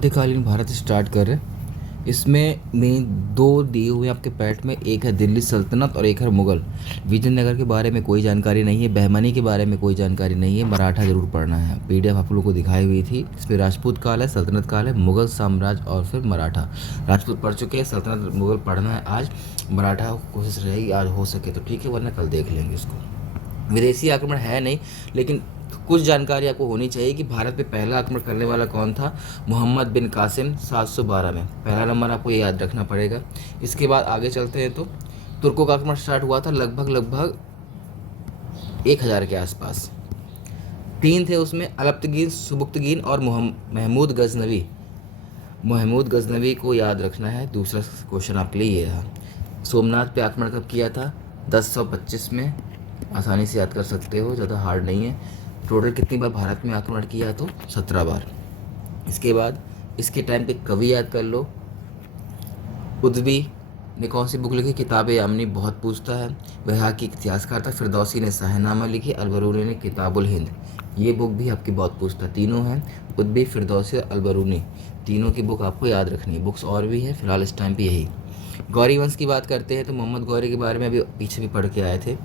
मध्यकालीन भारत स्टार्ट कर रहे हैं। इसमें मेन दो दिए हुए हैं आपके पैट में, एक है दिल्ली सल्तनत और एक है मुग़ल। विजयनगर के बारे में कोई जानकारी नहीं है, बहमनी के बारे में कोई जानकारी नहीं है, मराठा ज़रूर पढ़ना है। पीडीएफ आप लोगों को दिखाई हुई थी। इसमें राजपूत काल है, सल्तनत काल है, मुग़ल साम्राज्य और फिर मराठा। राजपूत पढ़ चुके हैं, सल्तनत मुग़ल पढ़ना है आज। मराठा कोशिश रहेगी आज हो सके तो ठीक है, वरना कल देख लेंगे इसको। विदेशी आक्रमण है नहीं, लेकिन कुछ जानकारी आपको होनी चाहिए कि भारत पे पहला आक्रमण करने वाला कौन था। मोहम्मद बिन कासिम 712 में, पहला नंबर आपको ये याद रखना पड़ेगा। इसके बाद आगे चलते हैं तो तुर्कों का आक्रमण स्टार्ट हुआ था लगभग 1000 के आसपास। तीन थे उसमें, अलप्तगीन, सुबुक्तगीन और महमूद गजनवी। महमूद गजनवी को याद रखना है। दूसरा क्वेश्चन आपके लिए ये है, सोमनाथ पे आक्रमण कब किया था? 1025 में। आसानी से याद कर सकते हो, ज़्यादा हार्ड नहीं है। टोटल कितनी बार भारत में आक्रमण किया? तो 17 बार। इसके बाद इसके टाइम पे कवि याद कर लो। उद्वी ने कौन सी बुक लिखी? किताब यामिनी बहुत पूछता है। वह की इतिहासकार था। फिरदौसी ने शाहनामा लिखी। अलबरूनी ने किताबुल हिंद, ये बुक भी आपकी बहुत पूछता। तीनों हैं, उद्वी, फिरदौसी और अलबरूनी, तीनों की बुक आपको याद रखनी है। बुक्स और भी है, फिलहाल इस टाइम पे यही। गौरी वंश की बात करते हैं तो मोहम्मद गौरी के बारे में अभी पीछे भी पढ़ के आए थे।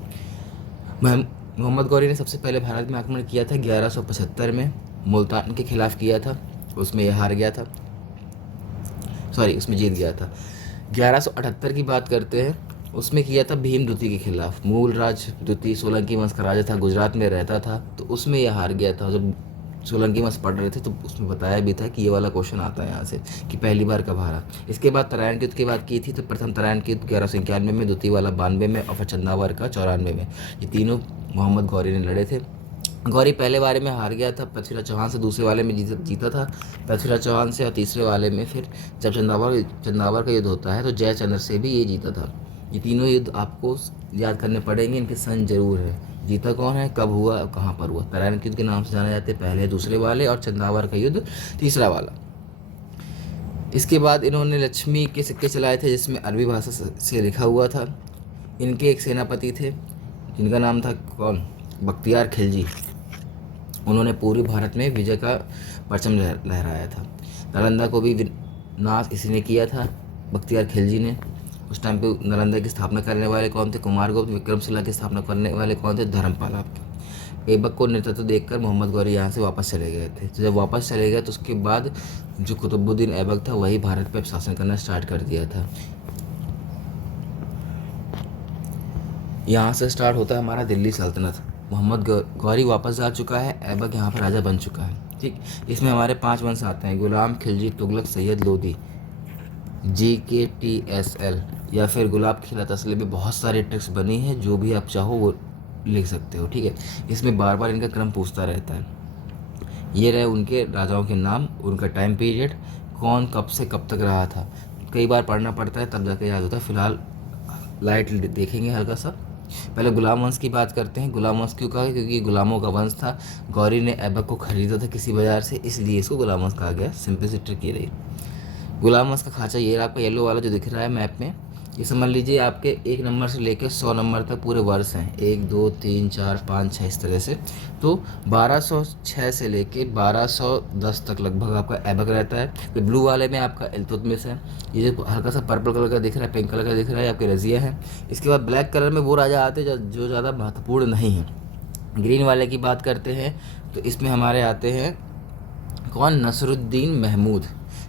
मोहम्मद गौरी ने सबसे पहले भारत में आक्रमण किया था 1175 में, मुल्तान के खिलाफ किया था। उसमें यह हार गया था, उसमें जीत गया था। 1178 की बात करते हैं, उसमें किया था भीम द्वितीय के खिलाफ। मूलराज द्वितीय सोलंकी वंश का राजा था, गुजरात में रहता था, तो उसमें यह हार गया था। जब सोलंकी वंश पढ़ रहे थे तो उसमें बताया भी था कि ये वाला क्वेश्चन आता है यहाँ से कि पहली बार कब हारा। इसके बाद तराइन के युद्ध की बात की थी, तो प्रथम तराइन के युद्ध 1191 में, द्वितीय वाला 92 में और फिर चंदावर का 94 में। ये तीनों मोहम्मद गौरी ने लड़े थे। गौरी पहले वाले में हार गया था पृथ्वीराज चौहान से, दूसरे वाले में जीता था पृथ्वीराज चौहान से, और तीसरे वाले में फिर जब चंदावर का युद्ध होता है तो जयचंद्र से भी ये जीता था। ये तीनों युद्ध आपको याद करने पड़ेंगे, इनके सन जरूर है। जीता कौन है, कब हुआ, कहाँ पर हुआ। तराइन के युद्ध के नाम से जाने जाते पहले दूसरे वाले, और चंदावर का युद्ध तीसरा वाला। इसके बाद इन्होंने लक्ष्मी के सिक्के चलाए थे, जिसमें अरबी भाषा से लिखा हुआ था। इनके एक सेनापति थे जिनका नाम था कौन, बख्तियार खिलजी। उन्होंने पूरे भारत में विजय का परचम लहराया था। नालंदा को भी नाश इसी ने किया था, बख्तियार खिलजी ने। उस टाइम पे नालंदा की स्थापना करने वाले कौन थे? कुमारगुप्त। विक्रमशिला की स्थापना करने वाले कौन थे? धर्मपाल आपके। ऐबक को नेतृत्व देखकर मोहम्मद गौरी यहाँ से वापस चले गए थे। तो जब वापस चले गए तो उसके बाद जो कुतुबुद्दीन ऐबक था वही भारत पर शासन करना स्टार्ट कर दिया था। यहाँ से स्टार्ट होता है हमारा दिल्ली सल्तनत। मोहम्मद गौरी वापस जा चुका है, ऐबक यहाँ पर राजा बन चुका है। ठीक, इसमें हमारे 5 वंश आते हैं, गुलाम, खिलजी, तुगलक, सैयद, लोदी। GKTSL या फिर गुलाब खिला तसले में बहुत सारे ट्रिक्स बनी है, जो भी आप चाहो वो लिख सकते हो। ठीक है, इसमें बार बार इनका क्रम पूछता रहता है। ये रहे उनके राजाओं के नाम, उनका टाइम पीरियड, कौन कब से कब तक रहा था। कई बार पढ़ना पड़ता है तब जाके याद होता है। फिलहाल लाइट देखेंगे हल्का सा। पहले गुलाम वंश की बात करते हैं। गुलाम वंश क्यों कहा? क्योंकि गुलामों का वंश था। गौरी ने ऐबक को खरीदा था किसी बाजार से, इसलिए इसको गुलाम वंश कहा गया। सिंपल सी ट्रिक ये रही। गुलाम वंश का खांचा ये रहा आपका येलो वाला जो दिख रहा है मैप में। ये समझ लीजिए आपके 1 नंबर से लेकर 100 नंबर तक पूरे वर्ष हैं, 1 2 3 4 5 6 इस तरह से। तो 1206 से लेके 1210 तक लगभग आपका ऐबक रहता है। फिर ब्लू वाले में आपका इल्तुतमिश है। ये जो हल्का सा पर्पल कलर का दिख रहा है, पिंक कलर का दिख रहा है, आपके रजिया है। इसके बाद ब्लैक कलर में वो राजा आते हैं जो ज़्यादा महत्वपूर्ण नहीं है। ग्रीन वाले की बात करते हैं तो इसमें हमारे आते हैं कौन, नसरुद्दीन महमूद।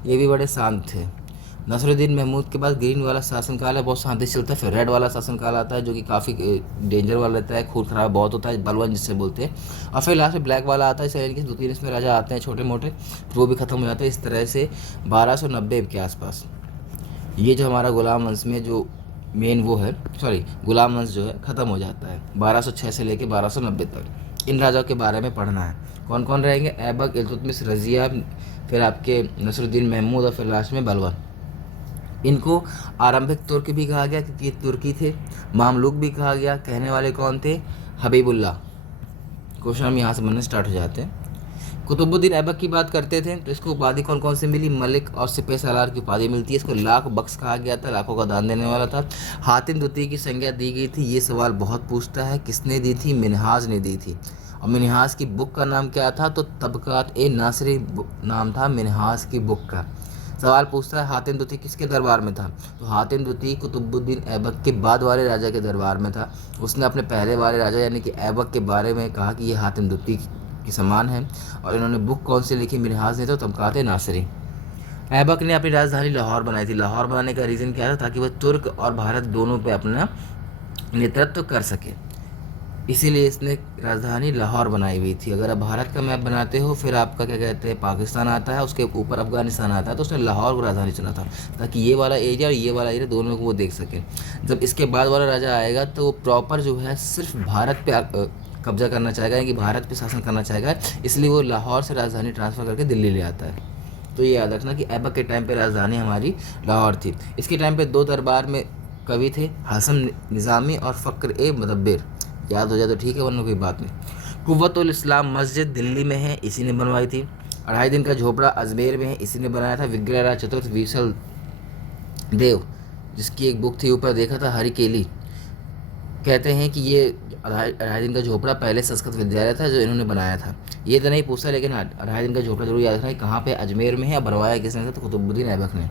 ये भी बड़े शांत थे। नसरुद्दीन महमूद के बाद ग्रीन वाला शासनकाल है, बहुत शांति से चलता है। फिर रेड वाला शासनकाल आता है जो कि काफ़ी डेंजर वाला रहता है, खून खराब बहुत होता है, बलवन जिससे बोलते हैं। और फिर लास्ट में ब्लैक वाला आता है। इस के 2-3 इसमें राजा आते हैं छोटे मोटे, फिर वो भी ख़त्म हो जाते हैं। इस तरह से 1290 के आसपास ये जो हमारा गुलाम वंश में जो मेन वो है, गुलाम वंश जो है ख़त्म हो जाता है 1206 से लेकर 1290 तक। इन राजाओं के बारे में पढ़ना है। कौन कौन रहेंगे? ऐबक, इल्तुतमिश, रजिया, फिर आपके नसरुद्दीन महमूद और फिर लास्ट में बलवन। इनको आरंभिक तुर्क भी कहा गया क्योंकि ये तुर्की थे। मामलुक भी कहा गया। कहने वाले कौन थे? हबीबुल्लाह। क्वेश्चन हम यहाँ से बनने स्टार्ट हो जाते हैं। कुतुबुद्दीन ऐबक की बात करते थे तो इसको उपाधि कौन कौन से मिली? मलिक और सिपह सालार की उपाधि मिलती है। इसको लाख बख्श कहा गया था, लाखों का दान देने वाला था। हातिम द्वितीय की संज्ञा दी गई थी। ये सवाल बहुत पूछता है, किसने दी थी? मिन्हाज ने दी थी। और मिन्हाज की बुक का नाम क्या था, तो तबकात ए नासिरी नाम था मिन्हाज की बुक का। सवाल पूछता है हातिम तूती किसके दरबार में था, तो हातिम तूती कुतुबुद्दीन ऐबक के बाद वाले राजा के दरबार में था। उसने अपने पहले वाले राजा यानी कि ऐबक के बारे में कहा कि ये हातिम तूती के समान है। और इन्होंने बुक कौन सी लिखी, मिन्हाज ने तो तबकात नासिरी। ऐबक ने अपनी राजधानी लाहौर बनाई थी। लाहौर बनाने का रीज़न क्या था, ताकि वह तुर्क और भारत दोनों पे अपना नेतृत्व कर सके, इसीलिए इसने राजधानी लाहौर बनाई हुई थी। अगर आप भारत का मैप बनाते हो फिर आपका क्या कहते हैं पाकिस्तान आता है, उसके ऊपर अफगानिस्तान आता है, तो उसने लाहौर को राजधानी चुना था ताकि ये वाला एरिया और ये वाला एरिया दोनों को वो देख सकें। जब इसके बाद वाला राजा आएगा तो वो प्रॉपर जो है सिर्फ भारत पे कब्जा करना चाहेगा, यानी कि भारत पे शासन करना चाहेगा, इसलिए वो लाहौर से राजधानी ट्रांसफ़र करके दिल्ली ले आता है। तो ये याद रखना कि ऐबक के टाइम पे राजधानी हमारी लाहौर थी। इसके टाइम पे दो दरबार में कवि थे, हसन निज़ामी और फ़क्र ए मुदब्बिर। याद हो जाए तो ठीक है, वरना कोई बात नहीं। कुव्वतुल इस्लाम मस्जिद दिल्ली में है, इसी ने बनवाई थी। 2.5 दिन का झोपड़ा अजमेर में है, इसी ने बनाया था। विग्रहराज चतुर्थ विसल देव, जिसकी एक बुक थी ऊपर देखा था हरी केली, कहते हैं कि ये 2.5 दिन का झोपड़ा पहले संस्कृत विद्यालय था जो इन्होंने बनाया था। ये तो नहीं पूछता, लेकिन 2.5 दिन का झोपड़ा जरूर याद रखना है कहाँ पे अजमेर में है, बनवाया किसने था, तो कुतुबुद्दीन ऐबक ने।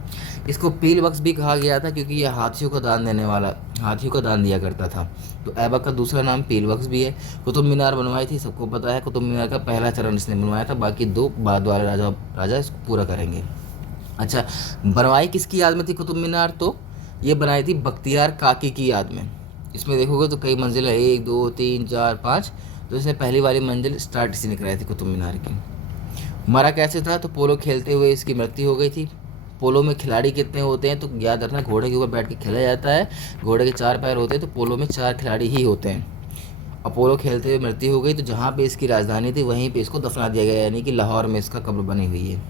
इसको पील बख्श भी कहा गया था क्योंकि ये हाथियों का दान देने वाला, हाथियों का दान दिया करता था, तो ऐबक का दूसरा नाम पील बख्श भी है। कुतुब मीनार बनवाई थी, सबको पता है, कुतुब मीनार का पहला चरण इसने बनवाया था, बाकी 2 बाद वाले राजा इसको पूरा करेंगे। अच्छा, बनवाई किसकी याद में थी कुतुब मीनार, तो ये बनाई थी बख्तियार काकी की याद में। इसमें देखोगे तो कई मंजिल है, 1 2 3 4 5, तो इसने पहली वाली मंजिल स्टार्ट इसी ने कराई थी कुतुब मीनार की। मरा कैसे था, तो पोलो खेलते हुए इसकी मृत्यु हो गई थी। पोलो में खिलाड़ी कितने होते हैं, तो याद रखना घोड़े के ऊपर बैठ के खेला जाता है, घोड़े के 4 पैर होते हैं, तो पोलो में 4 खिलाड़ी ही होते हैं। अपोलो खेलते हुए मृत्यु हो गई, तो जहाँ पे इसकी राजधानी थी वहीं पे इसको दफना दिया गया, यानी कि लाहौर में इसका कब्र बनी हुई है।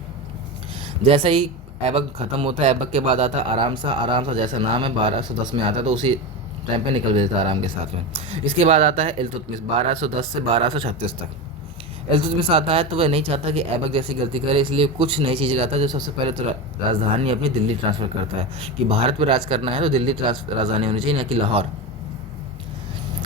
जैसे ही ऐबक ख़त्म होता है, ऐबक के बाद आता है आराम सा। आराम सा जैसा नाम है 1210 में आता है, तो उसी टाइम पे निकल देता है आराम के साथ में। इसके बाद आता है इल्तुतमिश 1210 से 1236 तक। इल्तुतमिश आता है तो वह नहीं चाहता कि ऐबक जैसी गलती करे, इसलिए कुछ नई चीज़ लाता है। जो सबसे पहले तो राजधानी अपनी दिल्ली ट्रांसफ़र करता है कि भारत पर राज करना है तो दिल्ली राजधानी होनी चाहिए, न कि लाहौर।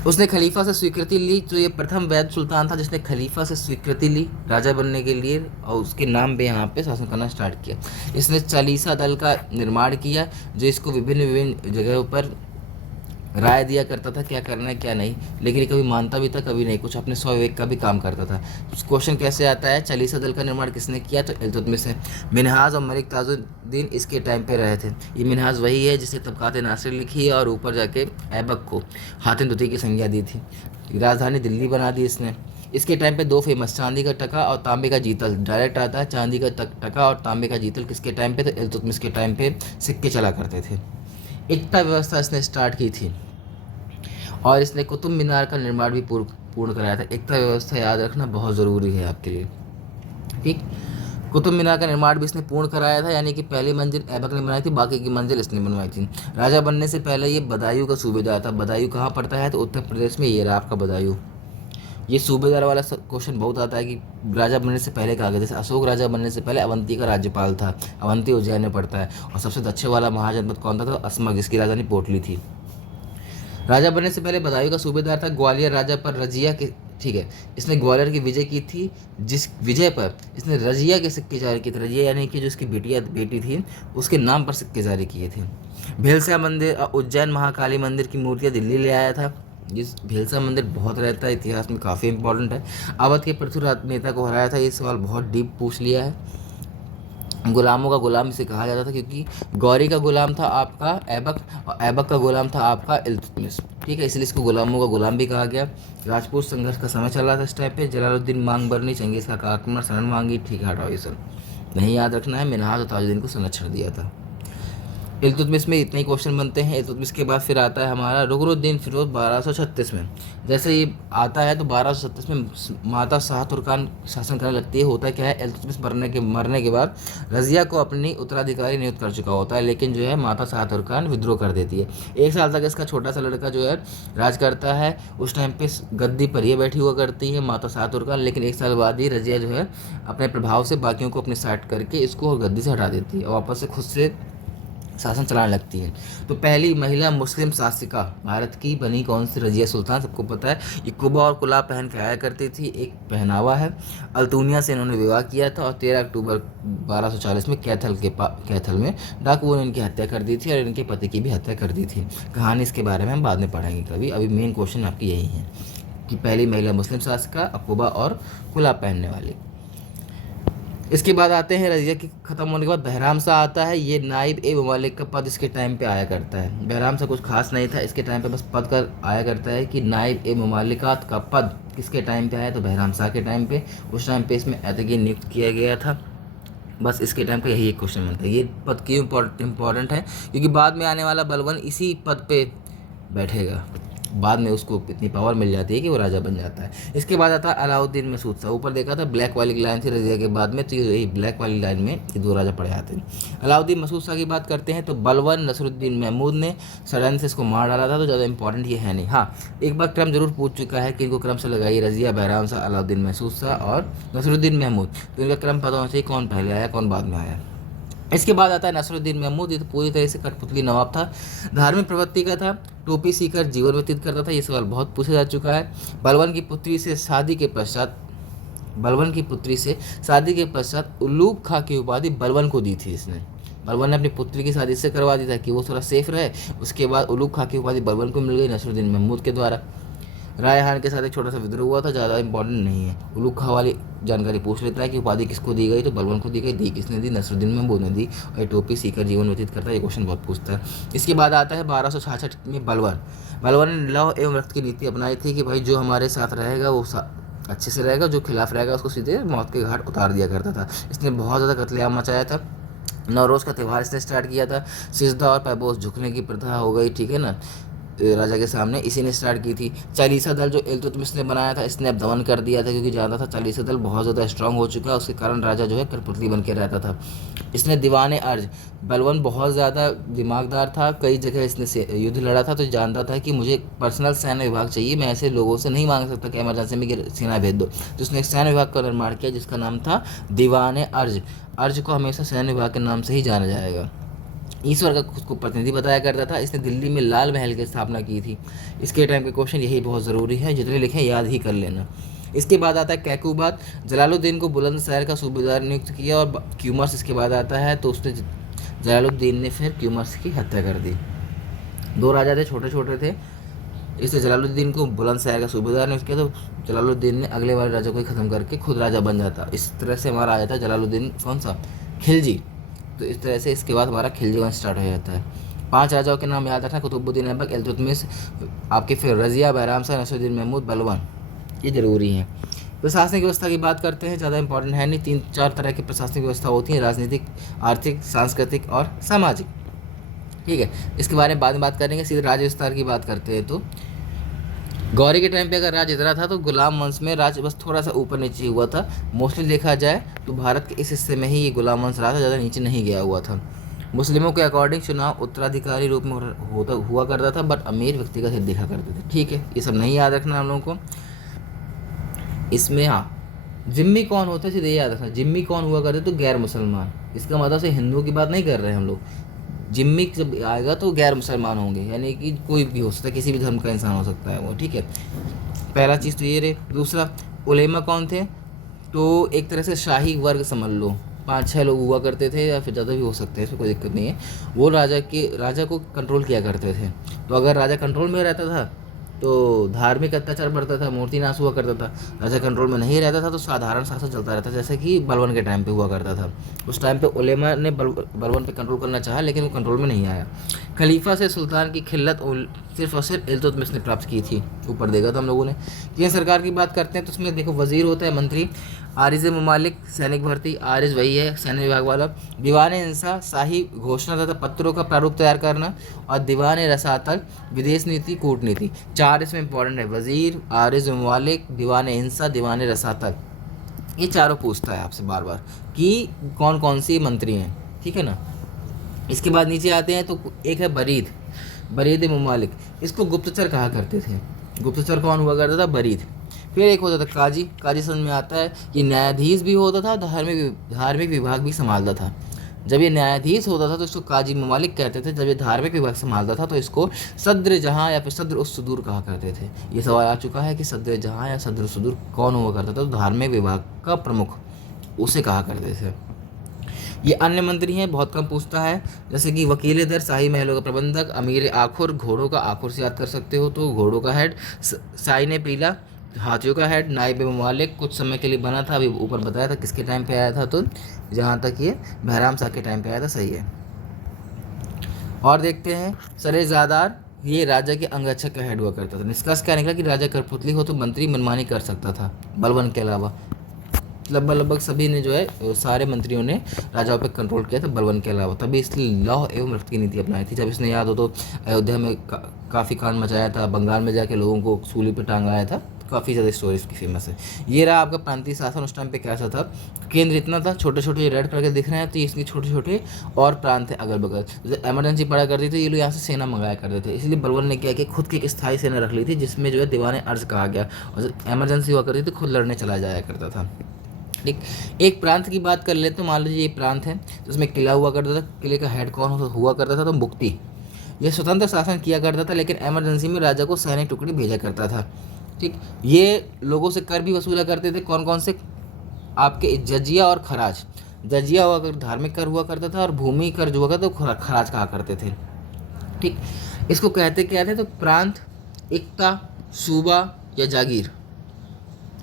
उसने खलीफा से स्वीकृति ली, तो ये प्रथम वैद सुल्तान था जिसने खलीफा से स्वीकृति ली राजा बनने के लिए, और उसके नाम पे यहाँ पे शासन करना स्टार्ट किया। इसने चालीसा दल का निर्माण किया, जो इसको विभिन्न विभिन्न जगहों पर राय दिया करता था क्या करना है क्या नहीं, लेकिन कभी मानता भी था कभी नहीं, कुछ अपने स्वविवेक का भी काम करता था। क्वेश्चन कैसे आता है, चालीसा दल का निर्माण किसने किया, तो इल्तुतमिश है। मिन्हाज और मलिक ताजुद्दीन इसके टाइम पे रहे थे। ये मिन्हाज वही है जिसने तबकात नासिर लिखी है और ऊपर जाके ऐबक को हातिम तूती की संज्ञा दी थी। राजधानी दिल्ली बना दी इसने। इसके टाइम पे 2 फेमस, चांदी का टका और तांबे का जीतल, डायरेक्ट आता है। चांदी का टका और तांबे का जीतल किसके टाइम पे, तो इल्तुतमिश के टाइम पे सिक्के चला करते थे। एकता व्यवस्था इसने स्टार्ट की थी और इसने कुतुब मीनार का निर्माण भी पूर्ण कराया था। एकता व्यवस्था याद रखना बहुत ज़रूरी है आपके लिए, ठीक। कुतुब मीनार का निर्माण भी इसने पूर्ण कराया था, यानी कि पहली मंजिल ऐबक ने बनाई थी, बाकी की मंजिल इसने बनवाई थी। राजा बनने से पहले ये बदायूं का सूबेदार था। बदायूं कहाँ पड़ता है, तो उत्तर प्रदेश में, ये रहा आपका बदायूं। ये सूबेदार वाला क्वेश्चन बहुत आता है कि राजा बनने से पहले कहा गया, जैसे अशोक राजा बनने से पहले अवंती का राज्यपाल था। अवंती उज्जैन में पड़ता है। और सबसे दक्षिण वाला महाजनपद कौन था, तो असमक, जिसकी राजधानी पोटली थी। राजा बनने से पहले बदायूं का सूबेदार था। ग्वालियर राजा पर रजिया के, ठीक है, इसने ग्वालियर की विजय की थी, जिस विजय पर इसने रजिया के सिक्के जारी किए थे। रजिया यानी कि जो इसकी बेटी थी, उसके नाम पर सिक्के जारी किए थे। भेलसा मंदिर और उज्जैन महाकाली मंदिर की मूर्तियाँ दिल्ली ले आया था। जिस भेलसा मंदिर बहुत रहता है, इतिहास में काफ़ी इंपॉर्टेंट है। अवध के पृथ्वी नेता को हराया था। ये सवाल बहुत डीप पूछ लिया है। गुलामों का गुलाम इसे कहा जाता था क्योंकि गौरी का गुलाम था आपका ऐबक और ऐबक का गुलाम था आपका इल्तुतमिश, ठीक है, इसलिए इसको गुलामों का गुलाम भी कहा गया। राजपूत संघर्ष का समय चल रहा था इस टाइप पे। जलालुद्दीन मांग बरनी, चंगेज का आक्रमण, शरण मांगी, ठीक है, हटाओ ये सब नहीं याद रखना है। मिन्हाज और ताजुद्दीन को संरक्षण दिया था। इल्तुतमिश में इतने ही क्वेश्चन बनते हैं। इल्तुतमिश के बाद फिर आता है हमारा रुकनुद्दीन फिरोज 1236 में। जैसे ये आता है तो 1236 में माता शाह तुर्कान शासन करने लगती है। होता क्या है, इल्तुतमिश मरने के बाद रज़िया को अपनी उत्तराधिकारी नियुक्त कर चुका होता है, लेकिन जो है माता शाह तुर्कान विद्रोह कर देती है। 1 साल तक इसका छोटा सा लड़का जो है राज करता है। उस टाइम पे गद्दी पर ये बैठी हुआ करती है माता शाह तुर्कान, लेकिन 1 साल बाद ही रज़िया जो है अपने प्रभाव से बाकियों को अपने साइड करके इसको गद्दी से हटा देती है और वापस से खुद से शासन चलाने लगती है। तो पहली महिला मुस्लिम शासिका भारत की बनी कौन सी? रजिया सुल्तान, सबको पता है। ये कुबा और कुलाब पहन के आया करती थी, एक पहनावा है। अल्तुनिया से इन्होंने विवाह किया था और 13 अक्टूबर 1240 में कैथल में डाकुओं ने इनकी हत्या कर दी थी और इनके पति की भी हत्या कर दी थी। कहानी इसके बारे में हम बाद में पढ़ेंगे कभी, अभी मेन क्वेश्चन आपकी यही है कि पहली महिला मुस्लिम शासिका, कुबा और कुलाब पहनने वाली। इसके बाद आते हैं रजिया की ख़त्म होने के बाद बहराम शाह आता है। ये नाइब ए ममालिक का पद इसके टाइम पे आया करता है। बहराम शाह कुछ खास नहीं था, इसके टाइम पे बस पद का आया करता है कि नाइब ए ममालिकात का पद किसके टाइम पे आया? तो बहराम शाह के टाइम पे। उस टाइम पे इसमें एतगी नियुक्त किया गया था। बस इसके टाइम पे यही एक क्वेश्चन बनता है। ये पद क्यों इम्पोर्टेंट है? क्योंकि बाद में आने वाला बलवन इसी पद पे बैठेगा, बाद में उसको इतनी पावर मिल जाती है कि वो राजा बन जाता है। इसके बाद आता है अलाउद्दीन मसूद शाह। ऊपर देखा था ब्लैक वाली लाइन थी रजिया के बाद में, तो यही ब्लैक वाली लाइन में ये दो राजा पड़े आते हैं। अलाउद्दीन मसूद शाह की बात करते हैं तो बलवन नसरुद्दीन महमूद ने षड्यंत्र से इसको मार डाला था, तो ज़्यादा इंपॉर्टेंट ये है नहीं। हाँ, एक बार क्रम जरूर पूछ चुका है कि इनको क्रम से लगाइए, रजिया, बहराम शाह, अलाउद्दीन मसूद शाह और नसरुद्दीन महमूद। तो इनका क्रम पता होना चाहिए कौन पहले आया कौन बाद में आया। इसके बाद आता है नसरुद्दीन महमूद। ये तो पूरी तरह से कठपुतली नवाब था, धार्मिक प्रवृत्ति का था, टोपी सीकर जीवन व्यतीत करता था। ये सवाल बहुत पूछा जा चुका है। बलवन की पुत्री से शादी के पश्चात उलूग खां की उपाधि बलवन को दी थी इसने। बलवन ने अपनी पुत्री की शादी से करवा दी था कि वो थोड़ा सेफ रहे। उसके बाद उलूग खां की उपाधि बलवन को मिल गई नसरुद्दीन महमूद के द्वारा। रायहान के साथ एक छोटा सा विद्रोह हुआ था, ज़्यादा इंपॉर्टेंट नहीं है। उलूग खां वाली जानकारी पूछ लेता है कि उपाधि किसको दी गई, तो बलवन को दी गई। दी किसने दी? नसरुद्दीन महमूद ने दी। और टोपी सीकर जीवन व्यतीत करता है, ये क्वेश्चन बहुत पूछता है। इसके बाद आता है 1266 में बलवन ने लौह एवं रक्त की नीति अपनाई थी कि भाई जो हमारे साथ रहेगा वो अच्छे से रहेगा, जो खिलाफ रहेगा उसको सीधे मौत के घाट उतार दिया करता था। इसने बहुत ज़्यादा कत्लेआम मचाया था। नवरोज़ का त्यौहार इसने स्टार्ट किया था। सिजदा और पैबोस झुकने की प्रथा हो गई, ठीक है ना, राजा के सामने, इसी ने स्टार्ट की थी। चालीसा दल जो इल्तुतमिश ने बनाया था, इसने अब दमन कर दिया था, क्योंकि जानता था चालीसा दल बहुत ज़्यादा स्ट्रांग हो चुका है, उसके कारण राजा जो है कठपुतली बन के रहता था। इसने दीवाने अर्ज, बलवन बहुत ज़्यादा दिमागदार था, कई जगह इसने युद्ध लड़ा था, तो जानता था कि मुझे पर्सनल सैन्य विभाग चाहिए, मैं ऐसे लोगों से नहीं मांग सकता कि इमरजेंसी में सेना भेज दो। तो उसने एक सैन्य विभाग का निर्माण किया जिसका नाम था दीवाने अर्ज। अर्ज को हमेशा सैन्य विभाग के नाम से ही जाना जाएगा। ईश्वर का खुद को प्रतिनिधि बताया करता था। इसने दिल्ली में लाल महल की स्थापना की थी। इसके टाइम के क्वेश्चन यही बहुत ज़रूरी है, जितने लिखें याद ही कर लेना। इसके बाद आता है कैकुबात। जलालुद्दीन को बुलंदशहर का सूबेदार नियुक्त किया और क्यूमर्स इसके बाद आता है, तो उसने जलालुद्दीन ने फिर क्यूमर्स की हत्या कर दी। दो राजा थे, छोटे छोटे थे, इसलिए जलालुद्दीन को बुलंदशहर का सूबेदार नियुक्त किया, तो जलालुद्दीन ने अगले वाले राजा को ही ख़त्म करके खुद राजा बन जाता। इस तरह से हमारा आया था जलालुद्दीन कौन सा? खिलजी। तो इस तरह से इसके बाद हमारा खिलजी वंश स्टार्ट हो जाता है। 5 राजाओं के नाम याद रखना, कुतुबुद्दीन ऐबक, इल्तुतमिश, आपके फिर रजिया, बहराम शाह, नसरुद्दीन महमूद, बलवन, ये ज़रूरी है। प्रशासनिक व्यवस्था की बात करते हैं, ज़्यादा इंपॉर्टेंट है नहीं। 3-4 तरह की प्रशासनिक व्यवस्था होती है, राजनीतिक, आर्थिक, सांस्कृतिक और सामाजिक, ठीक है। इसके बारे में बाद में बात करेंगे। सीधे राज्य विस्तार की बात करते हैं तो गौरी के टाइम पे अगर राज्य इतना था तो गुलाम वंश में राज्य बस थोड़ा सा ऊपर नीचे हुआ था। मोस्टली देखा जाए तो भारत के इस हिस्से में ही ये गुलाम वंश रहा था, ज़्यादा नीचे नहीं गया हुआ था। मुस्लिमों के अकॉर्डिंग चुनाव उत्तराधिकारी रूप में हुआ करता था, बट अमीर व्यक्तिगत हित देखा करते थे, ठीक है। ये सब नहीं याद रखना हम लोगों को। इसमें हाँ, जिम्मी कौन होते हैं सीधे याद रखना। जिम्मी कौन हुआ करते तो गैर मुसलमान। इसका मतलब से हिंदुओं की बात नहीं कर रहे हैं हम लोग। जिम्मी जब आएगा तो गैर मुसलमान होंगे, यानी कि कोई भी हो सकता है, किसी भी धर्म का इंसान हो सकता है वो, ठीक है। पहला चीज़ तो ये रहे। दूसरा, उलेमा कौन थे? तो एक तरह से शाही वर्ग समझ लो, 5-6 लोग हुआ करते थे या फिर ज़्यादा भी हो सकते हैं, इसमें कोई दिक्कत नहीं है। वो राजा को कंट्रोल किया करते थे। तो अगर राजा कंट्रोल में रहता था तो धार्मिक अत्याचार बढ़ता था, मूर्ति नाश हुआ करता था। राजा कंट्रोल में नहीं रहता था तो साधारण शासन चलता रहता, जैसे कि बलवन के टाइम पे हुआ करता था। उस टाइम पे उलेमा ने बलवन पे कंट्रोल करना चाहा, लेकिन वो कंट्रोल में नहीं आया। खलीफा से सुल्तान की खिल्लत सिर्फ और सिर्फ इल्तुतमिश ने प्राप्त की थी। ऊपर देखा था हम लोगों ने। केंद्र सरकार की बात करते हैं तो उसमें देखो वजीर होता है, मंत्री, आरिज ममालिक सैनिक भर्ती, आरिज वही है सैन्य विभाग वाला, दीवान इंसा शाही घोषणा तथा पत्रों का प्रारूप तैयार करना, और दीवान रसातल विदेश नीति कूटनीति। 4 इसमें इंपॉर्टेंट है, वजीर, आरिज ममालिक, दीवान इंसा, दीवान रसातल। ये चारों पूछता है आपसे बार बार कि कौन कौन सी मंत्री हैं, ठीक है ना। इसके बाद नीचे आते हैं तो एक है बरीद ममालिक। इसको गुप्तचर कहा करते थे। गुप्तचर कौन हुआ करता था? बरीद। फिर एक होता था काजी समझ में आता है, ये न्यायाधीश भी होता था, धार्मिक विभाग भी संभालता था। जब ये न्यायाधीश होता था तो इसको काजी ममालिक कहते थे। जब ये धार्मिक विभाग संभालता था तो इसको सद्र जहाँ या फिर सद्र उस सुदूर कहा करते थे। ये सवाल आ चुका है कि सद्र जहाँ या सद्र सुदूर कौन हुआ करता था, तो धार्मिक विभाग का प्रमुख उसे कहा करते थे। ये अन्य मंत्री हैं, बहुत कम पूछता है, जैसे कि वकील दर, शाही महलों का प्रबंधक, अमीर आखुर, घोड़ों का आखुर से याद कर सकते हो तो घोड़ों का हेड, साइने पीला, हाथियों का हेड, नायब ममालिक कुछ समय के लिए बना था, अभी ऊपर बताया था किसके टाइम पे आया था, तो जहाँ तक ये बहराम शाह के टाइम पे आया था, सही है। और देखते हैं सरेजादार, ये राजा के अंगरक्षक का हेड हुआ करता था। निष्कर्ष क्या निकला कि राजा करपुतली हो तो मंत्री मनमानी कर सकता था, बलबन के अलावा। लगभग सभी ने जो है, सारे मंत्रियों ने राजाओं पर कंट्रोल किया था बलबन के अलावा, तभी इसलिए लौह एवं रक्त की नीति अपनाई थी। जब इसने याद हो तो अयोध्या में काफ़ी कांड मचाया था, बंगाल में जाके लोगों को सूली पर टांगाया था, काफ़ी ज़्यादा स्टोरी इसकी फेमस है। ये रहा आपका प्रांतीय शासन उस टाइम पे कैसा था। केंद्र इतना था, छोटे छोटे ये रेड करके दिख रहे हैं तो इसके छोटे छोटे और प्रांत थे अगल बगल। जैसे एमरजेंसी पड़ा करती थी, ये लोग यहाँ से सेना मंगाया करते थे, इसलिए बलबन ने क्या किया, खुद की एक स्थायी सेना रख ली थी जिसमें जो है दीवाने अर्ज कहा गया, और जब एमरजेंसी हुआ करती थी खुद लड़ने चला जाया करता था। ठीक, एक प्रांत की बात कर लेते तो मान लीजिए ये प्रांत है जिसमें किला हुआ करता था। किले का हेड कौन हुआ करता था, तो मुक्ति। यह स्वतंत्र शासन किया करता था, लेकिन एमरजेंसी में राजा को सैनिक टुकड़ी भेजा करता था। ठीक, ये लोगों से कर भी वसूला करते थे, कौन कौन से, आपके जजिया और खराज। जजिया हुआ कर धार्मिक कर हुआ करता था, और भूमि कर जो हुआ करता तो खराज कहा करते थे। ठीक, इसको कहते क्या थे, तो प्रांत, एकता, सूबा या जागीर।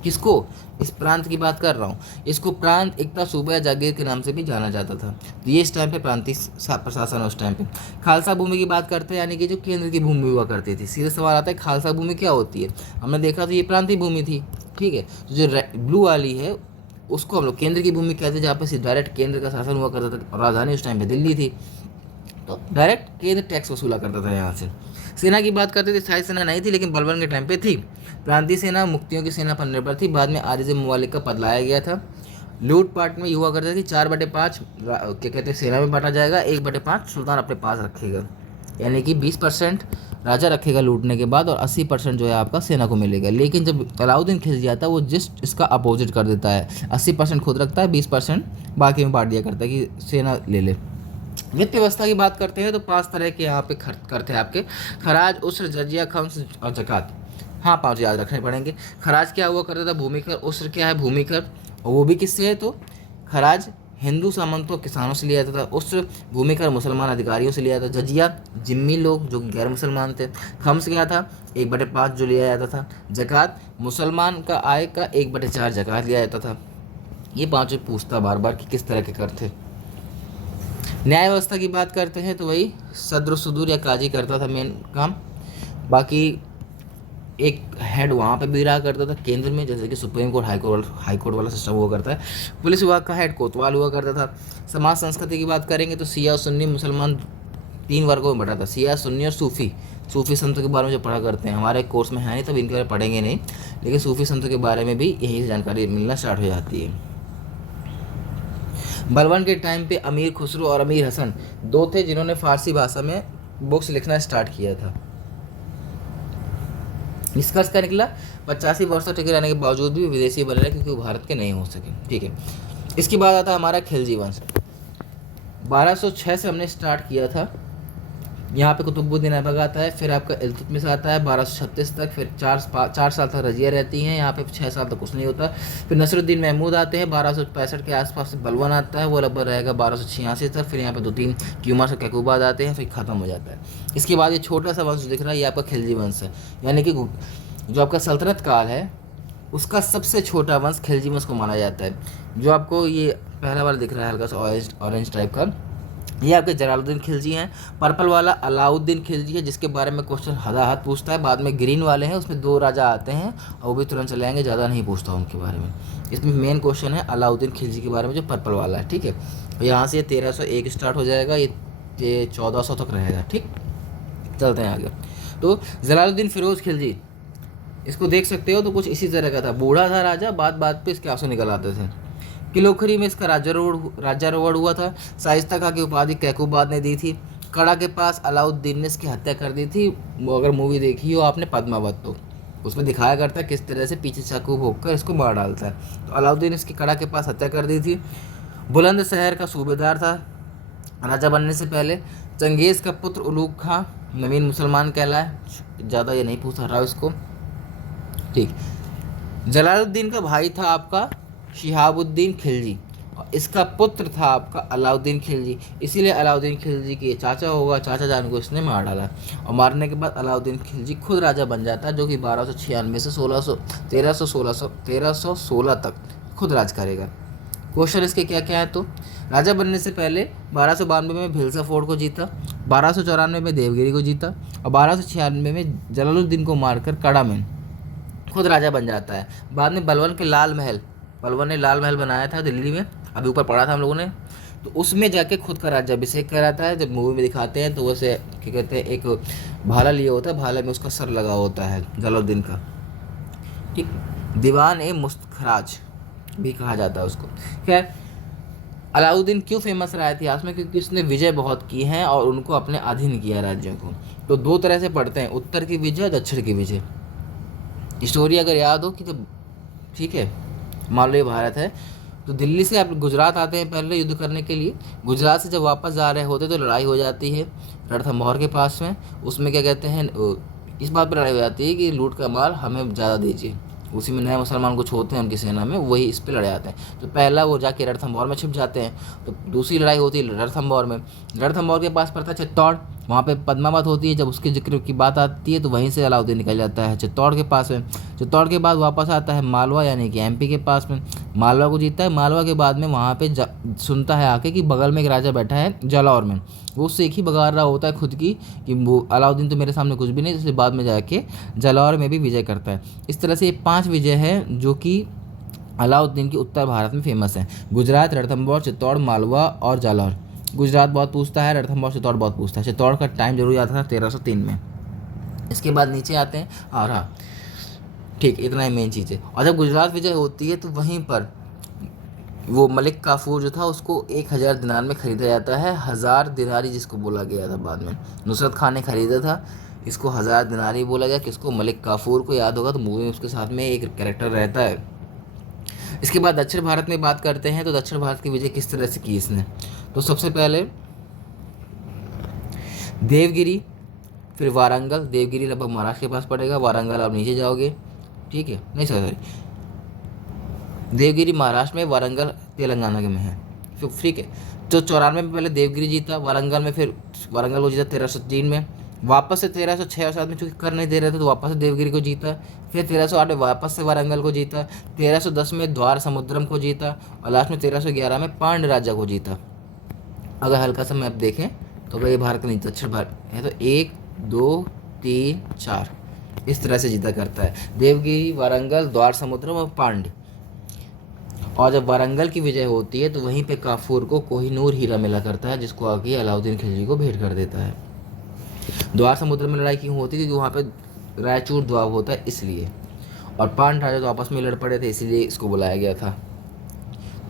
किसको, इस प्रांत की बात कर रहा हूँ, इसको प्रांत, एकता, सूबा या जागीर के नाम से भी जाना जाता था। तो ये इस टाइम पे प्रांतीय प्रशासन है उस टाइम पे। खालसा भूमि की बात करते हैं, यानी कि जो केंद्र की भूमि हुआ करती थी। सीधा सवाल आता है खालसा भूमि क्या होती है, हमने देखा तो ये प्रांतीय भूमि थी। ठीक है, तो जो ब्लू वाली है उसको हम लोग केंद्र की भूमि कहते हैं, जहाँ पे डायरेक्ट केंद्र का शासन हुआ करता था, और राजधानी उस टाइम पे दिल्ली थी, तो डायरेक्ट केंद्र टैक्स वसूला करता था यहाँ से। सेना की बात करते थे, स्थायी सेना नहीं थी लेकिन बलबन के टाइम पे थी। प्रांतीय सेना मुक्तियों की सेना पर निर्भर थी, बाद में आरिज़ ममालिक का पद लाया गया था। लूटपाट में हुआ करता था कि 4/5 क्या कहते हैं सेना में बांटा जाएगा, 1/5 सुल्तान अपने पास रखेगा, यानी कि 20% राजा रखेगा लूटने के बाद, और 80% जो है आपका सेना को मिलेगा। लेकिन जब अलाउद्दीन खिलजी आता है वो जस्ट इसका अपोजिट कर देता है, 80% खुद रखता है, 20% बाकी में बांट दिया करता है कि सेना ले ले। वित्त व्यवस्था की बात करते हैं तो 5 तरह के यहाँ पे करते हैं आपके, खराज, उस्र, जजिया, खम्स और ज़कात। हाँ, 5 याद रखने पड़ेंगे। खराज क्या हुआ करता था, भूमि कर। उस्र क्या है, भूमि कर, और वो भी किससे है, तो खराज हिंदू सामंतों किसानों से लिया जाता था। उस्र भूमि कर मुसलमान अधिकारियों से लिया जाता था। जजिया जिम्मी लोग जो कि गैर मुसलमान थे। खम्स क्या था, 1/5 जो लिया जाता था। ज़कात मुसलमान का आय का 1/4 ज़कात लिया जाता था। ये 5 पूछता बार बार कि किस तरह के कर थे। न्याय व्यवस्था की बात करते हैं तो वही सद्र सुदूर या काजी करता था मेन काम। बाकी एक हेड वहाँ पे भी रहा करता था केंद्र में, जैसे कि सुप्रीम कोर्ट, हाई कोर्ट वाला सिस्टम हुआ करता है। पुलिस विभाग का हेड कोतवाल हुआ करता था। समाज संस्कृति की बात करेंगे तो सिया, सुन्नी, मुसलमान 3 वर्गों में बटा था, सिया, सुन्नी और सूफ़ी। सूफ़ी संतों के बारे में जो पढ़ा करते हैं, हमारे कोर्स में है नहीं तब इनके बारे में पढ़ेंगे नहीं, लेकिन सूफ़ी संतों के बारे में भी यही जानकारी मिलना स्टार्ट हो जाती है। बलबन के टाइम पे अमीर खुसरो और अमीर हसन 2 थे जिन्होंने फारसी भाषा में बुक्स लिखना स्टार्ट किया था। निष्कर्ष क्या निकला, 85 वर्षों टिके रहने के बावजूद भी विदेशी बने रहे क्योंकि वो भारत के नहीं हो सके। ठीक है, इसके बाद आता है हमारा खिलजी वंश। 1206 से हमने स्टार्ट किया था। यहाँ पे कुतुबुद्दीन ऐबक आता है, फिर आपका इल्तुतमिश आता है 1236 तक, फिर 4 साल तक रजिया रहती हैं, यहाँ पे 6 साल तक कुछ नहीं होता। फिर नसरुद्दीन महमूद आते हैं 1265 के आसपास से। बलबन आता है, वो लगभग रहेगा 1286 तक। फिर यहाँ पे 2-3 क्यूमा से कैकूबाद आते हैं, फिर ख़त्म हो जाता है। इसके बाद ये छोटा सा वंश दिख रहा है, ये आपका खिलजी वंश है, यानी कि जो आपका सल्तनत काल है उसका सबसे छोटा वंश खिलजी वंश को माना जाता है। जो आपको ये पहला वाला दिख रहा है हल्का सा ऑरेंज टाइप का, ये आपके जलालुद्दीन खिलजी हैं। पर्पल वाला अलाउद्दीन खिलजी है, जिसके बारे में क्वेश्चन हदाहद पूछता है। बाद में ग्रीन वाले हैं, उसमें 2 राजा आते हैं और वो भी तुरंत चले आएंगे, ज़्यादा नहीं पूछता उनके बारे में। इसमें मेन क्वेश्चन है अलाउद्दीन खिलजी के बारे में, जो पर्पल वाला है। ठीक है, यहाँ से 1301 स्टार्ट हो जाएगा, ये 1400 तक रहेगा। ठीक, चलते हैं आगे। तो जलालुद्दीन फिरोज़ खिलजी, इसको देख सकते हो, तो कुछ इसी तरह का था। बूढ़ा था राजा, बात पे इसके आंसू निकल आते थे। किलोखरी में इसका राज्यारोहण हुआ था। शाइस्ता खां की उपाधि कैकूबाद ने दी थी। कड़ा के पास अलाउद्दीन ने इसकी हत्या कर दी थी। अगर मूवी देखी हो आपने पद्मावत, तो उसमें दिखाया करता है किस तरह से पीछे चाकू भोंक कर इसको मार डालता है। तो अलाउद्दीन इसकी कड़ा के पास हत्या कर दी थी। बुलंदशहर का सूबेदार था, राजा बनने से पहले चंगेज़ का पुत्र उलूग खां नवीन मुसलमान कहलाए, ज़्यादा ये नहीं पूछ रहा इसको, ठीक। जलालुद्दीन का भाई था आपका शिहाबुद्दीन खिलजी, और इसका पुत्र था आपका अलाउद्दीन खिलजी, इसीलिए अलाउद्दीन खिलजी के चाचा होगा, चाचा जान को इसने मार डाला। और मारने के बाद अलाउद्दीन खिलजी खुद राजा बन जाता है, जो कि 1296 से 1316 तक खुद राज करेगा। क्वेश्चन इसके क्या क्या है, तो राजा बनने से पहले 1292 में भिलसा फोर्ट को जीता, 1294 में देवगिरी को जीता, और 1296 में जलालुद्दीन को मारकर कड़ा में खुद राजा बन जाता है। बाद में बलवन ने लाल महल बनाया था दिल्ली में, अभी ऊपर पढ़ा था हम लोगों ने, तो उसमें जाके खुद का राज्याभिषेक कराता है। जब मूवी में दिखाते हैं तो वैसे क्या कहते हैं, एक भाला लिए होता है, भाले में उसका सर लगा होता है जलालुद्दीन का, ठीक। दीवान ए मुस्तखराज भी कहा जाता है उसको। खैर, अलाउद्दीन क्यों फेमस रहा इतिहास में, क्योंकि उसने विजय बहुत की हैं और उनको अपने अधीन किया राज्यों को। तो दो तरह से पढ़ते हैं, उत्तर की विजय, दक्षिण की विजय। स्टोरी अगर याद हो कि तो ठीक है, मान लो ये भारत है, तो दिल्ली से आप गुजरात आते हैं पहले युद्ध करने के लिए। गुजरात से जब वापस जा रहे होते तो लड़ाई हो जाती है रणथंभौर के पास में। उसमें क्या कहते हैं, इस बात पर लड़ाई हो जाती है कि लूट का माल हमें ज़्यादा दीजिए। उसी में नए मुसलमान कुछ होते हैं उनकी सेना में, वही इस पे लड़े आते हैं। तो पहला वो जाके रणथंभौर में छिप जाते हैं, तो दूसरी लड़ाई होती है रणथंभौर में। रणथंभौर के पास पड़ता है चित्तौड़, वहाँ पे पद्मावत होती है। जब उसके जिक्र की बात आती है तो वहीं से अलाउद्दीन निकल जाता है चित्तौड़ के पास में। चित्तौड़ के बाद वापस आता है मालवा, यानी कि एमपी के पास में, मालवा को जीतता है। मालवा के बाद में वहाँ पे सुनता है आके कि बगल में एक राजा बैठा है जालौर में, वो उससे एक ही बगार रहा होता है खुद की कि वो अलाउद्दीन तो मेरे सामने कुछ भी नहीं, इसलिए बाद में जाके जालौर में भी विजय करता है। इस तरह से ये 5 विजय हैं जो कि अलाउद्दीन की उत्तर भारत में फेमस है। गुजरात, रणथंभौर, चित्तौड़, मालवा और जालौर। गुजरात बहुत पूछता है, रणथंभौर चित्तौड़ बहुत पूछता है। चित्तौड़ का टाइम जरूर आता था 1303 में। इसके बाद नीचे आते हैं, और हाँ ठीक, इतना ही मेन चीज़ है। और जब गुजरात विजय होती है तो वहीं पर वो मलिक काफूर जो था उसको 1000 दिनार में ख़रीदा जाता है। 1000 दिनारी जिसको बोला गया था, बाद में नुसरत खान ने ख़रीदा था, इसको 1000 दिनारी बोला गया। किसको? मलिक काफूर को। याद होगा तो मूवी में उसके साथ में एक कैरेक्टर रहता है। इसके बाद दक्षिण भारत में बात करते हैं, तो दक्षिण भारत की विजय किस तरह से की इसने, तो सबसे पहले देवगिरी, फिर वारंगल। देवगिरी लगभग महाराष्ट्र के पास पड़ेगा, वारंगल आप नीचे जाओगे, ठीक है, नहीं सॉरी, देवगिरी महाराष्ट्र में, वारंगल तेलंगाना के में है, ठीक है। तो 94 में पहले देवगिरी जीता, वारंगल में फिर वारंगल को जीता 1303 में, वापस से 1306 और 7 में चूँकि कर नहीं दे रहे थे तो वापस से देवगिरी को जीता, फिर 1308 में वापस से वारंगल को जीता, 1310 में द्वार समुद्रम को जीता, और लास्ट में 1311 में पांड्य राज्य को जीता। अगर हल्का सा मैप देखें तो भाई भारत का नहीं दक्षिण भारत है, तो 1 2 3 4 इस तरह से जीता करता है, देवगिरी, वारंगल, द्वार समुद्रम और पांड्य। और जब वारंगल की विजय होती है तो वहीं पे काफूर को कोहिनूर हीरा मिला करता है, जिसको आगे अलाउद्दीन खिलजी को भेंट कर देता है। द्वार समुद्र में लड़ाई क्यों होती है? क्योंकि वहाँ पे रायचूर द्वार होता है इसलिए, और पांड्य राजा तो आपस में लड़ पड़े थे इसीलिए इसको बुलाया गया था।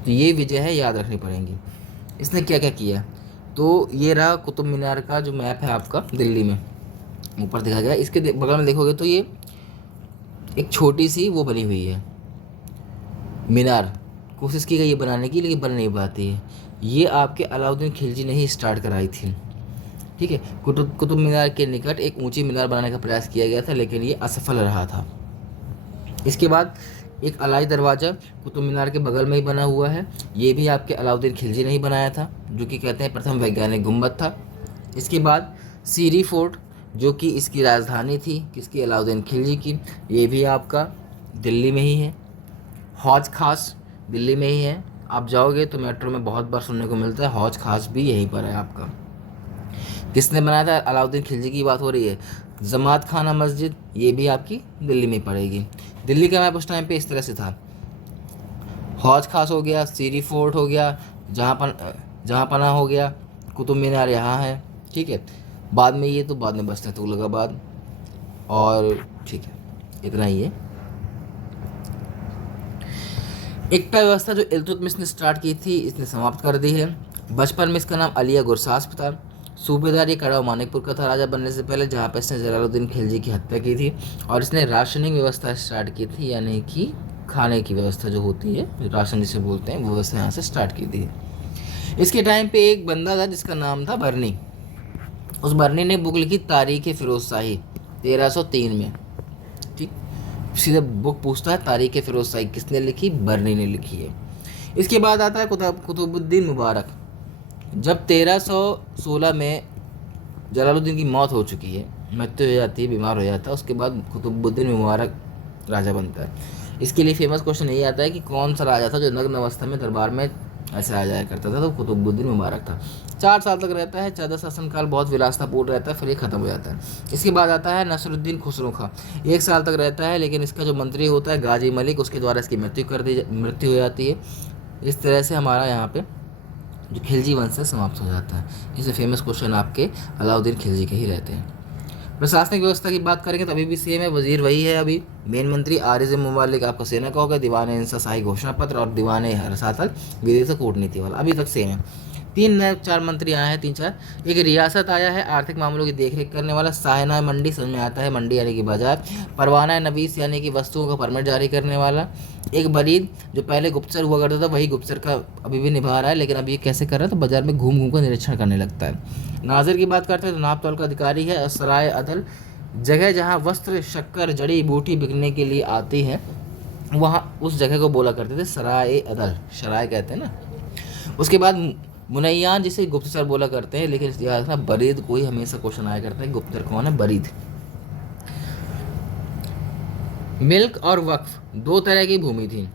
तो ये विजय है, याद रखनी पड़ेंगी। इसने क्या क्या किया, तो ये रहा कुतुब मीनार का जो मैप है आपका दिल्ली में ऊपर दिखा गया। इसके बगल में देखोगे तो ये एक छोटी सी वो बनी हुई है मीनार, कोशिश की गई है बनाने की लेकिन बन नहीं पाती है। ये आपके अलाउद्दीन खिलजी ने ही स्टार्ट कराई थी, ठीक है। कुतुब मीनार के निकट एक ऊंची मीनार बनाने का प्रयास किया गया था लेकिन ये असफल रहा था। इसके बाद एक अलाई दरवाज़ा कुतुब मीनार के बगल में ही बना हुआ है, ये भी आपके अलाउद्दीन खिलजी ने ही बनाया था, जो कि कहते हैं प्रथम वैज्ञानिक गुंबद था। इसके बाद सीरी फोर्ट जो कि इसकी राजधानी थी किसकी? अलाउद्दीन खिलजी की, ये भी आपका दिल्ली में ही है। हौज खास दिल्ली में ही है, आप जाओगे तो मेट्रो में बहुत बार सुनने को मिलता है, हौज खास भी यहीं पर है आपका। किसने बनाया था? अलाउद्दीन खिलजी की बात हो रही है। जमात खाना मस्जिद, ये भी आपकी दिल्ली में पड़ेगी। दिल्ली का मैप उस टाइम पे इस तरह से था, हौज खास हो गया, सीरी फोर्ट हो गया, जहाँ पना हो गया, कुतुब मीनार यहाँ है, ठीक है। बाद में ये तो बाद में बसते हैं तुगलकाबाद, और ठीक है इतना ही है। एकता व्यवस्था जो इल्तुतमिश ने स्टार्ट की थी इसने समाप्त कर दी है। बचपन में इसका नाम अलिया गुरसास्प था। सूबेदार ये कड़ा मानिकपुर का था राजा बनने से पहले, जहाँ पर इसने जलालुद्दीन खिलजी की हत्या की थी, और इसने राशनिंग व्यवस्था स्टार्ट की थी, यानी कि खाने की व्यवस्था जो होती है राशन जिसे बोलते हैं वो व्यवस्था यहाँ से स्टार्ट की थी। इसके टाइम पे एक बंदा था जिसका नाम था बर्नी। उस बर्नी ने बुक लिखी तारीख़ फिरोज शाही 1303 में। ठीक, सीधे बुक पूछता है तारीख़ फिरोज शाही किसने लिखी, बर्नी ने लिखी है। इसके बाद आता है कुतुबुद्दीन मुबारक। जब 1316 में जलालुद्दीन की मौत हो चुकी है, मृत्यु हो जाती है, बीमार हो जाता है, उसके बाद कुतुबुद्दीन मुबारक राजा बनता है। इसके लिए फेमस क्वेश्चन यही आता है कि कौन सा राजा था जो नग्न अवस्था में दरबार में ऐसे आ जाया करता था, तो कुतुबुद्दीन मुबारक था। 4 साल तक रहता है, 14 शासनकाल बहुत विलासतापूर्ण रहता है, फिर ये खत्म हो जाता है। इसके बाद आता है नसरुद्दीन खुसरो खां। 1 साल तक रहता है, लेकिन इसका जो मंत्री होता है गाजी मलिक, उसके द्वारा इसकी मृत्यु हो जाती है। इस तरह से हमारा यहाँ पे जो खिलजी वंश है समाप्त हो जाता है। इसे फेमस क्वेश्चन आपके अलाउद्दीन खिलजी के ही रहते हैं। प्रशासनिक व्यवस्था की बात करेंगे तो अभी भी सेम है, वजीर वही है। अभी मेन मंत्री आरिज़ मुमल्लिक आपका सेना का होगा, दीवान इंसा शाही घोषणा पत्र और दीवान हरसातल विदेश कूटनीति वाला अभी तक सेम है। 3 नए 4 मंत्री आए हैं, 3-4। एक रियासत आया है आर्थिक मामलों की देखरेख करने वाला। सायना मंडी, समझ में आता है मंडी यानी कि बाजार। परवाना नवीस यानी कि वस्तुओं का परमिट जारी करने वाला। एक बरीद जो पहले गुप्तचर हुआ करता था वही गुप्तचर का अभी भी निभा रहा है, लेकिन अभी ये कैसे कर रहा है तो बाजार में घूम घूम कर निरीक्षण करने लगता है। नाजिर की बात करते हैं तो नाप तौल का अधिकारी है। सराय अदल जगह जहाँ वस्त्र, शक्कर, जड़ी बूटी बिकने के लिए आती है, वहाँ उस जगह को बोला करते थे सराय अदल, शराय कहते हैं ना। उसके बाद मुनैयान जिसे गुप्तचर बोला करते हैं, लेकिन याद रखना बरीद कोई हमेशा क्वेश्चन आया करता है गुप्तचर कौन है, बरीद। मिल्क और वक्फ 2 तरह की भूमि थी।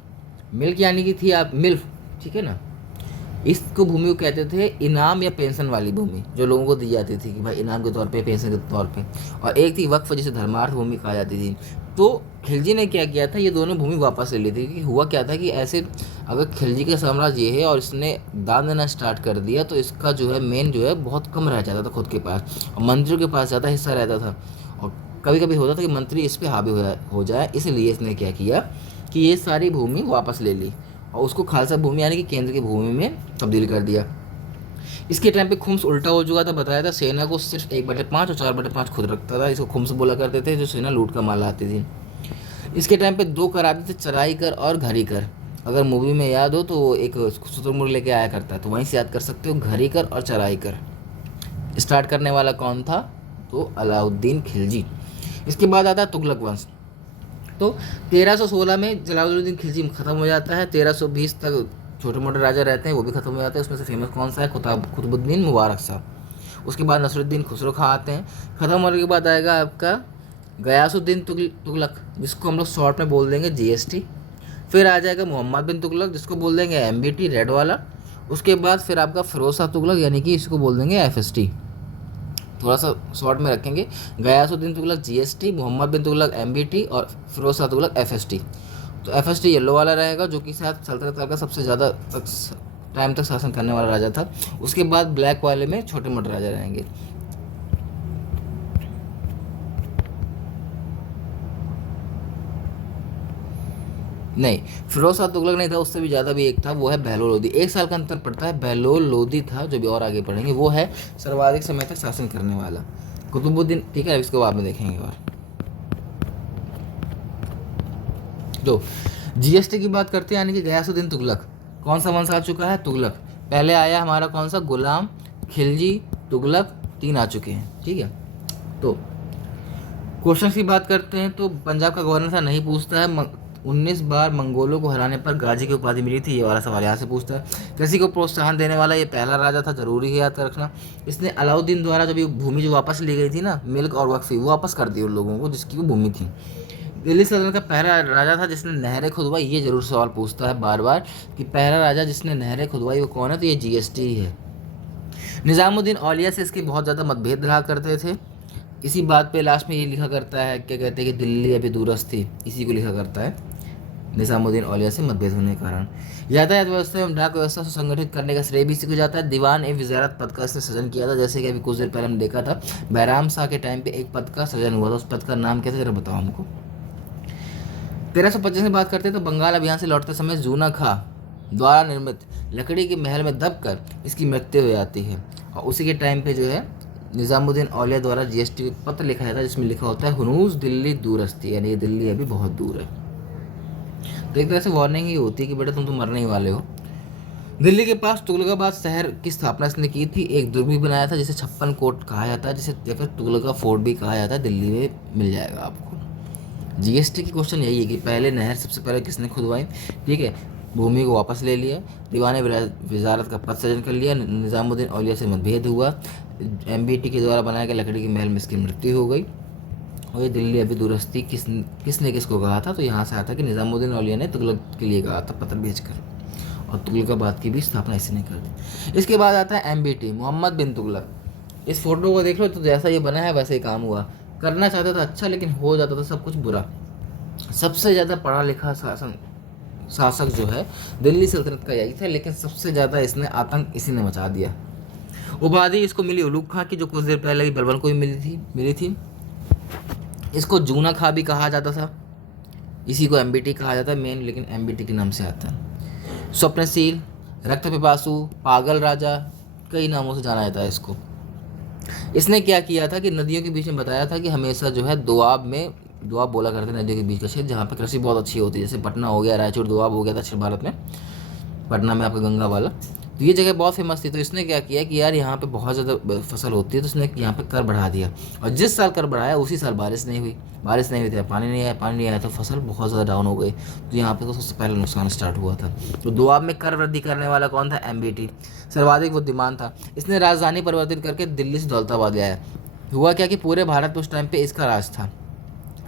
मिल्क यानी कि थी आप मिल्फ, ठीक है ना, इसको भूमि को कहते थे इनाम या पेंशन वाली भूमि, जो लोगों को दी जाती थी कि भाई इनाम के तौर पे, पेंशन के तौर पे। और एक थी वक्फ जिसे धर्मार्थ भूमि कहा जाती थी। तो खिलजी ने क्या किया था, ये दोनों भूमि वापस ले ली थी। क्योंकि हुआ क्या था कि ऐसे अगर खिलजी का साम्राज्य ये है और इसने दान देना स्टार्ट कर दिया तो इसका जो है मेन जो है बहुत कम रह जाता था खुद के पास, और मंत्रियों के पास ज़्यादा हिस्सा रहता था। और कभी कभी होता था कि मंत्री इस पर हावी हो जाए, इसलिए इसने क्या किया कि ये सारी भूमि वापस ले ली और उसको खालसा भूमि यानी कि केंद्र की भूमि में तब्दील कर दिया। इसके टाइम पे खुम्स उल्टा हो चुका था, बताया था। सेना को सिर्फ 1/5 और 4/5 खुद रखता था। इसको खुम्स बोला करते थे, जो सेना लूट का माल आती थी। इसके टाइम पे 2 कर आते थे, चराई कर और घरी कर। अगर मूवी में याद हो तो एक शुतुरमुर्ग लेके आया करता है, तो वहीं से याद कर सकते हो, घरी कर और चराई कर। स्टार्ट करने वाला कौन था, तो अलाउद्दीन खिलजी। इसके बाद आता है तुगलक वंश। तो 1316 में जलालुद्दीन खिलजी ख़त्म हो जाता है। 1320 तक छोटे मोटे राजा रहते हैं, वो भी ख़त्म हो जाते हैं। उसमें से फेमस कौन सा है, कुतुबुद्दीन मुबारक साहब। उसके बाद नसरुद्दीन खुसरो खां आते हैं। ख़त्म होने के बाद आएगा आपका गयासुद्दीन तुगलक, जिसको हम लोग शॉर्ट में बोल देंगे GST। फिर आ जाएगा मोहम्मद बिन तुगलक, जिसको बोल देंगे MBT रेड वाला। उसके बाद फिर आपका फिरोज शाह तुगलक, यानी कि इसको बोल देंगे FST, थोड़ा सा शॉर्ट में रखेंगे। गयासुद्दीन तुगलक GST, मोहम्मद बिन तुगलक MBT और फिरोज शाह तुगलक FST। तो FST येलो वाला रहेगा, जो कि शायद सल्तनत का सबसे ज़्यादा टाइम तक शासन करने वाला राजा था। उसके बाद ब्लैक वाले में छोटे मोटे राजा रहेंगे। नहीं, फिरोज शाह तुगलक नहीं था, उससे भी ज़्यादा भी एक था, वो है बहलोल लोदी। 1 साल का अंतर पड़ता है। बहलोल लोदी था जो भी और आगे पढ़ेंगे, वो है सर्वाधिक समय तक शासन करने वाला। कुतुबुद्दीन, ठीक है, इसको बाद में देखेंगे और। तो GST की बात करते हैं, यानी कि गयासुद्दीन तुगलक। कौन सा वंश आ चुका है, तुगलक। पहले आया हमारा कौन सा, गुलाम, खिलजी, तुगलक, 3 आ चुके हैं, ठीक है। तो क्वेश्चन की बात करते हैं तो पंजाब का गवर्नर था, नहीं पूछता है। 19 बार मंगोलों को हराने पर गाजी की उपाधि मिली थी, ये वाला सवाल यहाँ से पूछता है। कृषि को प्रोत्साहन देने वाला ये पहला राजा था, जरूरी है याद रखना। इसने अलाउद्दीन द्वारा जब ये भूमि जो वापस ली गई थी ना, मिल्क और वक्फी, वो वापस कर दी उन लोगों को जिसकी वो भूमि थी। दिल्ली सल्तनत का पहला राजा था जिसने नहरें खुदवाई, ये जरूर सवाल पूछता है बार बार कि पहला राजा जिसने नहरें खुदवाई वो कौन है, तो ये GST ही है। निज़ामुद्दीन औलिया से इसके बहुत ज़्यादा मतभेद रहा करते थे। इसी बात पे लास्ट में ये लिखा करता है, क्या कहते हैं कि दिल्ली अभी दूरस्थ थी, इसी को लिखा करता है निज़ामुद्दीन औलिया से मतभेद होने के कारण। यातायात व्यवस्था एवं डाक व्यवस्था को संगठित करने का श्रेय भी इसी को जाता है। दीवान ए वज़ारत पद का इसने सृजन किया था, जैसे कि अभी कुछ देर पहले हमने देखा था बैराम शाह के टाइम पे एक पद का सृजन हुआ था। उस पद का नाम क्या था जरा बताओ हमको। 1325 में बात करते हैं तो बंगाल अभियान से लौटते समय जूना खां द्वारा निर्मित लकड़ी के महल में दबकर इसकी मृत्यु हो जाती है। और उसी के टाइम पे जो है निज़ामुद्दीन औलिया द्वारा GST पत्र लिखा जाता है, जिसमें लिखा होता है हुनूस दिल्ली दूरस्ती, यानी ये दिल्ली अभी बहुत दूर है। तो एक तरह से वार्निंग ही होती है कि बेटा तुम तो मरने ही वाले हो। दिल्ली के पास तुगलकाबाद शहर की स्थापना इसने की थी। एक दुर्ग भी बनाया था जिसे 56 कोट कहा जाता है, जिसे या फिर तुगलका फोर्ट भी कहा जाता है। दिल्ली में मिल जाएगा आपको। जीएसटी की क्वेश्चन यही है कि पहले नहर सबसे पहले किसने खुदवाई, ठीक है, भूमि को वापस ले लिया, दीवान वजारत का पद सृजन कर लिया, निज़ामुद्दीन औलिया से मतभेद हुआ, एमबीटी के द्वारा बनाए गए लकड़ी के महल में इसकी मृत्यु हो गई, और ये दिल्ली अभी दुरुस्ती किसने किसको कहा था, तो यहाँ से आता कि निज़ामुद्दीन औलिया ने तुगलक के लिए कहा था पत्र भेजकर, और तुगलकाबाद की भी स्थापना इसी ने कर दी। इसके बाद आता है एमबीटी, मोहम्मद बिन तुगलक। इस फोटो को देख लो तो जैसा ये बना है वैसे ही काम हुआ। करना चाहता था अच्छा, लेकिन हो जाता था सब कुछ बुरा। सबसे ज़्यादा पढ़ा लिखा शासक जो है दिल्ली सल्तनत का यही था, लेकिन सबसे ज़्यादा इसने आतंक इसी ने मचा दिया। उपाधि इसको मिली उलूग खां की, जो कुछ देर पहले ही बलबन को ही मिली थी। इसको जूना खां भी कहा जाता था, इसी को एमबीटी कहा जाता है मेन, लेकिन एमबीटी के नाम से आता है। स्वप्नशील, रक्त पिपासु, पागल राजा, कई नामों से जाना जाता है इसको। इसने क्या किया था कि नदियों के बीच में बताया था कि हमेशा जो है दोआब बोला करते नदियों के बीच का क्षेत्र जहाँ पर कृषि बहुत अच्छी होती है, जैसे पटना हो गया, रायचूर दोआब हो गया दक्षिण भारत में, पटना में आपका गंगा वाला, तो ये जगह बहुत फेमस थी। तो इसने क्या किया कि यार यहाँ पे बहुत ज़्यादा फसल होती है, तो इसने यहाँ पे कर बढ़ा दिया, और जिस साल कर बढ़ाया उसी साल बारिश नहीं हुई थी, पानी नहीं आया तो फसल बहुत ज़्यादा डाउन हो गई। तो यहाँ पे तो सबसे पहले नुकसान स्टार्ट हुआ था। तो दोआब में कर वृद्धि करने वाला कौन था, एमबीटी सर्वाधिक बुद्धिमान था। इसने राजधानी परिवर्तित करके दिल्ली से दौलताबाद ले आया। हुआ क्या कि पूरे भारत में उस टाइम पे इसका राज था,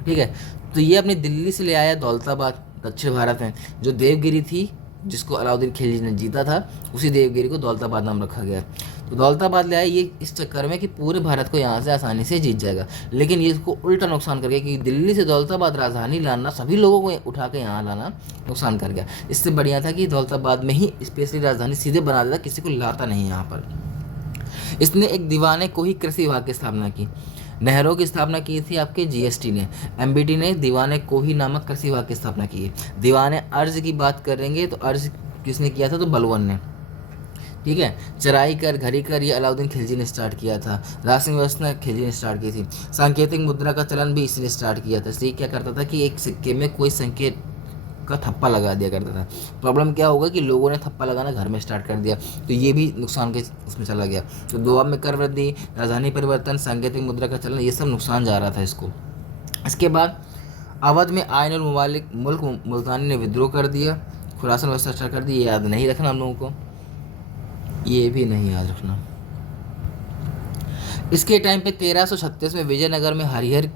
ठीक है। तो ये अपनी दिल्ली से ले आया दौलताबाद, दक्षिण भारत में। जो देवगिरी थी जिसको अलाउद्दीन खिलजी ने जीता था, उसी देवगिरी को दौलताबाद नाम रखा गया। तो दौलताबाद ले आया ये इस चक्कर में कि पूरे भारत को यहाँ से आसानी से जीत जाएगा, लेकिन ये इसको उल्टा नुकसान कर गया कि दिल्ली से दौलताबाद राजधानी लाना, सभी लोगों को उठा के यहाँ लाना नुकसान कर गया। इससे बढ़िया था कि दौलताबाद में ही स्पेशली राजधानी सीधे बना देता, किसी को लाता नहीं यहाँ पर। इसने एक दीवाने को ही कृषि विभाग की स्थापना की। नहरों की स्थापना की थी आपके जीएसटी ने, एमबीटी ने दीवाने को ही नामक कृषि विभाग की स्थापना की है। दीवाने अर्ज की बात करेंगे तो अर्ज किसने किया था, तो बलबन ने, ठीक है। चराई कर, घड़ी कर, ये अलाउद्दीन खिलजी ने स्टार्ट किया था। राष्ट्रीय व्यवस्था खिलजी ने स्टार्ट की थी। सांकेतिक मुद्रा का चलन भी इसने स्टार्ट किया था। इसलिए क्या करता था कि एक सिक्के में कोई संकेत का थप्पा लगा दिया करता था। प्रॉब्लम क्या होगा कि लोगों ने थप्पा लगाना घर में स्टार्ट कर दिया, तो ये भी नुकसान के उसमें चला गया। तो दोआब में कर वृद्धि, राजधानी परिवर्तन, सांकेतिक मुद्रा का चलन, ये सब नुकसान जा रहा था इसको। इसके बाद अवध में आयन और मुल्क मुल्तानी ने विद्रोह कर दिया, खुरासान व्यवस्था स्टार्ट कर दी। ये याद नहीं रखना हम लोगों को, ये भी नहीं याद रखना। इसके टाइम पे 1336 में विजयनगर में हरिहर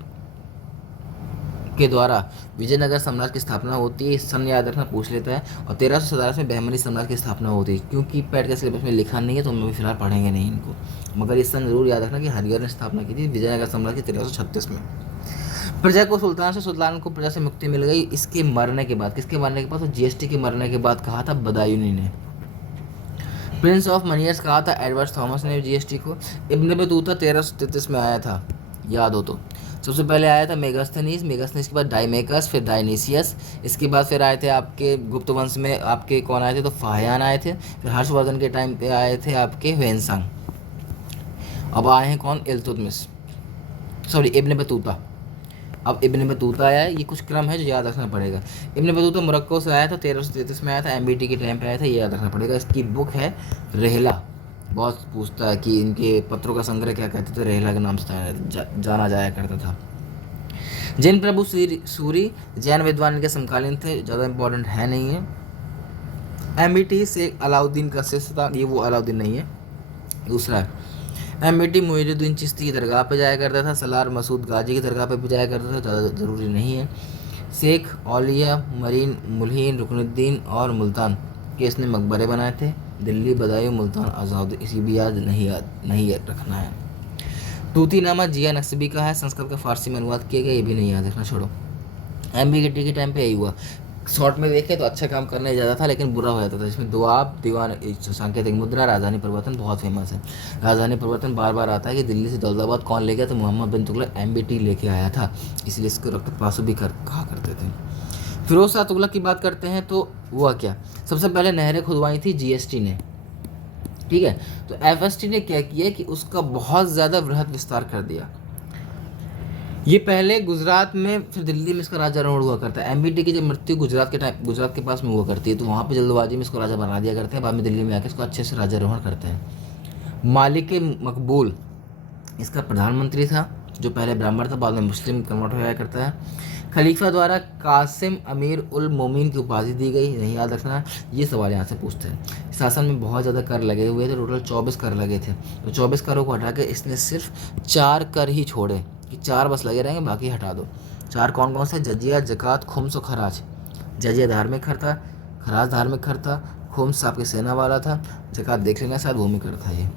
के द्वारा विजयनगर साम्राज्य की स्थापना होती है। इस सन याद रखना, पूछ लेता है। और 1347 में बहमनी साम्राज्य की स्थापना होती है। क्योंकि पैट के सिलेबस में लिखा नहीं है तो हम भी फिलहाल पढ़ेंगे नहीं इनको, मगर इस सन जरूर याद रखना कि हरिहर ने स्थापना की थी विजयनगर साम्राज्य की 1336 में। प्रजा को सुल्तान को प्रजा से मुक्ति मिल गई इसके मरने के बाद। किसके मरने के बाद, तो जीएसटी के मरने के बाद कहा था बदायूनी ने। प्रिंस ऑफ मनियर्स कहा था एडवर्ड थॉमस ने जीएसटी को। इब्न बतूता 1333 में आया था, याद हो तो। सबसे पहले आया था मेगास्थनीज के बाद डाइमेकस, फिर डायनीसियस। इसके बाद फिर आए थे आपके गुप्त वंश में आपके कौन आए थे, तो फाहियान आए थे। फिर हर्षवर्धन के टाइम पे आए थे आपके ह्वेनसांग। अब आए हैं कौन, इब्न बतूता। अब इब्न बतूता आया है, ये कुछ क्रम है जो याद रखना पड़ेगा। इब्न बतूता मोरक्को से आया था, 1333 में आया था, एमबीटी के टाइम पे आया था, ये याद रखना पड़ेगा। इसकी बुक है रेहला, बहुत पूछता है कि इनके पत्रों का संग्रह क्या कहते थे, रेहला के नाम से जाना जाया करता था। जैन प्रभु सूरी जैन विद्वान इनके समकालीन थे, ज़्यादा इंपॉर्टेंट है नहीं है। एमबीटी से अलाउद्दीन का शिष्य था, ये वो अलाउद्दीन नहीं है, दूसरा है। एमबीटी मुइनुद्दीन चिश्ती की दरगाह पे जाया करता था, सलार मसूद गाजी की दरगाह पे भी जाया करता था, ज़्यादा ज़रूरी नहीं है। शेख औलिया मरीन मुल्हीन रुकनुद्दीन और मुल्तान के इसने मकबरे बनाए थे। दिल्ली, बदायूं, मुल्तान, आज़ाद, इसी भी नहीं रखना है। तूतीनामा जिया नक्शबी का है, संस्कृत का फारसी में अनुवाद किया गया, ये भी नहीं याद रखना, छोड़ो। एमबीटी के टाइम पे यही हुआ। शॉर्ट में देखे तो अच्छा काम करने ज़्यादा था, लेकिन बुरा हो जाता था। इसमें दोआब, दीवान, सांकेतिक मुद्रा, राजधानी परिवर्तन बहुत फेमस है। राजधानी परिवर्तन बार बार आता है कि दिल्ली से दौलताबाद कौन ले गया, तो मोहम्मद बिन तुगलक एमबीटी लेके आया था, इसलिए इसको रक्त पासु भी कहा करते थे। फिरोज शाह तुगलक की बात करते हैं तो हुआ क्या, सबसे पहले नहरें खुदवाई थी जीएसटी ने, ठीक है। तो एफएसटी ने क्या किया कि उसका बहुत ज़्यादा वृहद विस्तार कर दिया। ये पहले गुजरात में फिर दिल्ली में इसका राजारोहण हुआ करता है। एमबीटी की जब मृत्यु गुजरात के पास में हुआ करती है तो वहाँ पे जल्दबाजी में इसको राजा बना दिया करते हैं, बाद में दिल्ली में आकर इसको अच्छे से राजारोहण करते हैं। मालिक मकबूल इसका प्रधानमंत्री था, जो पहले ब्राह्मण था, बाद में मुस्लिम कन्वर्ट हो जाया करता है। खलीफा द्वारा कासिम अमीर उल मोमिन की उपाधि दी गई, नहीं याद रखना, ये सवाल यहाँ से पूछते हैं। शासन में बहुत ज़्यादा कर लगे हुए थे, टोटल 24 कर लगे थे, तो 24 करों को हटा के इसने सिर्फ 4 कर ही छोड़े कि 4 बस लगे रहेंगे, बाकी हटा दो। 4 कौन कौन से? जजिया, ज़कात, खुम्स और खराज। जजिया धार्मिक कर था, खराज धार्मिक कर था, खुम्स आपकी सेना वाला था, ज़कात देख लेना शायद भूमि कर था। ये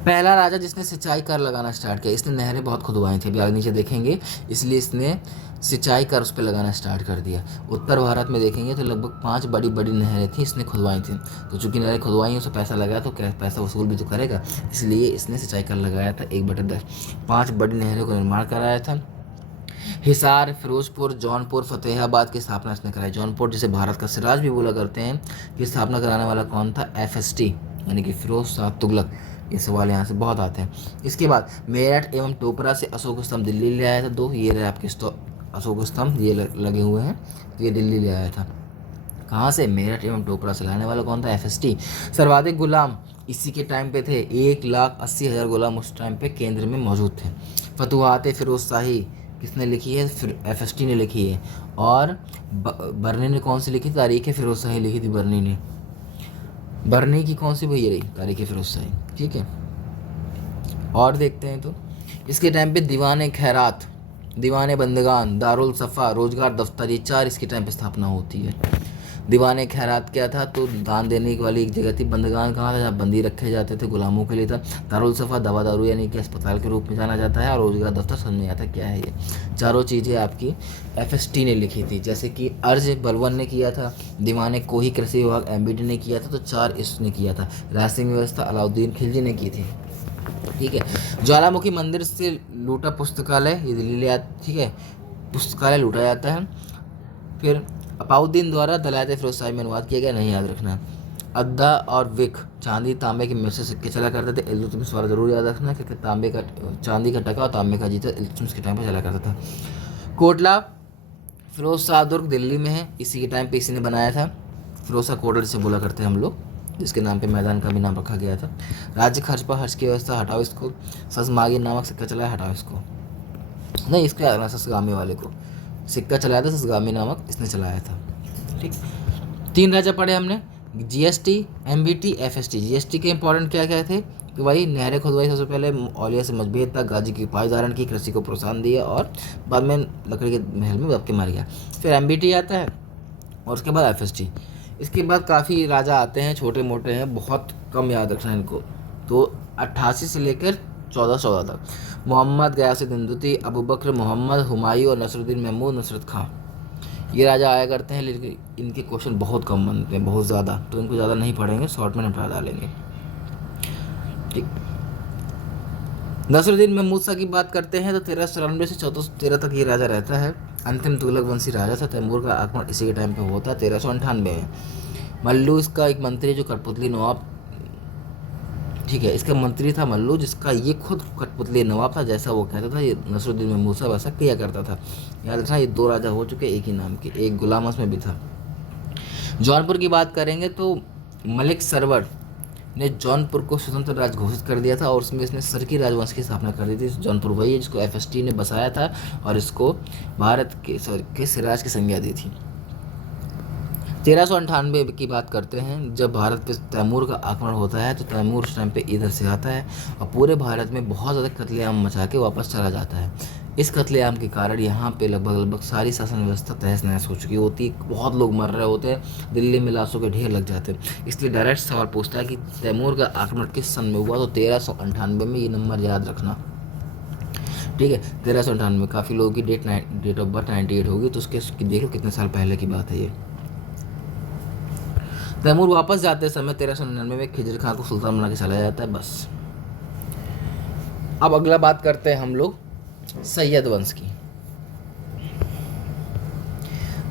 पहला राजा जिसने सिंचाई कर लगाना स्टार्ट किया, इसने नहरें बहुत खुदवाई थी, अभी आगे नीचे देखेंगे, इसलिए इसने सिंचाई कर उस पर लगाना स्टार्ट कर दिया। उत्तर भारत में देखेंगे तो लगभग 5 बड़ी बड़ी नहरें थी, इसने खुदवाई थी, तो चूंकि नहरें खुदवाई उसे पैसा लगाया तो क्या पैसा वसूल भी तो करेगा, इसलिए इसने सिंचाई कर लगाया था 1/10। 5 बड़ी नहरों का निर्माण कराया था। हिसार, फिरोजपुर, जौनपुर, फतेहाबाद की स्थापना इसने कराई। जौनपुर जिसे भारत का सिराज भी बोला करते हैं, कि स्थापना कराने वाला कौन था? FST यानी कि फिरोज शाह तुगलक। ये सवाल यहाँ से बहुत आते हैं। इसके बाद मेरठ एवं टोपरा से अशोक स्तंभ दिल्ली ले आया था 2, ये रहे आपके अशोक स्तंभ, ये लगे हुए हैं, तो ये दिल्ली ले आया था। कहाँ से? मेरठ एवं टोपरा से। लाने वाला कौन था? FST। सर्वाधिक गुलाम इसी के टाइम पे थे, 1,80,000 गुलाम उस टाइम पे केंद्र में मौजूद थे। फतुहात फिरोज शाही किसने लिखी है? फिर FST ने लिखी है। और बर्नी ने कौन सी लिखी? तारीख फिरोज शाही लिखी थी बर्नी ने। बर्नी की कौन सी भैया रही? तारीख फिरोज शाही, ठीक है। और देखते हैं तो इसके टाइम पे दीवान खैरात, दीवान बंदगान, दारुल सफ़ा, रोजगार दफ्तर, ये 4 इसके टाइम पे स्थापना होती है। दीवान खैरात क्या था? तो दान देने वाली एक जगह थी। बंदगान कहाँ था? जहाँ बंदी रखे जाते थे, गुलामों के लिए था। दारुल सफ़ा दवा दारू यानी कि अस्पताल के रूप में जाना जाता है। और रोजगार दफ्तर समझ में आता क्या है। ये चारों चीज़ें आपकी FST ने लिखी थी। जैसे कि अर्ज बलवन ने किया था, दीवान कोही कृषि विभाग MBD ने किया था, तो 4 इसने किया था। रासिंग व्यवस्था अलाउद्दीन खिलजी ने की थी, ठीक है। ज्वालामुखी मंदिर से लूटा पुस्तकालय, ये दिल्ली ले आता, ठीक है, पुस्तकालय लूटा जाता है। फिर अपाउद्दीन द्वारा दलायत फिरोज शाही में अनुवाद किया गया, नहीं याद रखना। अद्दा और विक चांदी तांबे के मिल से सिक्के चला करते थे। इल्तुतमिश वाला जरूर याद रखना, क्योंकि तांबे का चांदी का टका और तांबे का जीता इल्तुतमिश के टाइम पर चला करता था। कोटला फिरोज शाह दुर्ग दिल्ली में है, इसी के टाइम पे इसी ने बनाया था। फिरोज शाह कोटला जिसे बोला करते हैं हम लोग, जिसके नाम पे मैदान का भी नाम रखा गया था। राज्य खर्च पर हर्ष की व्यवस्था, हटाओ इसको। ससमागी नामक सिक्का चलाया, हटाओ इसको, नहीं इसको याद रखना, ससगामी वाले को सिक्का चलाया था, ससगामी नामक इसने चलाया था, ठीक। 3 राजा पढ़े हमने, GST, MBT, FST। GST के इंपॉर्टेंट क्या क्या थे? तो भाई नहरें खुदवाई सबसे पहले, औलिया से मजबूत तक, गाजी की उपाधि धारण की, कृषि को प्रोत्साहन दिया, और बाद में लकड़ी के महल में दब के मार गया। फिर MBT आता है और उसके बाद FST। इसके बाद काफ़ी राजा आते हैं, छोटे मोटे हैं, बहुत कम याद रखना इनको। तो 88 से लेकर 1414 तक मोहम्मद गयासुद्दीन दुती, अबू बकर मोहम्मद, हुमायूं और नसरुद्दीन महमूद नसरत खां, ये राजा आया करते हैं। लेकिन इनके क्वेश्चन बहुत कम बनते हैं, बहुत ज़्यादा, तो इनको ज़्यादा नहीं पढ़ेंगे, शॉर्ट में निपटा डालेंगे, ठीक। नसरुद्दीन महमूद शाह की बात करते हैं तो 1394 से 1413 तक ये राजा रहता है। अंतिम तुगलक वंशी राजा था। तैमूर का आक्रमण इसी के टाइम पे होता है 1398 में। मल्लू इसका एक मंत्री जो कठपुतली नवाब, ठीक है, इसका मंत्री था मल्लू, जिसका ये खुद कठपुतली नवाब था, जैसा वो कहता था ये नसरुद्दीन महमूद शाह वैसा किया करता था। याद रखना, ये 2 राजा हो चुके एक ही नाम के, एक गुलाम में भी था। जौनपुर की बात करेंगे तो मलिक सरवर ने जौनपुर को स्वतंत्र राज्य घोषित कर दिया था, और उसमें इसने सरकी राजवंश की स्थापना कर दी थी। जौनपुर वही है जिसको FST ने बसाया था, और इसको भारत के सिराज की संज्ञा दी थी। 1398 की बात करते हैं, जब भारत पे तैमूर का आक्रमण होता है, तो तैमूर उस टाइम पे इधर से आता है और पूरे भारत में बहुत ज़्यादा कत्लेआम मचा के वापस चला जाता है। इस कत्लेआम के कारण यहाँ पे लगभग सारी शासन व्यवस्था तहस नहस हो चुकी होती है, बहुत लोग मर रहे होते हैं, दिल्ली में लाशों के ढेर लग जाते हैं। इसलिए डायरेक्ट सवाल पूछता है कि तैमूर का आक्रमण किस सन में हुआ, तो 1398 में, ये नंबर याद रखना, ठीक है। 1398 में काफ़ी लोगों की डेट ऑफ बर्थ 98 होगी, तो उसके देख लो कितने साल पहले की बात है ये। तैमूर वापस जाते समय 1399 में खिजर खां को सुल्तान बना के चला जाता है, बस। अब अगला बात करते हैं हम लोग सैयद वंश की।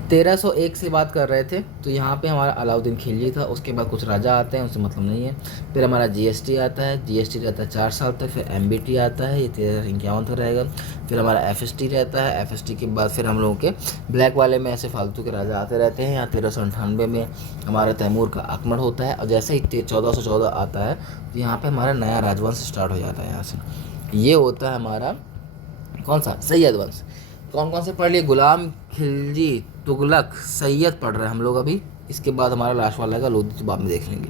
1301 से बात कर रहे थे, तो यहाँ पे हमारा अलाउद्दीन खिलजी था। उसके बाद कुछ राजा आते हैं, उससे मतलब नहीं है। फिर हमारा जीएसटी आता है, जीएसटी रहता है 4 साल तक। फिर एमबीटी आता है, ये 1351 तक रहेगा। फिर हमारा एफएसटी रहता है, एफएसटी के बाद फिर हम लोगों के ब्लैक वाले में ऐसे फालतू के राजा आते रहते हैं। यहाँ 1398 में हमारा तैमूर का आक्रमण होता है, और जैसे ही 1414 आता है तो यहाँ पर हमारा नया राजवंश स्टार्ट हो जाता है। यहाँ से ये होता है हमारा कौन सा, सैयद वंश। कौन कौन से पढ़ लिए, गुलाम, खिलजी, तुगलक, सैयद पढ़ रहे हैं हम लोग अभी। इसके बाद हमारा लास्ट वाला है लोधी, तो बाद में देख लेंगे।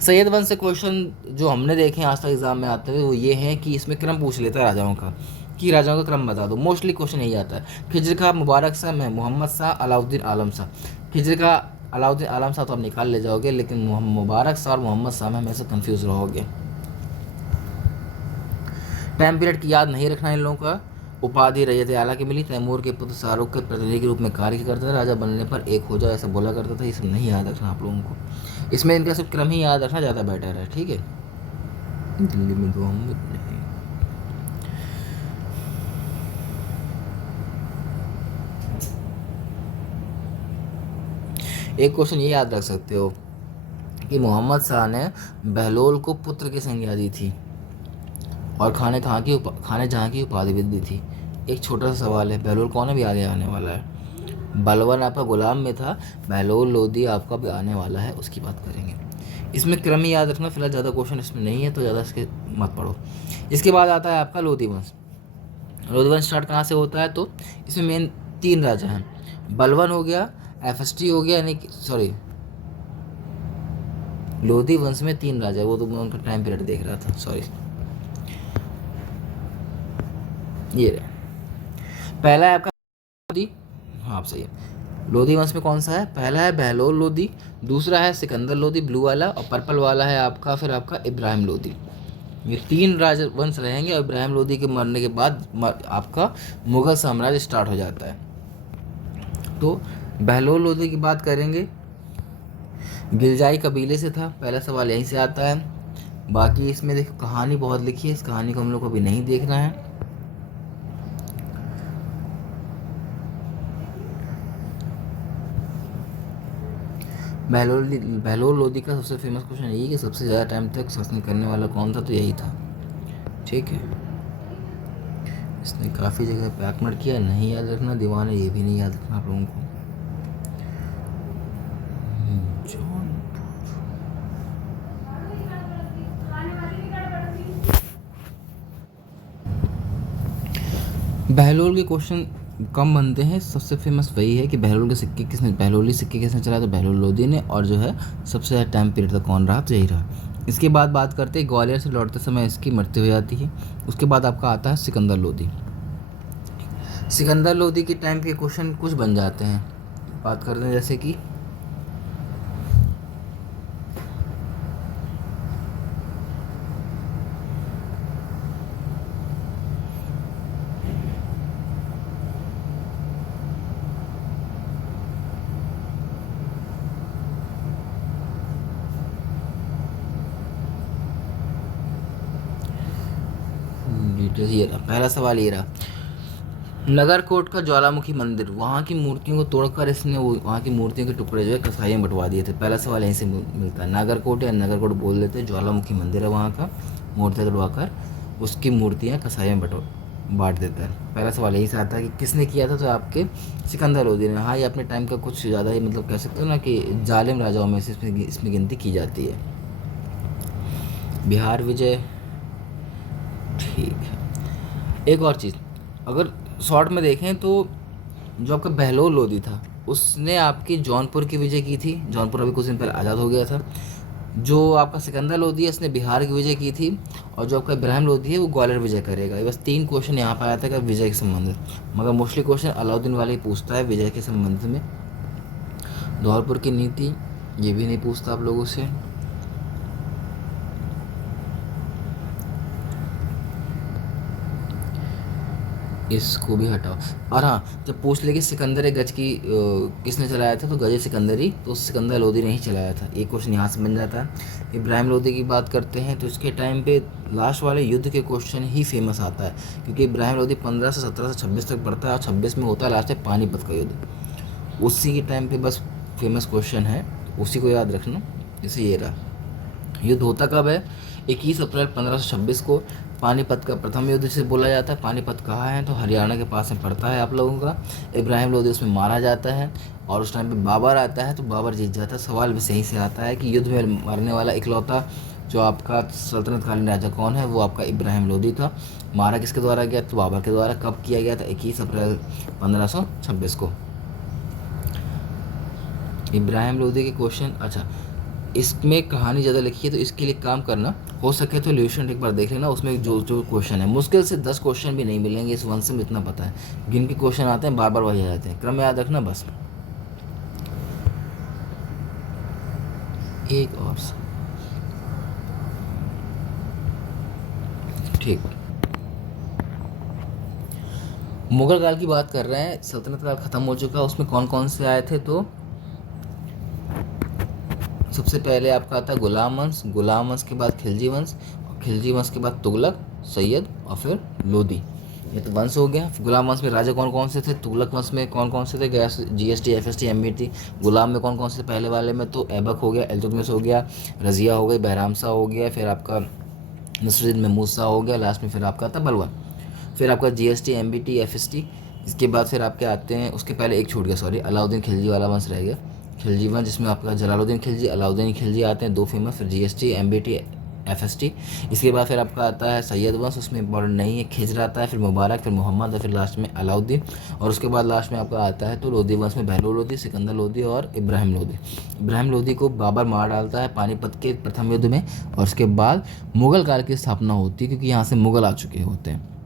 सैयद वंश से क्वेश्चन जो हमने देखे आज तक एग्जाम में आते हुए वो ये है कि इसमें क्रम पूछ लेता है राजाओं का, कि राजाओं का क्रम बता दो। मोस्टली क्वेश्चन यही आता है। खिज्र का मुबारक शाह में मोहम्मद शाह, अलाउद्दीन आलम शाह। खिज्र का अलाउद्दीन आलम शाह तो आप निकाल ले जाओगे, लेकिन मुबारक शाह और मोहम्मद शाह में हमेशा कन्फ्यूज रहोगे। टाइम पीरियड की याद नहीं रखना इन लोगों का। उपाधि रैयत आला की मिली। तैमूर के पुत्र शाहरुख के प्रतिनिधि के रूप में कार्य करता था। राजा बनने पर एक हो जाओ ऐसा बोला करता था। ये सब नहीं याद रखना आप लोगों को, इसमें इनका सिर्फ क्रम ही याद रखना ज़्यादा बेटर है, ठीक है। दिल्ली में दो हम एक क्वेश्चन ये याद रख सकते हो कि मोहम्मद शाह ने बहलोल को पुत्र की संज्ञा दी थी, और खाने जहाँ की उपाधि भी दी थी। एक छोटा सा सवाल है, बहलोल कौन है भी आगे आने वाला है। बलवन आपका गुलाम में था, बहलोल लोधी आपका भी आने वाला है, उसकी बात करेंगे। इसमें क्रम ही याद रखना। फिलहाल ज़्यादा क्वेश्चन इसमें नहीं है तो ज़्यादा इसके मत पढ़ो। इसके बाद आता है आपका लोधी वंश। लोधी वंश स्टार्ट कहाँ से होता है, तो इसमें मेन 3 राजा हैं। बलवन हो गया, एफएसटी हो गया, यानी कि सॉरी, लोधी वंश में 3 राजा, वो तो मैं उनका टाइम पीरियड देख रहा था, सॉरी। ये रहे, पहला है आपका लोधी, हाँ आप सही है। लोधी वंश में कौन सा है, पहला है बहलोल लोधी, दूसरा है सिकंदर लोधी ब्लू वाला, और पर्पल वाला है आपका फिर आपका इब्राहिम लोधी। ये 3 राजवंश रहेंगे, और इब्राहिम लोधी के मरने के बाद आपका मुगल साम्राज्य स्टार्ट हो जाता है। तो बहलोल लोधी की बात करेंगे, गिलजाई कबीले से था, पहला सवाल यहीं से आता है। बाकी इसमें देखो कहानी बहुत लिखी है, इस कहानी को हम लोग को अभी नहीं देखना है। बहलोल लोधी का सबसे फेमस क्वेश्चन यही कि सबसे ज़्यादा टाइम तक शासन करने वाला कौन था, तो यही था, ठीक है। इसने काफ़ी जगह पे आक्रमण किया, नहीं याद रखना। दीवान है, ये भी नहीं याद रखना आप लोगों को। बहलोल के क्वेश्चन कम बनते हैं, सबसे फेमस वही है कि बहलोली सिक्के किसने चलाया, तो बहलोल लोधी ने, और जो है सबसे ज़्यादा टाइम पीरियड तक कौन रहा, तो यही रहा। इसके बाद बात करते हैं ग्वालियर से लौटते समय इसकी मृत्यु हो जाती है। उसके बाद आपका आता है सिकंदर लोधी। सिकंदर लोधी के टाइम के क्वेश्चन कुछ बन जाते हैं, बात करते हैं जैसे कि ये रहा पहला सवाल, ये रहा नगरकोट का ज्वालामुखी मंदिर, वहाँ की मूर्तियों को तोड़कर इसने वहाँ की मूर्तियों के टुकड़े जो है कसाई में बंटवा दिए थे। पहला सवाल यहीं से मिलता है। नागरकोट या नगरकोट बोल देते हैं, ज्वालामुखी मंदिर है वहाँ का, मूर्तियाँ तोड़वाकर उसकी मूर्तियाँ कसाई में बांट देता है। पहला सवाल यही से आता है कि किसने किया था, तो आपके सिकंदर लोधी ने। हाँ, ये अपने टाइम का कुछ ज़्यादा ही मतलब कह सकते हो ना कि जालिम राजाओं में से इसमें गिनती की जाती है। बिहार विजय, ठीक है। एक और चीज़, अगर शॉर्ट में देखें तो जो आपका बहलोल लोधी था उसने आपकी जौनपुर की विजय की थी। जौनपुर अभी कुछ दिन पहले आज़ाद हो गया था। जो आपका सिकंदर लोधी है इसने बिहार की विजय की थी, और जो आपका इब्राहिम लोधी है वो ग्वालियर विजय करेगा। ये बस 3 क्वेश्चन यहाँ पर आया था कि विजय के संबंध, मगर मोस्टली क्वेश्चन अलाउद्दीन वाले ही पूछता है विजय के संबंध में। धौलपुर की नीति ये भी नहीं पूछता आप लोगों से। इसको भी हटाओ। और हाँ, जब पूछ ले कि सिकंदर गज की किसने चलाया था, तो गज सिकंदरी तो सिकंदर लोधी ने ही चलाया था। एक क्वेश्चन यहाँ से बन जाता है। इब्राहिम लोधी की बात करते हैं तो इसके टाइम पे लास्ट वाले युद्ध के क्वेश्चन ही फेमस आता है, क्योंकि इब्राहिम लोधी 15 से 17 से 26 तक पढ़ता है, और 26 में होता है लास्ट में पानीपत का युद्ध। उसी के टाइम पे बस फेमस क्वेश्चन है, उसी को याद रखना। जैसे ये रहा, युद्ध होता कब है? 21 अप्रैल 1526 को। पानीपत का प्रथम युद्ध जिसे बोला जाता है। पानीपत कहाँ है? तो हरियाणा के पास में पड़ता है आप लोगों का। इब्राहिम लोधी उसमें मारा जाता है और उस टाइम पे बाबर आता है तो बाबर जीत जाता है। सवाल भी सही से आता है कि युद्ध में मरने वाला इकलौता जो आपका सल्तनतकालीन राजा कौन है? वो आपका इब्राहिम लोधी था। मारा किसके द्वारा गया? तो बाबर के द्वारा। कब किया गया था? 21 अप्रैल 1526 को। इब्राहिम लोधी के क्वेश्चन। अच्छा, इसमें कहानी ज़्यादा लिखी है तो इसके लिए काम करना, हो सके तो ल्यूशन एक बार देख लेना, उसमें जो जो क्वेश्चन है मुश्किल से 10 क्वेश्चन भी नहीं मिलेंगे इस वंश में, इतना पता है। गिन के क्वेश्चन आते हैं बार बार वही आ जाते हैं, क्रम याद रखना बस। एक और ठीक, मुगल काल की बात कर रहे हैं। सल्तनत काल ख़त्म हो चुका, उसमें कौन कौन से आए थे? तो सबसे पहले आपका आता है गुलाम वंश, गुलाम वंश के बाद खिलजी वंश, और खिलजी वंश के बाद तुगलक, सैयद और फिर लोधी। ये तो वंश हो गया। गुलाम वंश में राजा कौन कौन से थे? तुगलक वंश में कौन कौन से थे? Gas, GST, FST, MBT। गुलाम में कौन कौन से? पहले वाले में तो ऐबक हो गया, इल्तुतमिश हो गया, रज़िया हो गई, बहराम शाह हो गया, फिर आपका नसरुद्दीन महमूद शाह हो गया, लास्ट में फिर आपका आता बलवन। फिर आपका GST, MBT, FST। इसके बाद फिर आपके आते हैं, उसके पहले एक छूट गया, सॉरी, अलाउद्दीन खिलजी वाला वंश रह गया, खिलजी वंश, जिसमें आपका जलालुद्दीन खिलजी, अलाउद्दीन खिलजी आते हैं, दो फेमस। फिर GST, MBT, FST। इसके बाद फिर आपका आता है सैयद वंश, उसमें इंपॉर्टेंट नहीं है, खिजर आता है, फिर मुबारक, फिर मोहम्मद और फिर लास्ट में अलाउद्दीन। और उसके बाद लास्ट में आपका आता है तो लोधी वंश में बहलोल लोधी, सिकंदर लोधी और इब्राहिम लोधी। इब्राहिम लोधी को बाबर मार डालता है पानीपत के प्रथम युद्ध में, और उसके बाद मुगल काल की स्थापना होती है, क्योंकि यहाँ से मुगल आ चुके होते हैं।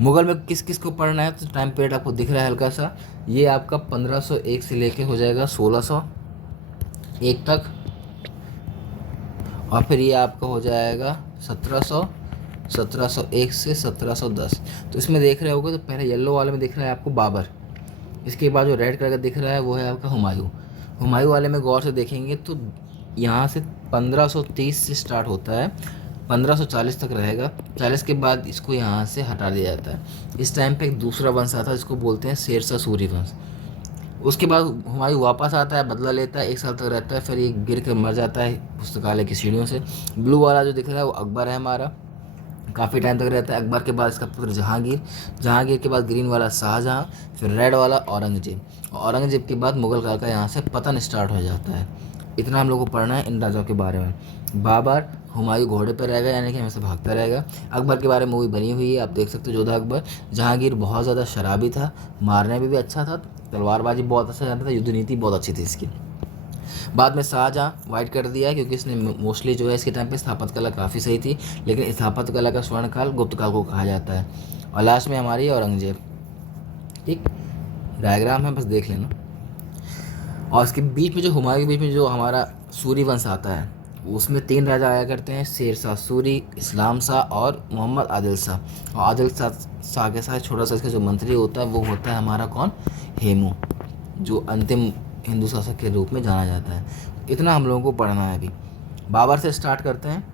मुगल में किस किस को पढ़ना है? तो टाइम पीरियड आपको दिख रहा है हल्का सा, ये आपका 1501 से लेके हो जाएगा 1601 तक, और फिर ये आपका हो जाएगा 1701 से 1710। तो इसमें देख रहे होगे तो पहले येलो वाले में दिख रहा है आपको बाबर, इसके बाद जो रेड कलर का दिख रहा है वो है आपका हुमायूं। हुमायूं वाले में गौर से देखेंगे तो यहाँ से 1530 से स्टार्ट होता है, 1540 तक रहेगा। 40 के बाद इसको यहाँ से हटा दिया जाता है। इस टाइम पे एक दूसरा वंश आता है जिसको बोलते हैं शेरशाह सूरी वंश। उसके बाद हुमायूं वापस आता है, बदला लेता है, 1 साल तक रहता है, फिर ये गिर कर मर जाता है पुस्तकालय की सीढ़ियों से। ब्लू वाला जो दिख रहा है वो अकबर है हमारा, काफ़ी टाइम तक रहता है। अकबर के बाद इसका पुत्र जहांगीर, जहांगीर के बाद ग्रीन वाला शाहजहाँ, फिर रेड वाला औरंगजेब, और औरंगजेब के बाद मुगल काल का यहाँ से पतन स्टार्ट हो जाता है। इतना हम लोग को पढ़ना है इन राजाओं के बारे में। बाबर, हुमायूं घोड़े पर रहेगा, यानी कि हमेशा भागता रहेगा। अकबर के बारे में मूवी बनी हुई है, आप देख सकते हो, जोधा अकबर। जहांगीर बहुत ज़्यादा शराबी था, मारने में भी अच्छा था, तलवारबाजी बहुत अच्छा जानता था, युद्ध नीति बहुत अच्छी थी इसकी। बाद में शाहजहाँ वाइट कर दिया क्योंकि इसने मोस्टली जो है इसके टाइम पे स्थापत्य कला काफ़ी सही थी, लेकिन स्थापत्य कला का स्वर्ण काल गुप्त काल को कहा जाता है। और लास्ट में हमारी औरंगजेब। ठीक, डायग्राम है, बस देख लेना। और इसके बीच में जो हुमायूं के बीच में जो हमारा सूरी वंश आता है, उसमें 3 राजा आया करते हैं, शेर शाह सूरी, इस्लाम शाह और मोहम्मद आदिल शाह। और आदिल शाह के साथ छोटा सा इसका जो मंत्री होता है वो होता है हमारा कौन? हेमू, जो अंतिम हिंदू शासक के रूप में जाना जाता है। इतना हम लोगों को पढ़ना है अभी। बाबर से स्टार्ट करते हैं।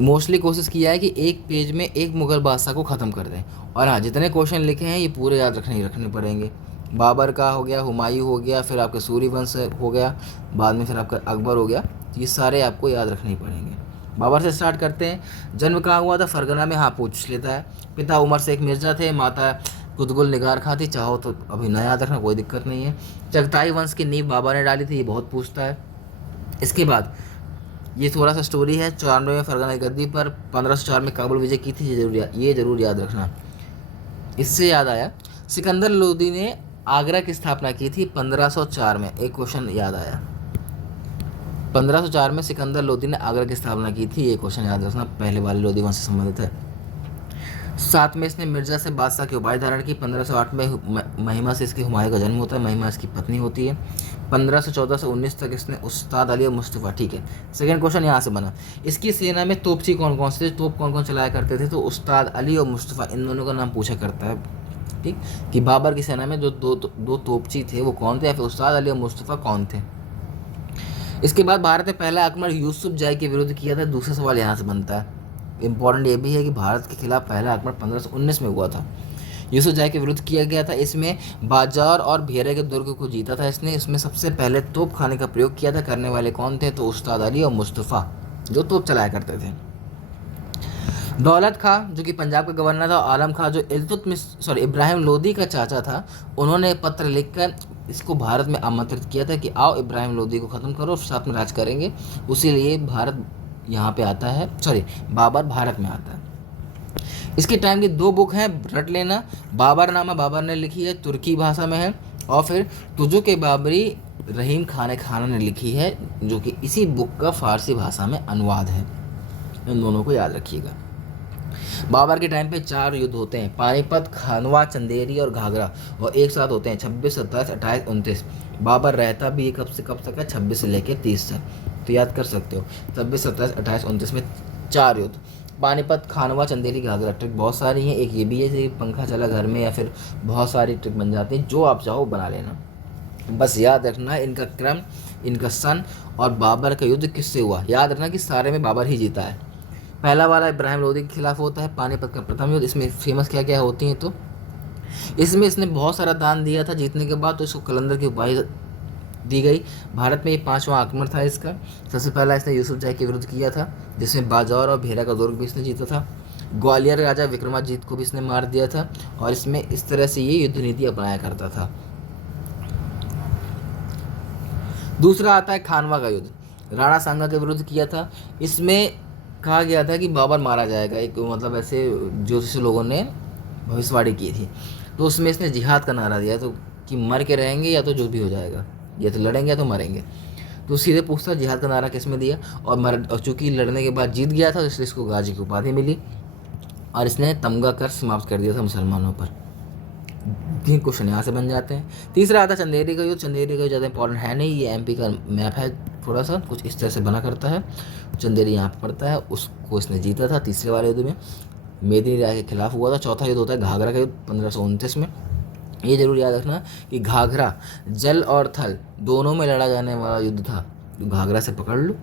मोस्टली कोशिश किया है कि एक पेज में एक मुगल बादशाह को ख़त्म कर दें, और हाँ, जितने क्वेश्चन लिखे हैं ये पूरे याद रखने पड़ेंगे। बाबर का हो गया, हुमायूं हो गया, फिर आपका सूरी वंश हो गया, बाद में फिर आपका अकबर हो गया, तो ये सारे आपको याद रखने ही पड़ेंगे। बाबर से स्टार्ट करते हैं। जन्म कहाँ हुआ था? फरगना में, हाँ पूछ लेता है। पिता उमर शेख मिर्ज़ा थे, माता कुतुबुल निगार खां थी, चाहो तो अभी नया याद रखना, कोई दिक्कत नहीं है। चगताई वंश की नींव बाबर ने डाली थी, ये बहुत पूछता है। इसके बाद ये थोड़ा सा स्टोरी है, 94 में फरगना की गद्दी पर, 1504 में काबुल विजय की थी, ये जरूर याद रखना। इससे याद आया, सिकंदर लोदी ने आगरा की स्थापना की थी 1504 में, एक क्वेश्चन याद आया। 1504 में सिकंदर लोदी ने आगरा की स्थापना की थी, ये क्वेश्चन याद रखना, पहले वाले लोदी वंश से संबंधित है। 7 में इसने मिर्ज़ा से बादशाह की उपाधि धारण की। 1508 में महिमा से इसके हुमायूं का जन्म होता है, महिमा इसकी पत्नी होती है। 1514 से 19 तक इसने उस्ताद अली और मुस्तफ़ा, ठीक है। सेकंड क्वेश्चन यहाँ से बना, इसकी सेना में तोपची कौन कौन से थे? तोप कौन कौन चलाया करते थे? तो उस्ताद अली और मुस्तफ़ा, इन दोनों का नाम पूछा करता है, ठीक, कि बाबर की सेना में जो दो तोपची थे वो कौन थे, या फिर उस्ताद अली और मुस्तफ़ा कौन थे। इसके बाद भारत ने पहला आक्रमण यूसुफ जाय के विरुद्ध किया था। दूसरा सवाल यहाँ से बनता है, इम्पॉर्टेंट ये भी है कि भारत के खिलाफ पहला आक्रमण 1519 में हुआ था। यूसुफ जाही के विरुद्ध किया गया था। इसमें बाजार और भेरे के दुर्ग को जीता था इसने। इसमें सबसे पहले तोप खाने का प्रयोग किया था। करने वाले कौन थे? तो उस्ताद अली और मुस्तफ़ा, जो तोप चलाया करते थे। दौलत खां जो कि पंजाब का गवर्नर था, आलम खां जो इब्राहिम लोदी का चाचा था, उन्होंने पत्र लिखकर इसको भारत में आमंत्रित किया था कि आओ इब्राहिम लोदी को ख़त्म करो, साथ में राज करेंगे। उसी लिए भारत यहाँ पे आता है, बाबर भारत में आता है। इसके टाइम की 2 बुक हैं, रट लेना। बाबरनामा बाबर ने लिखी है, तुर्की भाषा में है, और फिर तुजु के बाबरी रहीम खान ने लिखी है, जो कि इसी बुक का फारसी भाषा में अनुवाद है। इन दोनों को याद रखिएगा। बाबर के टाइम पे 4 युद्ध होते हैं, पानीपत, खानवा, चंदेरी और घाघरा, और एक साथ होते हैं 26, 27, 28, 29। बाबर रहता भी कब से कब तक है? 26 से लेकर 30 तक, तो याद कर सकते हो। 26, 27, 28, 29 में 4 युद्ध। पानीपत, खानवा, चंदेरी, घाघरा। ट्रिक बहुत सारी हैं। एक ये भी है कि पंखा चला घर में, या फिर बहुत सारी ट्रिक बन जाती हैं, जो आप चाहो बना लेना। बस याद रखना है इनका क्रम, इनका सन, और बाबर का युद्ध किससे हुआ। याद रखना कि सारे में बाबर ही जीता है। पहला वाला इब्राहिम लोदी के खिलाफ होता है, पानीपत का प्रथम युद्ध। इसमें फेमस क्या क्या होती हैं? तो इसमें इसने बहुत सारा दान दिया था। जीतने के बाद तो इसको कलंदर की उपाधि दी गई। भारत में ये 5वां आक्रमण था इसका। सबसे पहला इसने यूसुफ जाही के विरुद्ध किया था, जिसमें बाजार और भेरा का दुर्ग भी इसने जीता था। ग्वालियर राजा विक्रमाजीत को भी इसने मार दिया था, और इसमें इस तरह से ये युद्ध नीति अपनाया करता था। दूसरा आता है खानवा का युद्ध, राणा सांगा के विरुद्ध किया था। इसमें कहा गया था कि बाबर मारा जाएगा, एक मतलब ऐसे ज्योतिषी लोगों ने भविष्यवाणी की थी। तो उसमें इसने जिहाद का नारा दिया, तो कि मर के रहेंगे या तो जो भी हो जाएगा, या तो लड़ेंगे या तो मरेंगे। तो सीधे पूछता जिहाद का नारा किस में दिया, और चूँकि लड़ने के बाद जीत गया था, तो इसलिए इसको गाजी की उपाधि मिली, और इसने तमगा कर समाप्त कर दिया था मुसलमानों पर। 3 क्वेश्चन यहाँ से बन जाते हैं। तीसरा आता है चंदेरी का युद्ध। चंदेरी का युद्ध ज़्यादा इंपॉर्टेंट है नहीं, ये एमपी का मैप है, थोड़ा सा कुछ इस तरह से बना करता है। चंदेरी यहाँ पर पड़ता है, उसको इसने जीता था तीसरे वाले युद्ध में, मेदिनी राय के खिलाफ हुआ था। चौथा युद्ध होता है घाघरा का युद्ध 1529 में। ये जरूर याद रखना कि घाघरा जल और थल दोनों में लड़ा जाने वाला युद्ध था। तो घाघरा से पकड़ लो,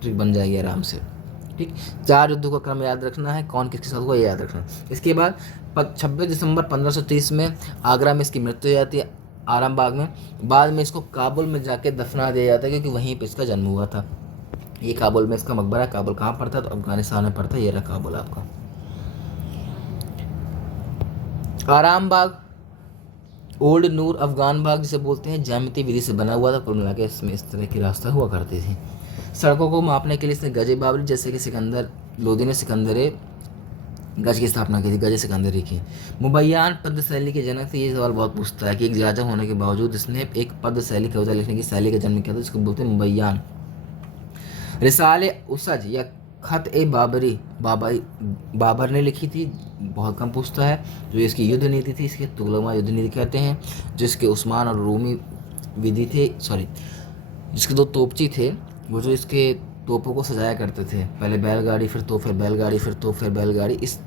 ट्रिक बन जाएगी आराम से। ठीक, 4 युद्धों का क्रम याद रखना है, कौन किसके साथ हुआ ये याद रखना। इसके बाद 26 दिसंबर 1530 में आगरा में इसकी मृत्यु हो जाती है, आरामबाग में। बाद में इसको काबुल में जाके दफना दिया जाता है, क्योंकि वहीं पे इसका जन्म हुआ था। ये काबुल में इसका मकबरा है। काबुल कहाँ पड़ता है? तो अफगानिस्तान में पड़ता है। ये रहा काबुल आपका। आरामबाग ओल्ड नूर अफगान बाग जिसे बोलते हैं, ज्यामिति विधि से बना हुआ था। कुल मिला के इसमें इस तरह की रास्ता हुआ करती थी। सड़कों को मापने के लिए इसने गजे बाबरी, जैसे कि सिकंदर लोदी ने सिकंदर गज की स्थापना की थी, गजे सिकंदरी की। मुबैयान पद शैली के जनक थे। ये सवाल बहुत पूछता है कि एक राजा होने के बावजूद इसने एक पद शैली कविता लिखने की शैली का जन्म किया था, जिसको बोलते हैं मुबैयान। रिसाले उसज या खत ए बाबरी बाबर ने लिखी थी, बहुत कम पूछता है। जो इसकी युद्ध नीति थी, इसके तुगलमा युद्ध नीति कहते हैं। जिसके उस्मान और रूमी विधि थे, जिसके 2 तोपची थे, वो जो इसके तोपों को सजाया करते थे, पहले बैलगाड़ी, फिर तोप, फिर बैलगाड़ी, फिर तोप, फिर बैलगाड़ी, इस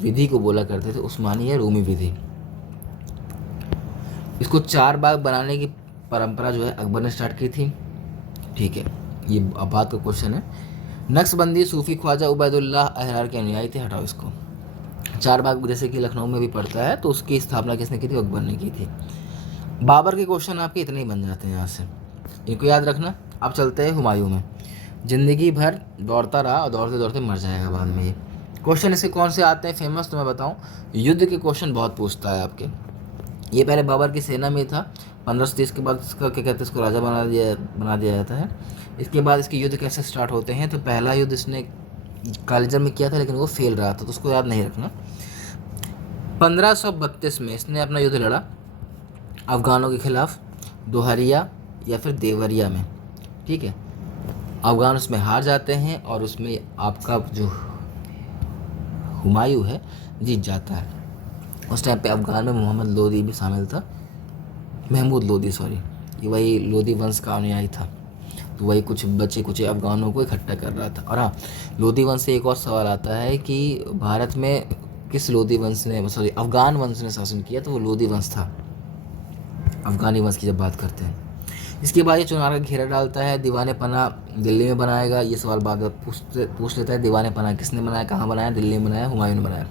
विधि को बोला करते थे उस्मानी या रूमी विधि। इसको 4 बाग बनाने की परंपरा जो है अकबर ने स्टार्ट की थी। ठीक है, ये अब बात का क्वेश्चन है। नक्शबंदी सूफी ख्वाजा उबैदुल्लाह अहरार के अनुयायी थे, हटाओ इसको। 4 बाग जैसे कि लखनऊ में भी पड़ता है, तो उसकी स्थापना किसने की थी? अकबर ने की थी। बाबर के क्वेश्चन आपके इतने ही बन जाते हैं यहाँ से, इनको याद रखना। अब चलते हैं हुमायूं में। ज़िंदगी भर दौड़ता रहा और दौड़ते दौड़ते मर जाएगा बाद में। ये क्वेश्चन इसके कौन से आते हैं फेमस, तो मैं बताऊँ, युद्ध के क्वेश्चन बहुत पूछता है आपके। ये पहले बाबर की सेना में था, 1530 के बाद इसका क्या कहते हैं, इसको राजा बना दिया जाता है। इसके बाद इसके युद्ध कैसे स्टार्ट होते हैं, तो पहला युद्ध इसने कालीजर में किया था, लेकिन वो फेल रहा था, तो उसको याद नहीं रखना। 1532 में इसने अपना युद्ध लड़ा अफगानों के खिलाफ, दोहरिया या फिर देवरिया में। ठीक है, अफगान उसमें हार जाते हैं, और उसमें आपका जो हुमायूं है जीत जाता है। उस टाइम पे अफगान में मोहम्मद लोदी भी शामिल था, महमूद लोदी, ये वही लोदी वंश का अनुयायी था। तो वही कुछ बचे कुछ अफगानों को इकट्ठा कर रहा था। और हाँ, लोदी वंश से एक और सवाल आता है कि भारत में किस लोदी वंश ने, अफगान वंश ने शासन किया, तो वो लोदी वंश था, अफगानी वंश की जब बात करते हैं। इसके बाद ये चुनार का घेरा डालता है, दीवाने पना दिल्ली में बनाएगा। ये सवाल बाद में पूछ लेता है, दीवाने पना किसने बनाया, कहाँ बनाया? दिल्ली में बनाया, हुमायूं ने बनाया।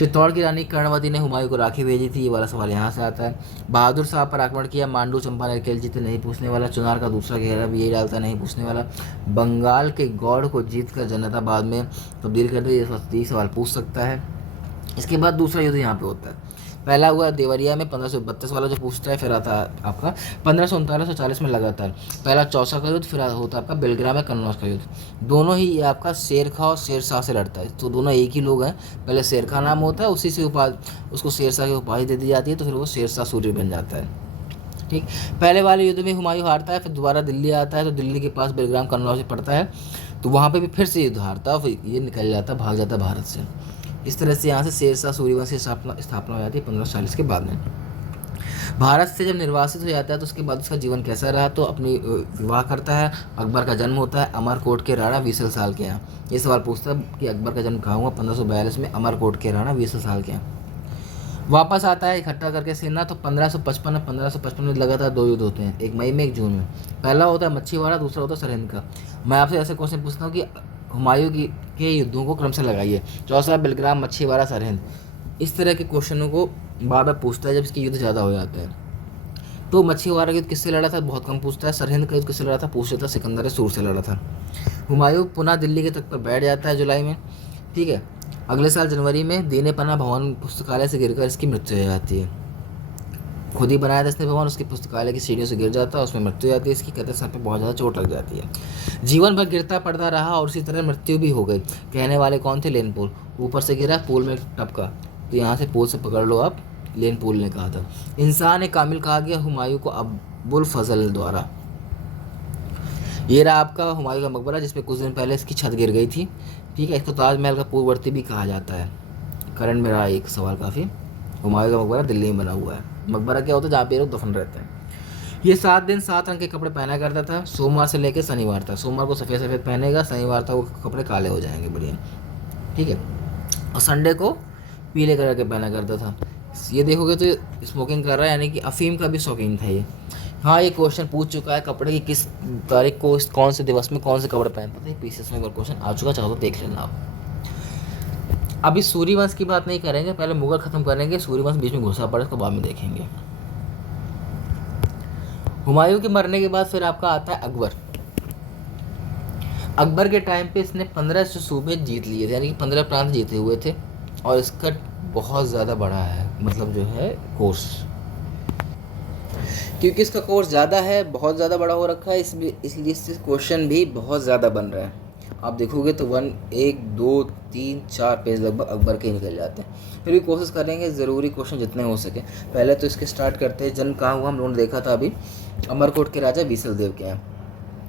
चित्तौड़ की रानी कर्णवती ने हुमायूं को राखी भेजी थी, ये वाला सवाल यहाँ से आता है। बहादुर शाह पर आक्रमण किया, मांडू चंपारण अकेले जीते, नहीं पूछने वाला। चुनार का दूसरा घेरा भी यही डालता है, नहीं पूछने वाला। बंगाल के गौड़ को जीत कर जनता में तब्दील कर दी, ये सवाल पूछ सकता है। इसके बाद दूसरा युद्ध यहाँ पे होता है। पहला हुआ देवरिया में 1532 वाला जो पूछता है, फिर आता है आपका 1539 और 40 में लगातार पहला चौसा का युद्ध, फिर होता है आपका बेलग्राम में कन्नौज का युद्ध। दोनों ही ये आपका शेर खां और शेर शाह से लड़ता है, तो दोनों एक ही लोग हैं। पहले शेर खां नाम होता है, उसी से उसको शेर शाह की उपाधि दे दी जाती है, तो फिर वो शेर शाह सूरी बन जाता है। ठीक, पहले वाले युद्ध में हुमायूं हारता है, फिर दोबारा दिल्ली आता है, तो दिल्ली के पास बेलग्राम कन्नौज से पड़ता है, तो वहाँ पे भी फिर से युद्ध हारता है, फिर ये निकल जाता है, भाग जाता है भारत से। इस तरह से यहाँ से शेर शाह सूरीवंश की स्थापना हो जाती है 1540 के बाद में। भारत से जब निर्वासित हो जाता है तो उसके बाद उसका जीवन कैसा रहा, तो अपनी विवाह करता है, अकबर का जन्म होता है अमरकोट के राणा वीसल साल के यहाँ। ये सवाल पूछता है कि अकबर का जन्म कहाँ हुआ, 1542 में अमरकोट के राणा वीसल साल के यहाँ। वापस आता है इकट्ठा करके सेना, तो 1555 में लगातार 2 युद्ध होते हैं, एक मई में एक जून में। पहला होता है मच्छीवाड़ा, दूसरा होता है सरहिंद का। मैं आपसे ऐसे क्वेश्चन पूछता हूँ कि हुमायूं के युद्धों को क्रम से लगाइए, चौसा, बेलग्राम, मच्छीवाड़ा, सरहिंद। इस तरह के क्वेश्चनों को बार बार पूछता है जब इसके युद्ध ज़्यादा हो जाते हैं। तो मच्छीवाड़ा का युद्ध किससे लड़ा था, बहुत कम पूछता है। सरहिंद का युद्ध किससे लड़ा था, पूछ लेता है सिकंदर सूर से लड़ा था। हुमायूं पुनः दिल्ली के तख्त पर बैठ जाता है जुलाई में। ठीक है, अगले साल जनवरी में देने पना भवन पुस्तकालय से गिरकर इसकी मृत्यु हो जाती है। खुद ही बनाया था इसने भवन, उसकी पुस्तकालय की सीढ़ियों से गिर जाता है, उसमें मृत्यु हो जाती है इसकी। कहते सर पे बहुत ज़्यादा चोट लग जाती है। जीवन भर गिरता पड़ता रहा और उसी तरह मृत्यु भी हो गई। कहने वाले कौन थे, लेन पोल। ऊपर से गिरा, पोल में टपका, तो यहाँ से पोल से पकड़ लो आप, लेन पोल ने कहा था। इंसान कामिल कहा गया हुमायूं को अबुल फजल द्वारा। ये रहा आपका हुमायूं का मकबरा, जिसपे कुछ दिन पहले इसकी छत गिर गई थी। ठीक है, इसको ताजमहल का पूर्ववर्ती भी कहा जाता है। करंट में रहा एक सवाल काफ़ी। हुमायूं का मकबरा दिल्ली में बना हुआ है। मकबरा क्या होता है, जहाँ पे लोग दफन रहते हैं। ये 7 दिन 7 रंग के कपड़े पहना करता था, सोमवार से लेकर शनिवार तक। सोमवार को सफ़ेद सफ़ेद पहनेगा, शनिवार तक वो कपड़े काले हो जाएंगे बढ़िया। ठीक है, और संडे को पीले कलर के पहना करता था। ये देखोगे तो स्मोकिंग कर रहा है, यानी कि अफीम का भी शौकीन था ये। हाँ, ये क्वेश्चन पूछ चुका है कपड़े की किस तारीख को कौन से दिवस में कौन से कपड़े पहनता था। पीसीएस में एक बार क्वेश्चन आ चुका, चाहो तो देख लेना आप। अभी सूर्यवंश की बात नहीं करेंगे, पहले मुगल खत्म करेंगे, सूर्यवंश बीच में घुसा पड़ा, इसको बाद में देखेंगे। हुमायूं के मरने के बाद फिर आपका आता है अकबर। अकबर के टाइम पे इसने 15 सूबे जीत लिए थे, यानी कि 15 प्रांत जीते हुए थे, और इसका बहुत ज़्यादा बड़ा है, मतलब जो है कोर्स, क्योंकि इसका कोर्स ज़्यादा है, बहुत ज़्यादा बड़ा हो रखा है, इसलिए इससे क्वेश्चन भी बहुत ज़्यादा बन रहा है। आप देखोगे तो 1 2 3 4 पेज लगभग अकबर के निकल जाते हैं। फिर भी कोशिश करेंगे ज़रूरी क्वेश्चन जितने हो सके। पहले तो इसके स्टार्ट करते हैं। जन्म कहाँ हुआ, हम लोगों ने देखा था अभी, अमरकोट के राजा बीसल देव के यहाँ।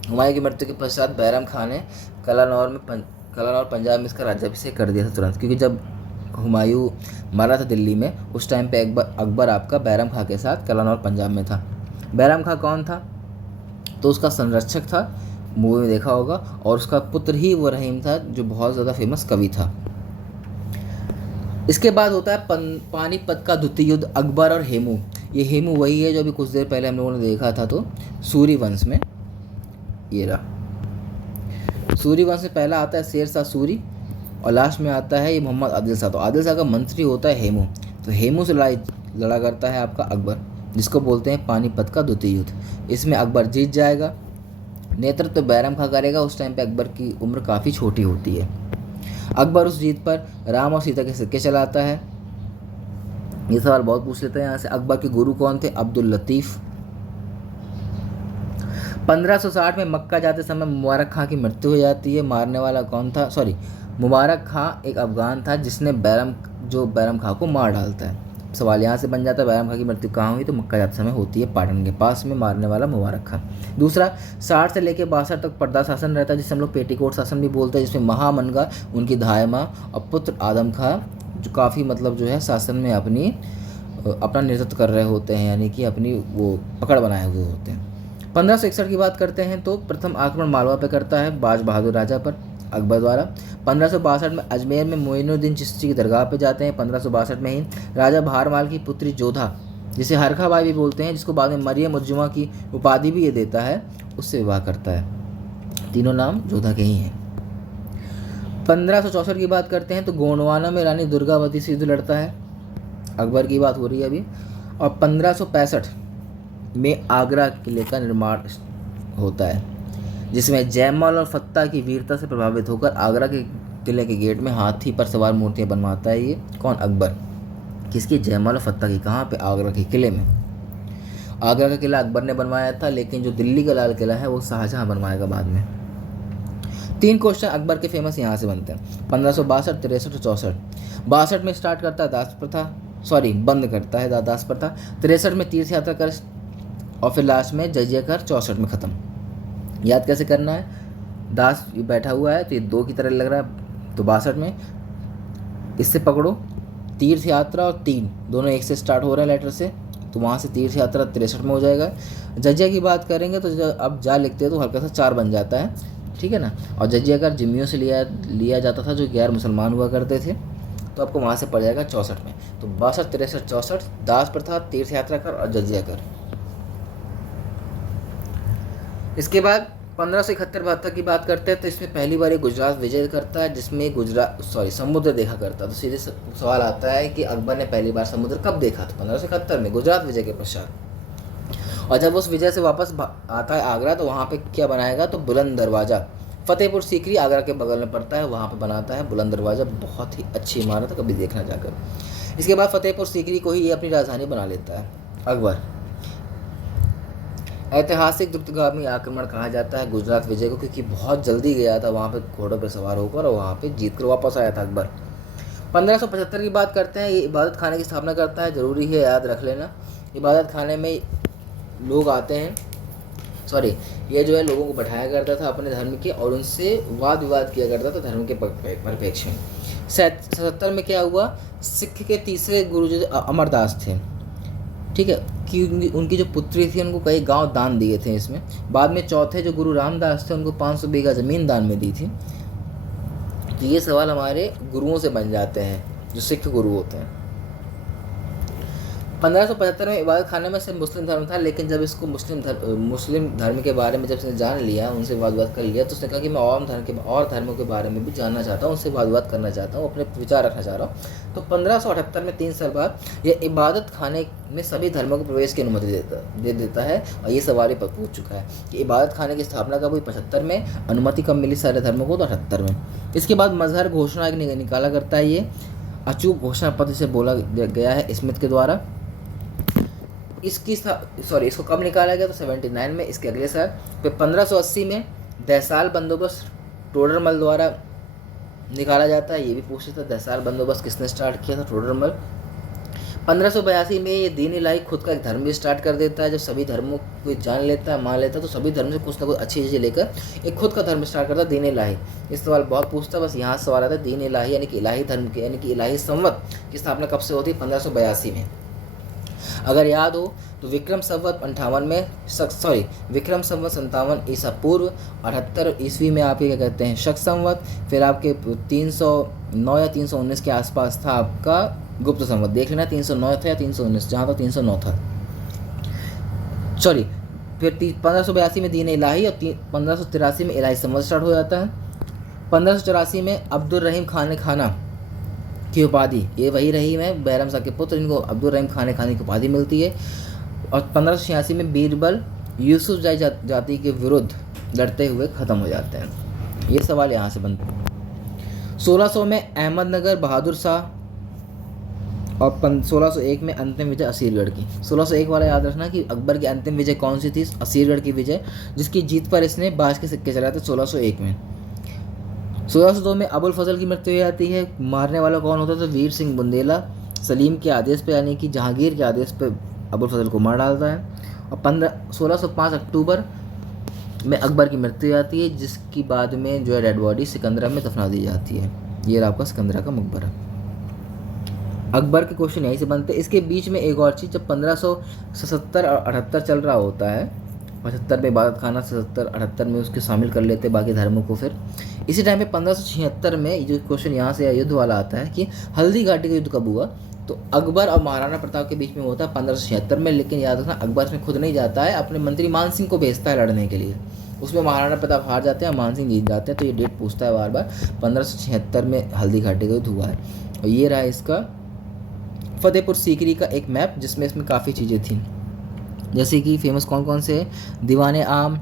हुमायूं की मृत्यु के पश्चात बैरम खान ने कलानौर पंजाब में इसका राज्याभिषेक कर दिया था तुरंत, क्योंकि जब हुमायूं मरा था दिल्ली में, उस टाइम पे अकबर आपका बैरम खां के साथ कलानौर पंजाब में था। बैरम खां कौन था, तो उसका संरक्षक था, मूवी में देखा होगा, और उसका पुत्र ही वो रहीम था, जो बहुत ज़्यादा फेमस कवि था। इसके बाद होता है पानीपत का द्वितीय युद्ध, अकबर और हेमू। ये हेमू वही है जो अभी कुछ देर पहले हम लोगों ने देखा था, तो सूर्यवंश में ये रहा। सूर्यवंश में पहला आता है शेर शाह सूरी, और लास्ट में आता है ये मोहम्मद आदिल शाह। तो आदिल शाह का मंत्री होता है हेमू। तो हेमू से लड़ा करता है आपका अकबर, जिसको बोलते हैं पानीपत का द्वितीय युद्ध। इसमें अकबर जीत जाएगा। नेतृत्व तो बैरम खां करेगा। उस टाइम पे अकबर की उम्र काफ़ी छोटी होती है। अकबर उस जीत पर राम और सीता के सिक्के चलाता है। ये सवाल बहुत पूछ लेते हैं यहाँ से। अकबर के गुरु कौन थे, अब्दुल लतीफ़। 1560 में मक्का जाते समय मुबारक खां की मृत्यु हो जाती है। मारने वाला कौन था, मुबारक खां एक अफगान था जिसने बैरम खां को मार डालता है। सवाल यहाँ से बन जाता है, बैरम खां की मृत्यु कहाँ हुई, तो मक्का जाते समय होती है पाटन के पास में। मारने वाला मुबारक खां। दूसरा, 60 से लेकर 62 तक पर्दा शासन रहता है, जिसे हम लोग पेटीकोट शासन भी बोलते हैं, जिसमें महामनगा, उनकी धायमा और पुत्र आदम खां जो काफ़ी मतलब जो है शासन में अपना नेतृत्व कर रहे होते हैं, यानी कि अपनी वो पकड़ बनाए हुए होते हैं। 1561 की बात करते हैं तो प्रथम आक्रमण मालवा पे करता है बाज बहादुर राजा पर अकबर द्वारा। 1562 में अजमेर में मोइनुद्दीन चिश्ती की दरगाह पे जाते हैं। 1562 में ही राजा भारमाल की पुत्री जोधा, जिसे हरखा बाई भी बोलते हैं, जिसको बाद में मरियम उज्जुमा की उपाधि भी ये देता है, उससे विवाह करता है। तीनों नाम जोधा के ही हैं। 1564 की बात करते हैं तो गोंडवाना में रानी दुर्गावती से युद्ध लड़ता है, अकबर की बात हो रही है अभी। और 1565 में आगरा किले का निर्माण होता है, जिसमें जयमाल और फत्ता की वीरता से प्रभावित होकर आगरा के किले के गेट में हाथी पर सवार मूर्तियां बनवाता है। ये कौन? अकबर। किसकी? जयमाल और फत्ता की। कहाँ पे? आगरा के किले में। आगरा का किला अकबर ने बनवाया था, लेकिन जो दिल्ली का लाल किला है वो शाहजहां बनवाएगा बाद में। 3 क्वेश्चन अकबर के फेमस यहाँ से बनते हैं, 1562, 63 और 64। 62 में स्टार्ट करता है दास प्रथा, बंद करता है दास प्रथा। 63 में तीर्थ यात्रा कर, और फिर लास्ट में जजिया कर 64 में ख़त्म। याद कैसे करना है? दास बैठा हुआ है तो ये 2 की तरह लग रहा है, तो 62 में इससे पकड़ो, तीर्थ यात्रा और 3 दोनों एक से स्टार्ट हो रहे हैं लेटर से, तो वहाँ से तीर्थ यात्रा 63 में हो जाएगा। जजिया की बात करेंगे तो अब जा लिखते हैं तो हल्का सा 4 बन जाता है, ठीक है ना। और जजिया कर जिम्मियों से लिया जाता था जो गैर मुसलमान हुआ करते थे, तो आपको वहाँ से पड़ जाएगा 64 में। तो 62, 63, 64 दास प्रथा, तीर्थ यात्रा कर और जजिया कर। इसके बाद 1571-72 की बात करते हैं तो इसमें पहली बार गुजरात विजय करता है, जिसमें समुद्र देखा करता है। तो सीधे सवाल आता है कि अकबर ने पहली बार समुद्र कब देखा? तो 1571 में, गुजरात विजय के पश्चात। और जब उस विजय से वापस आता है आगरा तो वहाँ पे क्या बनाएगा? तो बुलंद दरवाज़ा। फतेहपुर सीकरी आगरा के बगल में पड़ता है, वहाँ पे बनाता है बुलंद दरवाज़ा, बहुत ही अच्छी इमारत है, कभी देखना जाकर। इसके बाद फतेहपुर सीकरी को ही ये अपनी राजधानी बना लेता है अकबर। ऐतिहासिक द्रुतगामी आक्रमण कहा जाता है गुजरात विजय को, क्योंकि बहुत जल्दी गया था वहाँ पे घोड़ों पर सवार होकर और वहाँ पे जीत कर वापस आया था अकबर। 1575 की बात करते हैं, ये इबादत खाने की स्थापना करता है, ज़रूरी है याद रख लेना। इबादत खाने में लोग आते हैं, ये जो है लोगों को बैठाया करता था अपने धर्म के, और उनसे वाद विवाद किया करता था धर्म के परिप्रेक्ष्य में। 77 में क्या हुआ? सिख के तीसरे गुरु जो अमरदास थे, ठीक है, कि उनकी जो पुत्री थी उनको कई गांव दान दिए थे इसमें। बाद में चौथे जो गुरु रामदास थे उनको 500 बीघा ज़मीन दान में दी थी। तो ये सवाल हमारे गुरुओं से बन जाते हैं जो सिख गुरु होते हैं। 1575 में इबादत खाने में से मुस्लिम धर्म था, लेकिन जब इसको मुस्लिम धर्म के बारे में जब उसने जान लिया, उनसे वाद कर लिया, तो उसने कहा कि मैं और धर्मों के बारे में भी जानना चाहता हूँ, उनसे वाद करना चाहता हूँ, अपने विचार रखना चाह रहा हूँ। तो 1578 में 3 साल बाद यह इबादत खाने में सभी धर्मों के प्रवेश की अनुमति दे देता है। और ये सवाल ही पूछ चुका है कि इबादत खाने की स्थापना कब हुई? 75 में। अनुमति कब मिली सारे धर्मों को? तो 78 में। इसके बाद मजहर घोषणा निकाला करता है, ये अचूक घोषणा पत्र से बोला गया है स्मिथ के द्वारा। इसको कब निकाला गया? तो 79 में, इसके अगले साल। फिर 1580 में देसाल बंदोबस्त टोडरमल द्वारा निकाला जाता है, ये भी पूछ सकता है देसाल बंदोबस्त किसने स्टार्ट किया था? टोडरमल। 1582 में ये दीन इलाही खुद का एक धर्म भी स्टार्ट कर देता है। जब सभी धर्मों को जान लेता है, मान लेता है, तो सभी धर्म से कुछ ना कुछ अच्छी चीज़ें लेकर एक खुद का धर्म स्टार्ट करता है, दीन इलाही। इस सवाल बहुत पूछता है, बस यहाँ सवाल आता है दीन इलाही यानी कि इलाही धर्म के, यानी कि इलाही संवत की स्थापना कब से होती है? 1582 में। अगर याद हो तो विक्रम संवत 58 में, विक्रम संवत 57 ईसा पूर्व, 78 ईस्वी में आपके क्या कहते हैं शक संवत। फिर आपके 309 या 319 के आसपास था आपका गुप्त संवत। देख लेना 309 था या 319, जहाँ तक 309 था। फिर 1582 में दीन इलाही और 1583 में इलाही संवत स्टार्ट हो जाता है। 1584 में अब्दुल रहीम खाना की उपाधि, ये वही रहीम है बैरम शाह के पुत्र, इनको अब्दुल रहीम खाने की उपाधि मिलती है। और 1586 में बीरबल यूसुफ जाई जाति के विरुद्ध लड़ते हुए ख़त्म हो जाते हैं। ये सवाल यहाँ से बनते हैं। 1600 में अहमदनगर बहादुर शाह, और 1601 में अंतिम विजय असीरगढ़ की। 1601 वाला याद रखना कि अकबर की अंतिम विजय कौन सी थी? असीरगढ़ की विजय, जिसकी जीत पर इसने बाज के सिक्के चलाए थे 1601 में। 1602 में अबुल फजल की मृत्यु हो जाती है। मारने वाला कौन होता था? वीर सिंह बुंदेला सलीम के आदेश पे, यानी कि जहांगीर के आदेश पे अबुल फजल को मार डालता है। और 1605 अक्टूबर में अकबर की मृत्यु हो जाती है, जिसकी बाद में जो है डेड बॉडी सिकंदरा में दफना दी जाती है। ये रहा आपका सिकंदरा का मकबरा। अकबर के क्वेश्चन यहीं से बनते हैं। इसके बीच में एक और चीज़, जब 1577 और 78 चल रहा होता है, 75 में इबादत खाना, 77 78 में उसके शामिल कर लेते हैं बाकी धर्मों को। फिर इसी टाइम पे 1576 में जो क्वेश्चन यहाँ से युद्ध वाला आता है कि हल्दी घाटी का युद्ध कब हुआ? तो अकबर और महाराणा प्रताप के बीच में होता है 1576 में। लेकिन याद रखना अकबर इसमें खुद नहीं जाता है, अपने मंत्री मान सिंह को भेजता है लड़ने के लिए। उसमें महाराणा प्रताप हार जाते हैं, मान सिंह जीत जाते हैं। तो ये डेट पूछता है बार बार, 1576 में हल्दी घाटी का युद्ध हुआ है। और ये रहा इसका फतेहपुर सीकरी का एक मैप, जिसमें इसमें काफ़ी चीज़ें थी, जैसे कि फेमस कौन कौन से, दीवाने आम,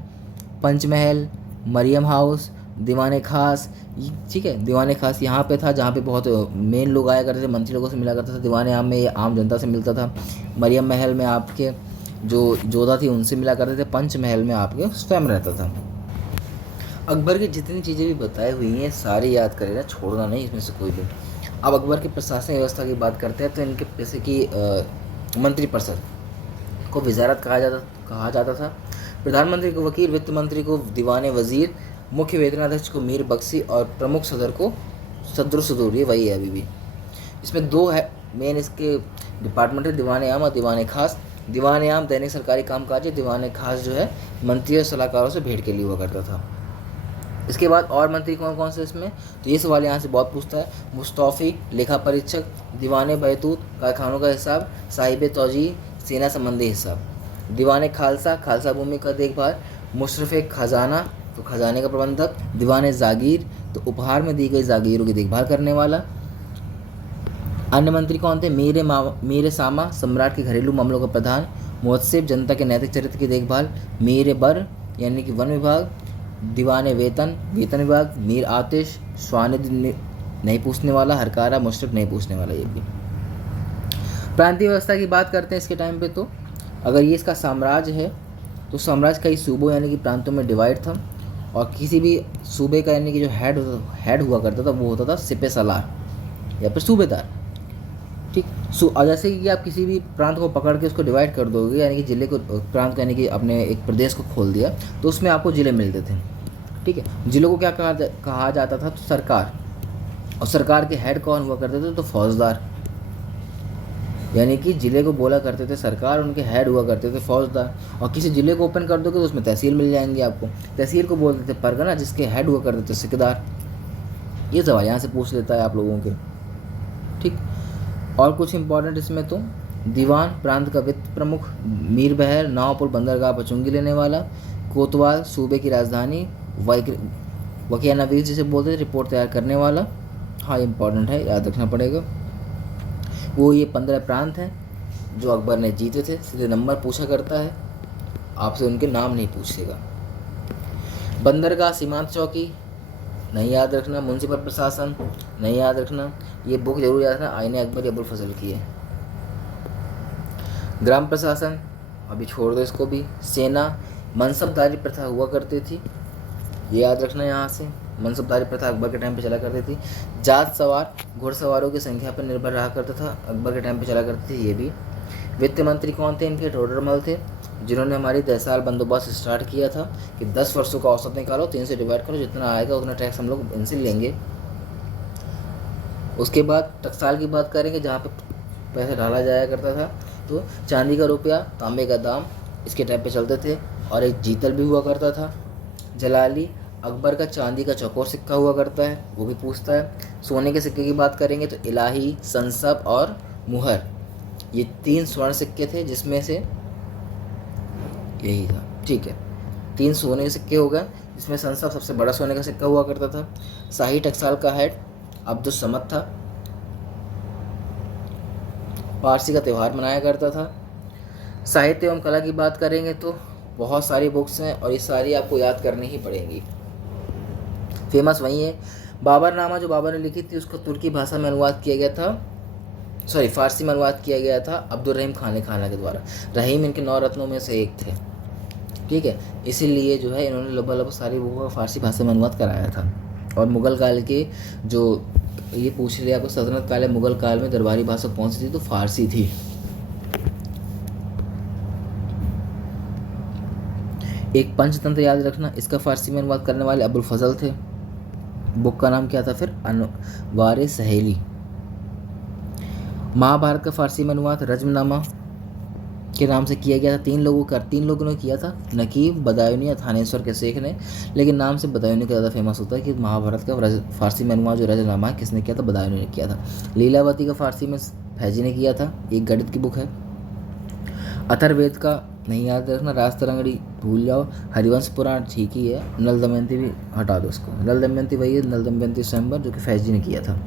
पंचमहल, मरियम हाउस, दीवाने खास। ठीक है, दीवाने खास यहाँ पे था जहाँ पे बहुत मेन लोग आया करते थे, मंत्री लोगों से मिला करता था। दीवाने आम में ये आम जनता से मिलता था। मरियम महल में आपके जो जोधा थी उनसे मिला करते थे। पंचमहल में आपके स्वयं रहता था। अकबर की जितनी चीज़ें भी बताई हुई हैं सारी याद करेगा, छोड़ना नहीं इसमें से कोई भी। अब अकबर की प्रशासनिक व्यवस्था की बात करते हैं तो इनके जैसे कि मंत्रिपरिषद को वजारत कहा जाता था। प्रधानमंत्री को वकील, वित्त मंत्री को दीवान वजीर, मुख्य वेतनाध्यक्ष को मीर बख्शी और प्रमुख सदर को सदर सदूर। ये वही है अभी भी। इसमें दो है मेन इसके डिपार्टमेंट है, दीवान आम और दीवान खास। दीवान आम दैनिक सरकारी कामकाज है, दीवान खास जो है मंत्री और सलाहकारों से भेंट के लिए हुआ करता था। इसके बाद और मंत्री कौन कौन से इसमें, तो ये सवाल यहाँ से बहुत पूछता है। मुस्तौफ़ी लेखा परीक्षक, दीवान बैतूत कारखानों का हिसाब, साहिब तौजी सेना संबंधी हिसाब, दीवान खालसा खालसा भूमि का देखभाल, मुशरफ खजाना तो खजाने का प्रबंधक, दीवान जागीर तो उपहार में दी गई जागीरों की देखभाल करने वाला। अन्य मंत्री कौन थे, मीर सामा सम्राट के घरेलू मामलों का प्रधान, मुहत्सिब जनता के नैतिक चरित्र की देखभाल, मीर बर यानी कि वन विभाग, दीवान वेतन विभाग, मीर आतिश स्वानिध नहीं पूछने वाला, हरकारा मुशरफ नहीं पूछने वाला। ये भी प्रांतीय व्यवस्था की बात करते हैं इसके टाइम पे। तो अगर ये इसका साम्राज्य है तो साम्राज्य कई सूबों यानी कि प्रांतों में डिवाइड था, और किसी भी सूबे का यानी कि जो हेड हुआ करता था वो होता था सिपह सलार या फिर सूबेदार। ठीक, और जैसे कि आप किसी भी प्रांत को पकड़ के उसको डिवाइड कर दोगे, यानी कि ज़िले को प्रांत को यानी कि अपने एक प्रदेश को खोल दिया, तो उसमें आपको ज़िले मिलते थे। ठीक है, ज़िलों को क्या कहा जाता था, तो सरकार। और सरकार के हेड कौन हुआ करते थे, तो फौजदार। यानी कि ज़िले को बोला करते थे सरकार, उनके हेड हुआ करते थे फौजदार। और किसी ज़िले को ओपन कर दोगे तो उसमें तहसील मिल जाएंगी आपको। तहसील को बोलते थे परगना, जिसके हेड हुआ करते थे सिकदार। ये सवाल यहाँ से पूछ लेता है आप लोगों के। ठीक, और कुछ इंपॉर्टेंट इसमें तो, दीवान प्रांत का वित्त प्रमुख, मीर बहर नावपुर बंदरगाह पर चुंगी लेने वाला, कोतवाल सूबे की राजधानी, वकीया नवीस जिसे बोलते थे रिपोर्ट तैयार करने वाला। हाँ, इंपॉर्टेंट है, याद रखना पड़ेगा। वो ये 15 प्रांत हैं जो अकबर ने जीते थे। सीधे नंबर पूछा करता है, आपसे उनके नाम नहीं पूछेगा। बंदरगाह सीमांत चौकी नहीं याद रखना, म्युनिसिपल प्रशासन नहीं याद रखना, ये बुक जरूर याद रखना, आईने अकबर अबुल फजल की है। ग्राम प्रशासन अभी छोड़ दो इसको भी। सेना, मनसबदारी प्रथा हुआ करती थी, ये याद रखना यहाँ से, मनसबदारी प्रथा अकबर के टाइम पे चला करती थी। जात सवार घुड़सवारों की संख्या पर निर्भर रहा करता था, अकबर के टाइम पे चला करती थी ये भी। वित्त मंत्री कौन थे इनके, टोडरमल थे, जिन्होंने हमारी 10 साल बंदोबस्त स्टार्ट किया था कि 10 वर्षों का औसत निकालो, 3 से डिवाइड करो, जितना आएगा उतना टैक्स हम लोग इनसे लेंगे। उसके बाद टकसाल की बात करेंगे, जहाँ पे पैसा डाला जाया करता था। तो चांदी का रुपया, तांबे का दाम इसके टाइम पे चलते थे, और एक जीतल भी हुआ करता था। जलाली, अकबर का चांदी का चौकोर सिक्का हुआ करता है, वो भी पूछता है। सोने के सिक्के की बात करेंगे तो इलाही, संसब और मुहर, ये 3 स्वर्ण सिक्के थे, जिसमें से यही था। ठीक है, 3 सोने के सिक्के हो गए, जिसमें संसब सबसे बड़ा सोने का सिक्का हुआ करता था। शाही टकसाल का हेड अब्दुल समद था, पारसी का त्यौहार मनाया करता था। साहित्य एवं कला की बात करेंगे तो बहुत सारी बुक्स हैं, और ये सारी आपको याद करनी ही पड़ेंगी। फेमस वही है, बाबरनामा जो बाबर ने लिखी थी उसको तुर्की भाषा में अनुवाद किया गया था, फारसी में अनुवाद किया गया था अब्दुल रहीम खाना के द्वारा। रहीम इनके 9 रत्नों में से एक थे। ठीक है, इसीलिए जो है इन्होंने लगभग सारी बुकों का फारसी भाषा में अनुवाद कराया था। और मुग़ल काल के जो ये पूछ रहे आपको, सल्तनत काल है, मुग़ल काल में दरबारी भाषा कौन सी थी, तो फारसी थी। एक पंचतंत्र याद रखना, इसका फारसी में अनुवाद करने वाले अबुल फजल थे। बुक का नाम क्या था फिर, अनवार सहेली। महाभारत का फारसी में अनुवाद रज्मनामा के नाम से किया गया था। 3 लोगों ने किया था, नकीब, बदायूनी या थानेश्वर के शेख ने, लेकिन नाम से बदायूनी का ज़्यादा फेमस होता है कि महाभारत का फारसी में अनुवाद जो रज्मनामा है किसने किया था, बदायूनी ने किया था। लीलावती का फारसी में फैजी ने किया था, एक गणित की बुक है। अथर्ववेद का नहीं याद रखना, राज तरंगड़ी भूल जाओ, हरिवंश पुराण ठीक ही है, नल दमयंती भी हटा दो उसको। नल दमयंती वही है, नल दमयंती स्वयंवर जो कि फैज़ जी ने किया था।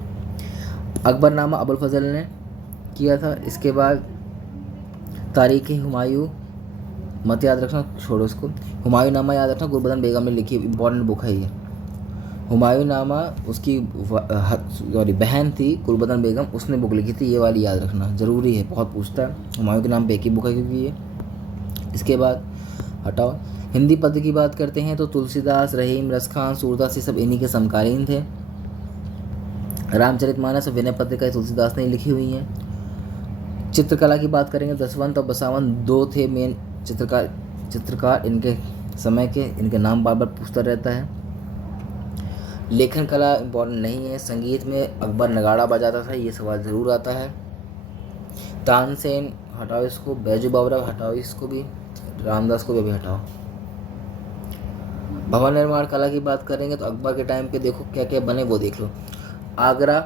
अकबरनामा अबुल फजल ने किया था। इसके बाद तारीख़ हुमायूं मत याद रखना, छोड़ो उसको। हुमायूं नामा याद रखना, गुरबदन बेगम ने लिखी, इंपॉर्टेंट बुक है ये। हुमायूं नामा उसकी बहन थी गुरबदन बेगम, उसने बुक लिखी थी, ये वाली याद रखना ज़रूरी है, बहुत पूछता है। हुमायूं के नाम पे एक ही बुक है क्योंकि ये। इसके बाद हटाओ, हिंदी पद्य की बात करते हैं तो तुलसीदास, रहीम, रसखान, सूरदास, ये सब इन्हीं के समकालीन थे। रामचरितमानस और विनय पद्य का तुलसीदास ने लिखी हुई हैं। चित्रकला की बात करेंगे, दसवंत और बसावंत दो थे मेन चित्रकार इनके समय के, इनके नाम बार बार पूछता रहता है। लेखन कला इम्पोर्टेंट नहीं है। संगीत में अकबर नगाड़ा बजाता था, ये सवाल ज़रूर आता है। तानसेन हटाओ इसको, बैजू बावरा हटाओ इसको भी, रामदास को भी हटाओ। भवन निर्माण कला की बात करेंगे तो अकबर के टाइम पे देखो क्या क्या बने वो देख लो। आगरा,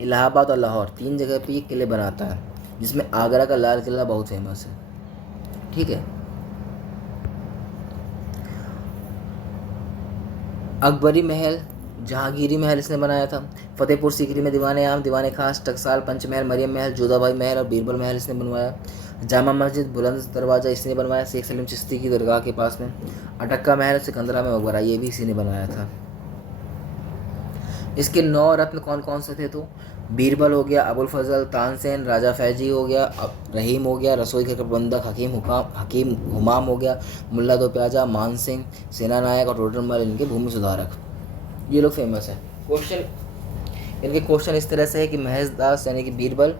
इलाहाबाद और लाहौर, 3 जगह पे ये किले बनाता है, जिसमें आगरा का लाल किला बहुत फेमस है। ठीक है। अकबरी महल, जहांगीरी महल इसने बनाया था। फतेहपुर सीकरी में दीवाने आम, दीवाने खास, टकसाल, पंचमहल, मरियम महल, जोधाबाई महल और बीरबल महल इसने बनवाया। जामा मस्जिद, बुलंद दरवाज़ा इसने बनवाया, शेख सलीम चिश्ती की दरगाह के पास में। अटक्का महल, सिकंदरा में मकबरा, ये भी इसी ने बनाया था। इसके 9 रत्न कौन कौन से थे तो बीरबल हो गया, अबुल फजल, तानसेन, राजा फैजी हो गया, रहीम हो गया, रसोई के प्रबंधक हकीम हुमाम हो गया, मुल्ला दो प्याजा, मान सिंह, सेना नायक और टोडरमल इनके भूमि सुधारक, ये लोग फेमस हैं। इनके क्वेश्चन इस तरह से है कि महेशदास यानी कि बीरबल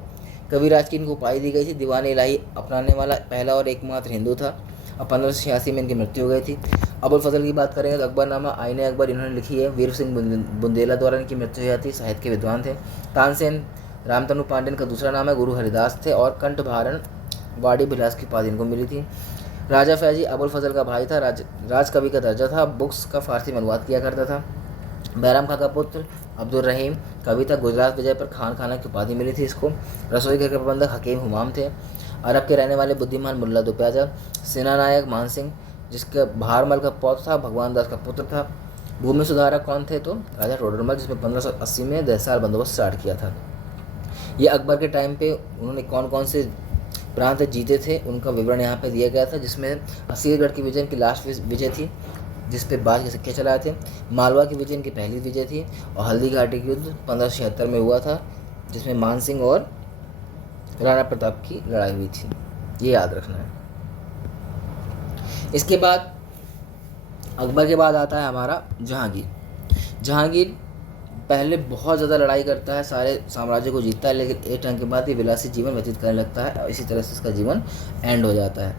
कविराज की इनको उपाधि दी गई थी, दीवान इलाही अपनाने वाला पहला और एकमात्र हिंदू था, और 1586 में इनकी मृत्यु हो गई थी। अबुल फजल की बात करेंगे तो अकबरनामा, आईने अकबर इन्होंने लिखी है, वीर सिंह बुंदेला द्वारा इनकी मृत्यु हुई थी, साहित्य के विद्वान थे। तानसेन रामतनु पांडेन का दूसरा नाम है, गुरु हरिदास थे, और कंठभारण वाड़ी बिलास की उपाधि इनको मिली थी। राजा फैजी अबुल फजल का भाई था, राज कवि का दर्जा था, बुक्स का फारसी में अनुवाद किया करता था। बैराम खां का पुत्र अब्दुल रहीम कवि था, गुजरात विजय पर खान खाना की उपाधि मिली थी इसको। रसोई घर के प्रबंधक हकीम हुमाम थे। अरब के रहने वाले बुद्धिमान मुल्ला दो प्याजा। सेना नायक मान सिंह, जिसका भारमल का पौत्र था, भगवान दास का पुत्र था। भूमि सुधारक कौन थे तो राजा टोडरमल, जिसमें 1580 में दहसार बंदोबस्त स्टार्ट किया था। ये अकबर के टाइम पे उन्होंने कौन कौन से प्रांत जीते थे उनका विवरण यहाँ पे दिया गया था, जिसमें असीरगढ़ की विजय इनकी लास्ट विजय थी, जिस पे बाज के सिक्के चलाए थे। मालवा की विजय इनकी पहली विजय थी, और हल्दी घाटी की युद्ध 1576 में हुआ था, जिसमें मान सिंह और राणा प्रताप की लड़ाई हुई थी, ये याद रखना है। इसके बाद अकबर के बाद आता है हमारा जहांगीर। जहांगीर पहले बहुत ज़्यादा लड़ाई करता है, सारे साम्राज्य को जीतता है, लेकिन एक टाइम के बाद ये विलासी जीवन व्यतीत करने लगता है, और इसी तरह से इसका जीवन एंड हो जाता है।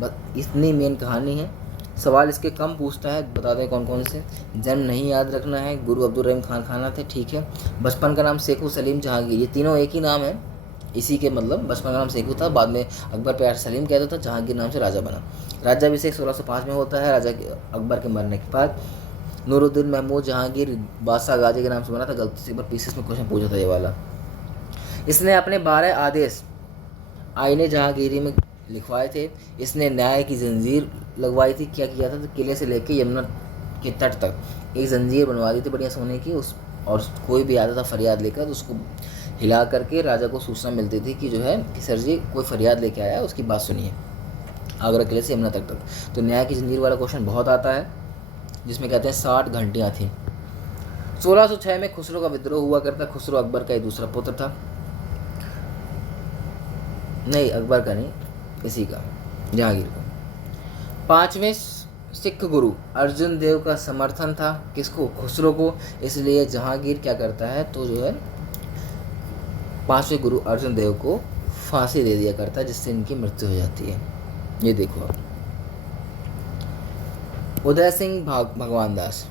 बस इतनी मेन कहानी है। सवाल इसके कम पूछता है, बता दें कौन कौन से। जन्म नहीं याद रखना है, गुरु अब्दुल रहीम खान खाना थे, ठीक है। बचपन का नाम सेखू सलीम जहांगीर, ये तीनों एक ही नाम है इसी के, मतलब बचपन का नाम सेखू था, बाद में अकबर प्यार सलीम कहता था, जहांगीर नाम से राजा बना। राज्याभिषेक 1605 में होता है राजा अकबर के मरने के बाद। नूरुद्दीन महमूद जहांगीर बादशाह गाजी के नाम से बना था, गलती से एक बार पीसीएस में क्वेश्चन पूछा था ये वाला। इसने अपने 12 आदेश आईने जहांगीरी में लिखवाए थे। इसने न्याय की जंजीर लगवाई थी। क्या किया था तो किले से लेके यमुना के तट तक एक जंजीर बनवा दी थी बढ़िया सोने की, उस और कोई भी आता था फरियाद लेकर तो उसको हिला करके राजा को सूचना मिलती थी कि जो है कि सर जी कोई फरियाद लेके आया, उसकी बात सुनिए, आगरा किले से यमुना तक। तो न्याय की जंजीर वाला क्वेश्चन बहुत आता है, जिसमें कहते हैं 60 घंटियाँ थी। 1606 में खुसरो का विद्रोह हुआ करता। खुसरो अकबर का एक दूसरा पुत्र था, नहीं अकबर का नहीं, इसी का, जहांगीर का। 5वें सिख गुरु अर्जुन देव का समर्थन था, किसको? खुसरो को। इसलिए जहांगीर क्या करता है तो जो है 5वें गुरु अर्जुन देव को फांसी दे दिया करता है, जिससे इनकी मृत्यु हो जाती है। ये देखो आप। उदय सिंह भगवान दास।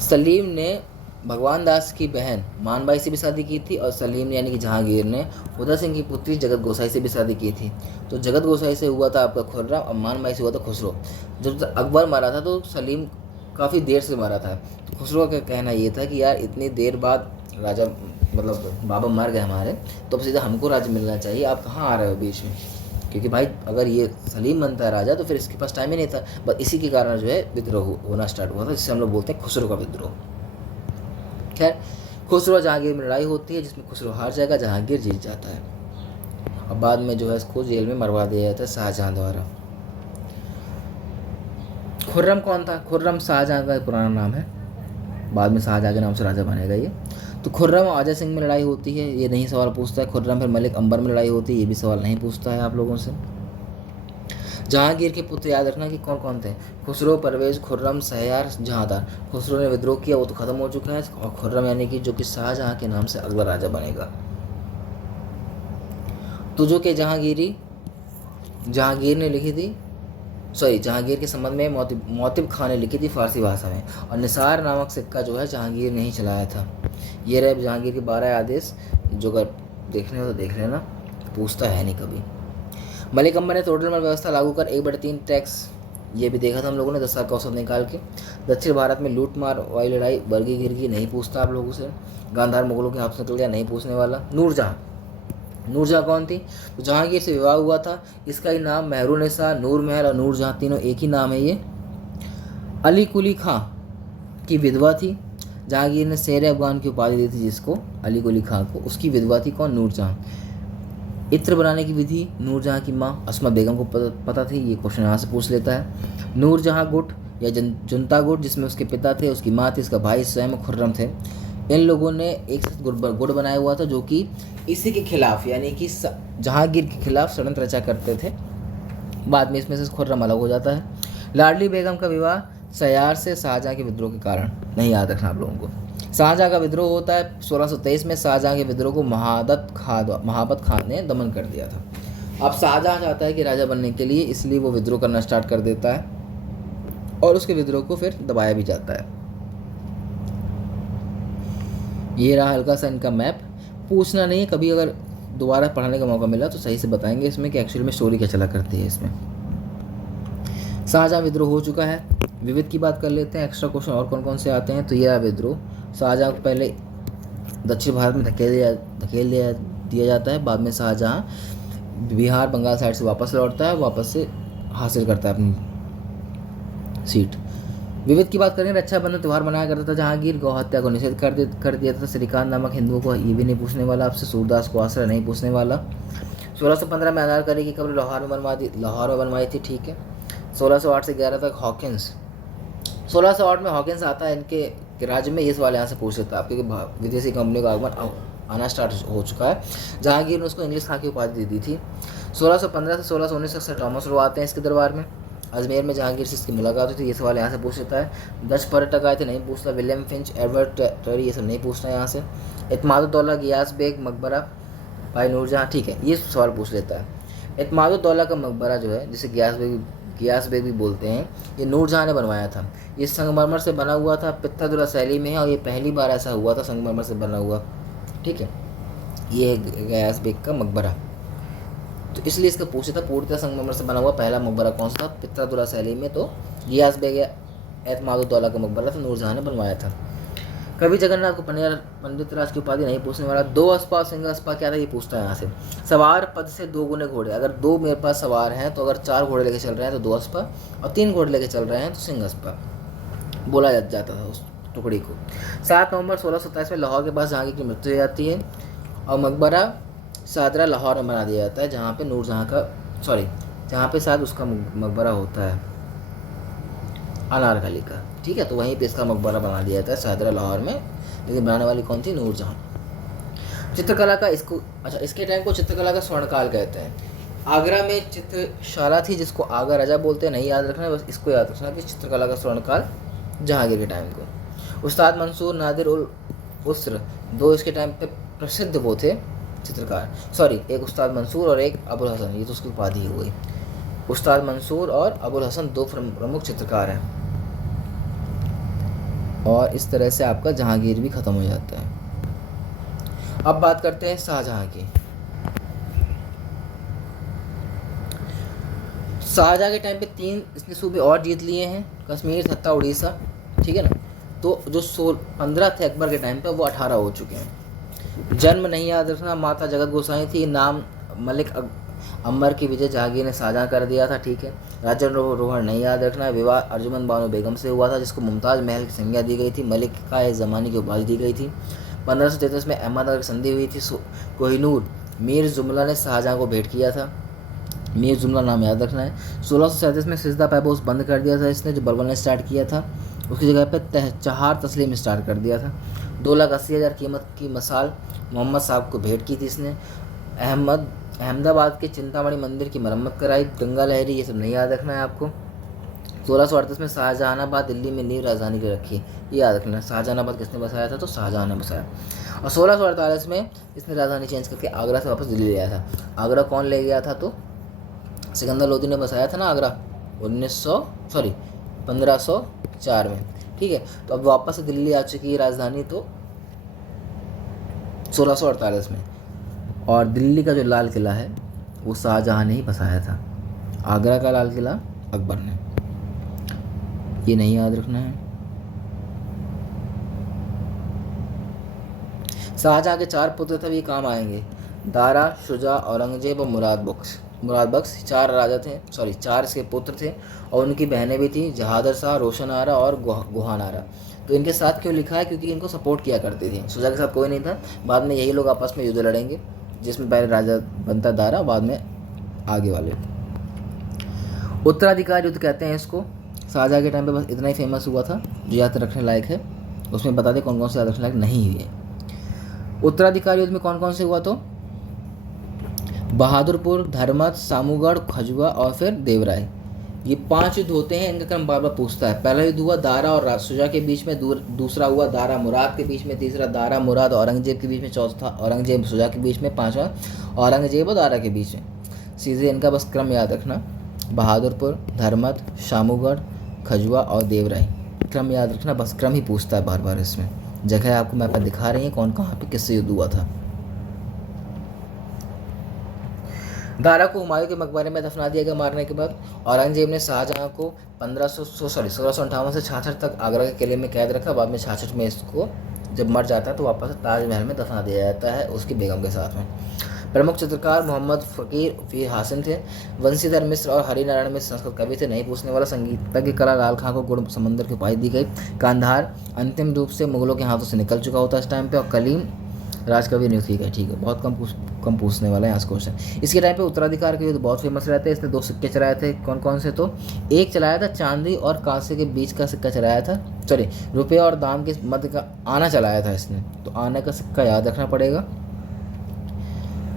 सलीम ने भगवान दास की बहन मानबाई से भी शादी की थी, और सलीम ने यानी कि जहांगीर ने उदय सिंह की पुत्री जगत गोसाई से भी शादी की थी। तो जगत गोसाई से हुआ था आपका खुर्रम, और मानबाई से हुआ था खुसरो। जब अकबर मारा था तो सलीम काफ़ी देर से मारा था, तो खुसरो का कहना ये था कि यार इतनी देर बाद राजा मतलब बाबा मर गए हमारे, तो अब सीधा हमको राज्य मिलना चाहिए, आप कहाँ आ रहे हो बीच में। क्योंकि भाई अगर ये सलीम बनता है राजा तो फिर इसके पास टाइम ही नहीं था। बस इसी के कारण जो है विद्रोह होना स्टार्ट हुआ था, जिससे हम लोग बोलते हैं खुसरो का विद्रोह। खैर, खुसरो जहांगीर में लड़ाई होती है जिसमें खुसरो हार जाएगा, जहांगीर जीत जाता है। और बाद में जो है इसको जेल में मरवा दिया जाता है शाहजहाँ द्वारा। खुर्रम कौन था? खुर्रम शाहजहाँ का पुराना नाम है, बाद में शाहजहाँ के नाम से राजा बनेगा ये। तो खुर्रम और अजय सिंह में लड़ाई होती है, ये नहीं सवाल पूछता है। खुर्रम फिर मलिक अंबर में लड़ाई होती है, ये भी सवाल नहीं पूछता है आप लोगों से। जहांगीर के पुत्र याद रखना कि कौन कौन थे। खुसरो, परवेज, खुर्रम, शहरयार, जहांदार। खुसरो ने विद्रोह किया, वो तो खत्म हो चुका है। और खुर्रम यानी कि जो कि शाहजहाँ के नाम से अगला राजा बनेगा। तो जो कि जहांगीर ने लिखी थी, जहांगीर के संबंध में मोतिब खां ने लिखी थी फारसी भाषा में। और निसार नामक सिक्का जो है जहांगीर ने ही चलाया था। ये रहे जहांगीर के 12 आदेश, जो अगर देखने हो तो देख लेना, पूछता है नहीं कभी। मलिक अंबर ने टोटल व्यवस्था लागू कर 1/3 टैक्स, ये भी देखा था हम लोगों ने 10 साल का औसत निकाल के। दक्षिण भारत में लूट मार वाली लड़ाई, बर्गी गिरगी, नहीं पूछता आप लोगों से। गांधार मुगलों के हाथ से निकल गया, नहीं पूछने वाला। नूरजहाँ कौन थी? तो जहांगीर से विवाह हुआ था, इसका ही नाम मेहरुन्निसा, नूर महल और नूरजहाँ तीनों एक ही नाम है ये। अली कुली खां की विधवा थी, जहांगीर ने शेर अफगान की उपाधि दी थी जिसको, अली कुली खां को। उसकी विधवा थी कौन? नूरजहाँ। इत्र बनाने की विधि नूरजहाँ की माँ अस्मत बेगम को पता थी, ये क्वेश्चन यहाँ से पूछ लेता है। नूरजहाँ गुट या जुनता गुट, जिसमें उसके पिता थे, उसकी माँ थी, उसका भाई स्वयं खुर्रम थे। इन लोगों ने एक साथ गुट बनाया हुआ था, जो कि इसी के खिलाफ यानी कि जहांगीर के खिलाफ षड्यंत्र रचा करते थे। बाद में इसमें से खुर्रम अलग हो जाता है। लाडली बेगम का विवाह शहरयार से शाहजहाँ के विद्रोह के कारण, नहीं याद रखना आप लोगों को। शाहजहाँ का विद्रोह होता है 1623 में। शाहजहाँ के विद्रोह को महाबत खान ने दमन कर दिया था। अब शाहजहाँ चाहता है कि राजा बनने के लिए, इसलिए वो विद्रोह करना स्टार्ट कर देता है और उसके विद्रोह को फिर दबाया भी जाता है। ये रहा हल्का सा इनका मैप। पूछना नहीं है, कभी अगर दोबारा पढ़ने का मौका मिला तो सही से बताएंगे इसमें कि एक्चुअली में स्टोरी क्या चला करती है इसमें। शाहजहाँ विद्रोह हो चुका है। विविध की बात कर लेते हैं, एक्स्ट्रा क्वेश्चन और कौन कौन से आते हैं। तो यह विद्रोह शाहजहाँ को पहले दक्षिण भारत में धकेल दिया जाता है। बाद में शाहजहाँ बिहार बंगाल साइड से वापस लौटता है, वापस से हासिल करता है अपनी सीट। विविध की बात करें, रक्षाबंधन त्यौहार मनाया करता था जहांगीर। गौ हत्या को निषेध कर दिया था श्रीकांत नामक हिंदुओं को, ये भी नहीं पूछने वाला आपसे। सूरदास को आश्रय नहीं पूछने वाला। 1615 में अनारकली की कब्र लाहौर में बनवाई थी, ठीक है। 1608 से 11 तक हॉकिंस, 1608 में हॉकिंस आता है इनके राज्य में। ये सवाल यहाँ से पूछ लेता है आपके, विदेशी कंपनी का आगमन आना स्टार्ट हो चुका है। जहांगीर ने उसको इंग्लिश खां की उपाधि दी थी। 1615 से 1619 तक सर थॉमस रो आते हैं इसके दरबार में। अजमेर में जहांगीर से इसकी मुलाकात हुई थी, ये सवाल यहाँ से पूछ लेता है। 10 पर्यटक आए थे, नहीं पूछता। विलियम फिंच, एडवर्ड टरी, ये सब नहीं पूछना यहाँ से। इत्मादुद्दौला, गियास बेग मकबरा, भाई नूरजहाँ, ठीक है, ये सवाल पूछ लेता है। इत्मादुद्दौला का मकबरा जो है, जिसे गियास बेग भी बोलते हैं, ये नूरजहाँ ने बनवाया था। ये संगमरमर से बना हुआ था, पित्थादुरा शैली में है, और ये पहली बार ऐसा हुआ था संगमरमर से बना हुआ, ठीक है। ये है गियास बेग का मकबरा, तो इसलिए इसका पूछा था पूर्णतः संगमरमर से बना हुआ पहला मकबरा कौन सा था, पित्थादुरा शैली में। तो गियास बेग या एतमादुद्दौला का मकबरा था, नूरजहाँ ने बनवाया था। कवि जगन्नाथ को पंडित राज की उपाधि नहीं पूछने वाला। 2 अस्पा सिंह अस्पा क्या था, ये पूछता है यहाँ से। सवार पद से 2 गुने घोड़े, अगर 2 मेरे पास सवार हैं तो अगर 4 घोड़े लेके चल रहे हैं तो 2 अस्पा, और 3 घोड़े लेके चल रहे हैं तो सिंह अस्पा बोला जाता था उस टुकड़ी को। 7 नवंबर 1627 में लाहौर के पास जहांगीर की मृत्यु हो जाती है, और मकबरा सादरा लाहौर में बना दिया जाता है, जहाँ पे नूरजहाँ का जहाँ पे शायद उसका मकबरा होता है अनारकली का, ठीक है। तो वहीं पे इसका मकबरा बना दिया जाता है सादरा लाहौर में, लेकिन बनाने वाली कौन थी? नूरजहाँ। चित्रकला का इसके टाइम को चित्रकला का स्वर्णकाल कहते हैं। आगरा में चित्रशाला थी जिसको आगरा राजा बोलते हैं, नहीं याद रखना, बस इसको याद रखना कि चित्रकला का स्वर्णकाल जहांगीर के टाइम को। उस्ताद मंसूर, नादिर उल उस्र, 2 इसके टाइम पे प्रसिद्ध वो थे चित्रकार, एक उस्ताद मंसूर और एक अबुल हसन, ये तो उसकी उपाधि हो गई। उस्ताद मंसूर और अबुल हसन 2 प्रमुख चित्रकार हैं। और इस तरह से आपका जहांगीर भी ख़त्म हो जाता है। अब बात करते हैं शाहजहाँ की। शाहजहाँ के टाइम पे 3 इसने सूबे और जीत लिए हैं, कश्मीर, सत्ता, उड़ीसा, ठीक है ना। तो जो 15 थे अकबर के टाइम पे, वो 18 हो चुके हैं। जन्म नहीं याद रखना, माता जगत गोसाई थी, नाम मलिक अम्बर की विजय जहांगीर ने साझा कर दिया था, ठीक है। राज्यारोहण नहीं याद रखना, विवाह अर्जुमंद बानो बेगम से हुआ था जिसको मुमताज़ महल की संज्ञा दी गई थी, मलिक का ज़मानी की उपाधि दी गई थी। 1533 में अहमदनगर की संधि हुई थी, कोहिनूर मीर जुमला ने शाहजहाँ को भेंट किया था, मीर जुमला नाम याद रखना है। 1637 में सिजदा पैबोस बंद कर दिया था इसने, जो बलबल ने स्टार्ट किया था, उसकी जगह पे चहार तस्लीम स्टार्ट कर दिया था। 2,80,000 कीमत की मसाल मोहम्मद साहब को भेंट की थी इसने। अहमदाबाद के चिंतामणि मंदिर की मरम्मत कराई। गंगा लहरी, ये सब नहीं याद रखना है आपको। 1638 में शाहजहानाबाद दिल्ली में नींव राजधानी की रखी, ये याद रखना। शाहजहानाबाद किसने बसाया था? तो शाहजहां ने बसाया। और 1648 में इसने राजधानी चेंज करके आगरा से वापस दिल्ली ले आया था। आगरा कौन ले गया था? तो सिकंदर लोदी ने बसाया था ना आगरा 1504 में, ठीक है। तो अब वापस से दिल्ली आ चुकी है राजधानी, तो 1648 में। और दिल्ली का जो लाल किला है वो शाहजहां ने ही बसाया था। आगरा का लाल किला अकबर ने, ये नहीं याद रखना है। शाहजहां के 4 पुत्र थे, ये काम आएंगे। दारा, शुजा, औरंगजेब और मुराद बख्श 4 राजा थे, 4 इसके पुत्र थे। और उनकी बहनें भी थी, जहादर शाह, रोशन आरा और गुहान आरा। तो इनके साथ क्यों लिखा है? क्योंकि इनको सपोर्ट किया करती थी। शुजा के साथ कोई नहीं था। बाद में यही लोग आपस में युद्ध लड़ेंगे, जिसमें पहले राजा बनता दारा, बाद में आगे वाले। उत्तराधिकार युद्ध कहते हैं इसको। शाहजहां के टाइम पे बस इतना ही फेमस हुआ था जो याद रखने लायक है। उसमें बता दें कौन कौन से याद रखने लायक नहीं हुए। उत्तराधिकार युद्ध में कौन कौन से हुआ? तो बहादुरपुर, धर्मत, सामूगढ़, खजुआ और फिर देवराय, ये 5 युद्ध होते हैं। इनका क्रम बार बार पूछता है। पहला युद्ध हुआ दारा और शुजा के बीच में, दूसरा हुआ दारा मुराद के बीच में, तीसरा दारा मुराद औरंगजेब के बीच में, चौथा औरंगजेब शुजा के बीच में, 5वां औरंगजेब और दारा के बीच में। सीधे इनका बस क्रम याद रखना, बहादुरपुर, धर्मत, शामूगढ़, खजुआ और देवराय, क्रम याद रखना। बस क्रम ही पूछता है बार बार। इसमें जगह आपको मैप पर दिखा रही है कौन कहाँ पे किससे युद्ध हुआ था। दारा को हुमायूं के मकबरे में दफना दिया गया मारने के बाद। औरंगजेब ने शाहजहां को 1658 से 66 तक आगरा के किले में कैद रखा। बाद में 66 में इसको जब मर जाता है तो वापस ताजमहल में दफना दिया जाता है उसकी बेगम के साथ में। प्रमुख चित्रकार मोहम्मद फ़कीर हासिन थे। वंशीधर मिश्र और हरिनारायण मिश्र संस्कृत कवि थे। नहीं पूछने वाला। संगीतज्ञ कला लाल खां को गुण समंदर की उपाधि दी गई। कांधार अंतिम रूप से मुगलों के हाथों से निकल चुका होता है इस टाइम पे। और कलीम राजकवि नियुक्त की गई, ठीक है। बहुत कम पूछने वाला है आज क्वेश्चन। इसके टाइम पे उत्तराधिकार के युद्ध बहुत फेमस रहते हैं। इसने 2 सिक्के चलाए थे। कौन कौन से? तो एक चलाया था चांदी और कांसे के बीच का सिक्का चलाया था, रुपये और दाम के मध्य का आना चलाया था इसने। तो आने का सिक्का याद रखना पड़ेगा।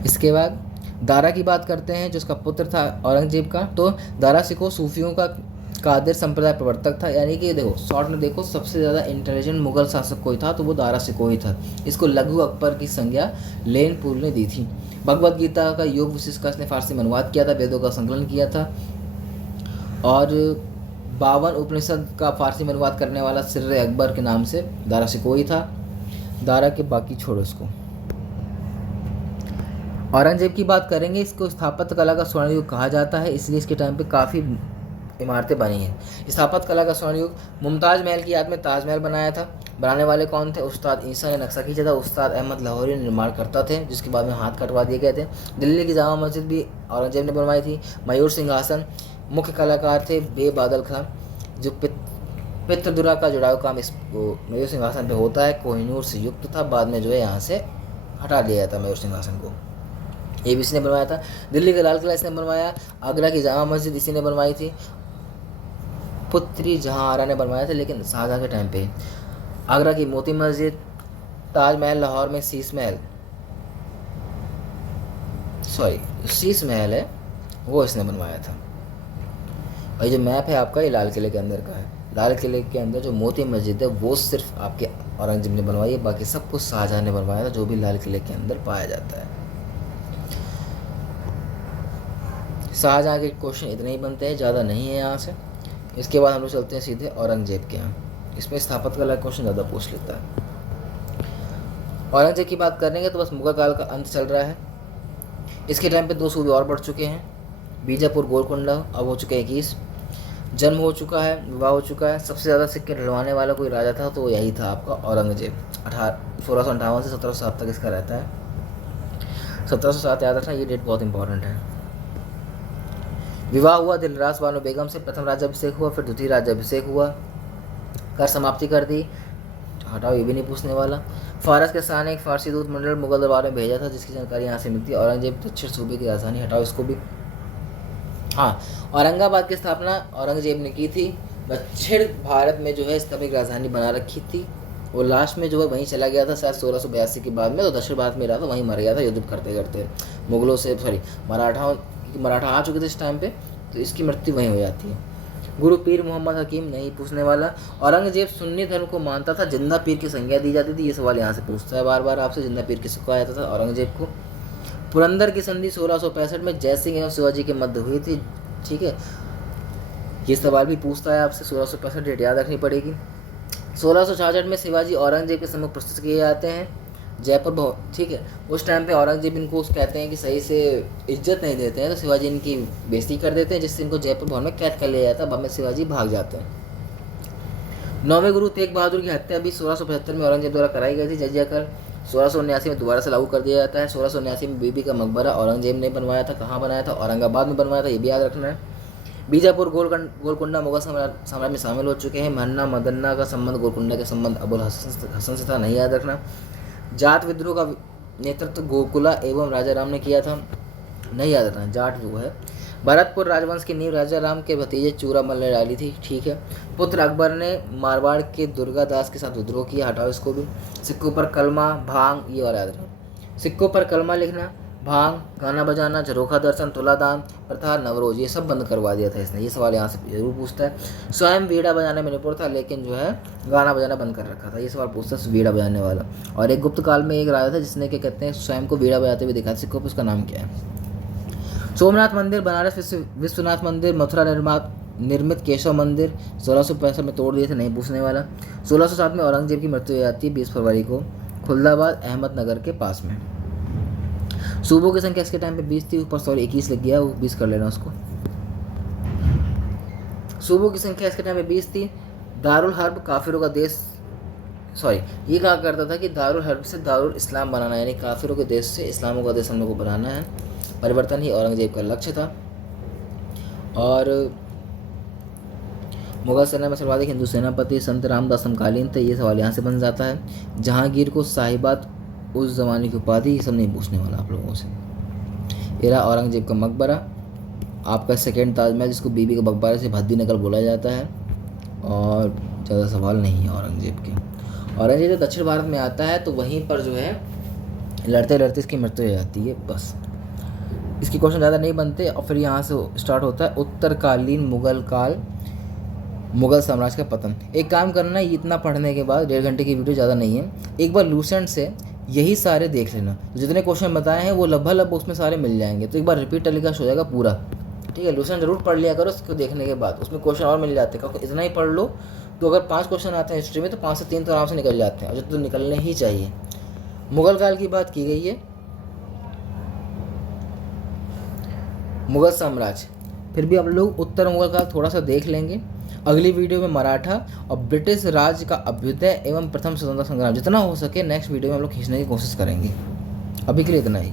इसके बाद दारा की बात करते हैं, जो उसका पुत्र था औरंगजेब का। तो दारा सिखों सूफियों का कादिर संप्रदाय प्रवर्तक था। यानी कि देखो शॉर्ट में देखो, सबसे ज़्यादा इंटेलिजेंट मुगल शासक कोई था तो वो दारा सिकोह ही था। इसको लघु अकबर की संज्ञा लेनपुर ने दी थी। भगवद गीता का योग विशिष्ट का इसने फारसी में अनुवाद किया था। वेदों का संकलन किया था। और 52 उपनिषद का फारसी में अनुवाद करने वाला सिर्र अकबर के नाम से दारा सिकोह ही था। दारा के बाकी छोड़ो इसको। औरंगजेब की बात करेंगे। इसको स्थापत्य कला का स्वर्ण युग कहा जाता है, इसलिए इसके टाइम पे काफ़ी इमारतें बनी हैं। स्थापत्य कला का स्वर्ण युग। मुमताज़ महल की याद में ताजमहल बनाया था। बनाने वाले कौन थे? उस्ताद ईसा ने नक्शा खींचा था। उस्ताद अहमद लाहौरी निर्माण करता थे, जिसके बाद में हाथ कटवा दिए गए थे। दिल्ली की जामा मस्जिद भी औरंगजेब ने बनवाई थी। मयूर सिंहासन, मुख्य कलाकार थे बेबादल खां, जो पितृदुरा का जुड़ाव काम इस मयूर सिंहासन पे होता है। कोहिनूर से युक्त था, बाद में जो है यहाँ से हटा दिया था मयूर सिंहासन को। ये भी इसने बनवाया था। दिल्ली का लाल किला इसने बनवाया। आगरा की जामा मस्जिद इसी ने बनवाई थी। पुत्री जहां आरा ने बनवाया था, लेकिन शाहजहां के टाइम पे। आगरा की मोती मस्जिद, ताजमहल लाहौर में शीश महल है, वो इसने बनवाया था। और जो मैप है आपका, ये लाल किले के अंदर का है। लाल किले के अंदर जो मोती मस्जिद है वो सिर्फ आपके औरंगजेब ने बनवाई है, बाकी सब कुछ शाहजहां ने बनवाया था, जो भी लाल किले के अंदर पाया जाता है। शाहजहां के क्वेश्चन इतने ही बनते हैं, ज़्यादा नहीं है यहाँ से। इसके बाद हम लोग चलते हैं सीधे औरंगजेब के यहाँ। इसमें स्थापत्य कला क्वेश्चन ज़्यादा पूछ लेता है। औरंगजेब की बात करेंगे तो बस मुगल काल का अंत चल रहा है। इसके टाइम पे 2 सूबे और बढ़ चुके हैं। बीजापुर, गोलकुंडा अब हो चुके हैं 21। जन्म हो चुका है, विवाह हो चुका है। सबसे ज़्यादा सिक्के ढलवाने वाला कोई राजा था तो वो यही था आपका औरंगजेब। 1658 से 1707 तक इसका रहता है। 1707 याद रखना, ये डेट बहुत इंपॉर्टेंट है। विवाह हुआ दिलरास बानो बेगम से, प्रथम राज्याभिषेक हुआ, फिर द्वितीय राज्याभिषेक हुआ, कर समाप्ति कर दी, हटाओ ये भी नहीं पूछने वाला। फारस के शाह ने एक फारसी दूत मंडल मुगल दरबार में भेजा था जिसकी जानकारी यहाँ से मिलती है। औरंगजेब दक्षिण सूबे की राजधानी, हटाओ इसको भी। हाँ, औरंगाबाद की स्थापना औरंगजेब ने की थी। दक्षिण भारत में जो है इसका भी राजधानी बना रखी थी। वो लास्ट में जो है वहीं चला गया था शायद 1682 के बाद में, तो दक्षिण भारत में रहा था, वहीं मर गया था युद्ध करते करते मुगलों से, सॉरी मराठा आ चुके थे इस टाइम पे, तो इसकी मृत्यु वहीं हो जाती है। गुरु पीर मोहम्मद हकीम, नहीं पूछने वाला। औरंगजेब सुन्नी धर्म को मानता था, जिंदा पीर की संज्ञा दी जाती थी। ये सवाल यहाँ से पूछता है बार बार आपसे, जिंदा पीर किसको कहा जाता था? औरंगजेब को। पुरंदर की संधि 1665 में जय सिंह एवं शिवाजी के मध्य हुई थी, ठीक है, ये सवाल भी पूछता है आपसे। 1665 डेट याद रखनी पड़ेगी। 1666 में शिवाजी औरंगजेब के सम्मुख प्रस्तुत किए जाते हैं जयपुर भवन, ठीक है। उस टाइम पे औरंगजेब इनको कहते हैं कि सही से इज्जत नहीं देते हैं, तो शिवाजी इनकी बेइज्जती कर देते हैं, जिससे इनको जयपुर भवन में कैद कर लिया जाता है। बाद में शिवाजी भाग जाते हैं। 9वें गुरु तेग बहादुर की हत्या भी 1675 में औरंगजेब द्वारा कराई गई थी। जजिया कर 1679 में दोबारा से लागू कर दिया जाता है। 1679 में बीबी का मकबरा औरंगजेब ने बनवाया था। कहाँ बनाया था? औरंगाबाद में बनवाया था, ये भी याद रखना है। बीजापुर गोलकुंडा मुगल साम्राज्य में शामिल हो चुके हैं। मन्ना मदन्ना का संबंध गोलकुंडा के संबंध अबुल हसन से था, नहीं याद रखना। जाट विद्रोह का नेतृत्व गोकुला एवं राजा राम ने किया था, नहीं याद रखना, जाट जो है। भरतपुर राजवंश की नींव राजा राम के भतीजे चूरामल ने डाली थी, ठीक है। पुत्र अकबर ने मारवाड़ के दुर्गादास के साथ विद्रोह किया, हटाओ इसको भी। सिक्कों पर कलमा, भांग, ये और याद रखना। सिक्कों पर कलमा लिखना, भांग, गाना बजाना, झरोखा दर्शन, तुलादान प्रथा, नवरोज, ये सब बंद करवा दिया था इसने। ये सवाल यहाँ से जरूर पूछता है। स्वयं वीणा बजाने में निपुण था, लेकिन जो है गाना बजाना बंद कर रखा था। ये सवाल पूछता है वीणा बजाने वाला। और एक गुप्त काल में एक राजा था जिसने क्या कहते हैं स्वयं को वीणा बजाते हुए दिखा सिक्कों पर, उसका नाम क्या है? सोमनाथ मंदिर, बनारस विश्वनाथ मंदिर, मथुरा निर्मित केशव मंदिर 1665 में तोड़ दिए थे, नहीं पूछने वाला। 1607 में औरंगजेब की मृत्यु हो जाती है 20 फरवरी को, खुलदाबाद अहमदनगर के पास में। सूबों की संख्या इसके टाइम पे 20 थी, ऊपर सॉरी 21 लग गया, वो 20 कर लेना उसको। सूबों की संख्या इसके टाइम पे 20 थी। दारुल हर्ब काफिरों का देश, सॉरी ये कहा करता था कि दारुल हर्ब से दारुल इस्लाम बनाना, यानी काफिरों के देश से इस्लामों का देश हम लोग को बनाना है। परिवर्तन ही औरंगजेब का लक्ष्य था। और मुगल सेना में सर्वाधिक हिंदू सेनापति संत रामदास समकालीन थे, ये सवाल यहाँ से बन जाता है। जहांगीर को साहिबात उस जमाने की उपाधि, ये सब नहीं पूछने वाला आप लोगों से। ये रहा औरंगजेब का मकबरा, आपका सेकेंड ताजमहल जिसको बीबी के मकबरे से भद्दी नगर बोला जाता है। और ज़्यादा सवाल नहीं है औरंगजेब के। औरंगजेब जब दक्षिण भारत में आता है तो वहीं पर जो है लड़ते लड़ते इसकी मृत्यु हो जाती है, बस। इसकी क्वेश्चन ज़्यादा नहीं बनते। और फिर यहाँ से स्टार्ट होता है उत्तरकालीन मुगल काल, मुगल साम्राज्य का पतन। एक काम करना, इतना पढ़ने के बाद 1.5 घंटे की वीडियो ज़्यादा नहीं है, एक बार लूसेंट से यही सारे देख लेना, तो जितने क्वेश्चन बताए हैं वो लगभग उसमें सारे मिल जाएंगे। तो एक बार रिपीट टेलीकास्ट हो जाएगा पूरा, ठीक है। लूसेंट जरूर पढ़ लिया करो, उसको देखने के बाद उसमें क्वेश्चन और मिल जाते हैं। इतना ही पढ़ लो तो अगर 5 क्वेश्चन आते हैं हिस्ट्री में तो 5 से 3 तो आराम से निकल जाते हैं, और जो तो निकलने ही चाहिए। मुगल काल की बात की गई है, मुगल साम्राज्य, फिर भी आप लोग उत्तर मुगल काल थोड़ा सा देख लेंगे। अगली वीडियो में मराठा और ब्रिटिश राज का अभ्युदय एवं प्रथम स्वतंत्रता संग्राम, जितना हो सके नेक्स्ट वीडियो में हम लोग खींचने की कोशिश करेंगे। अभी के लिए इतना ही।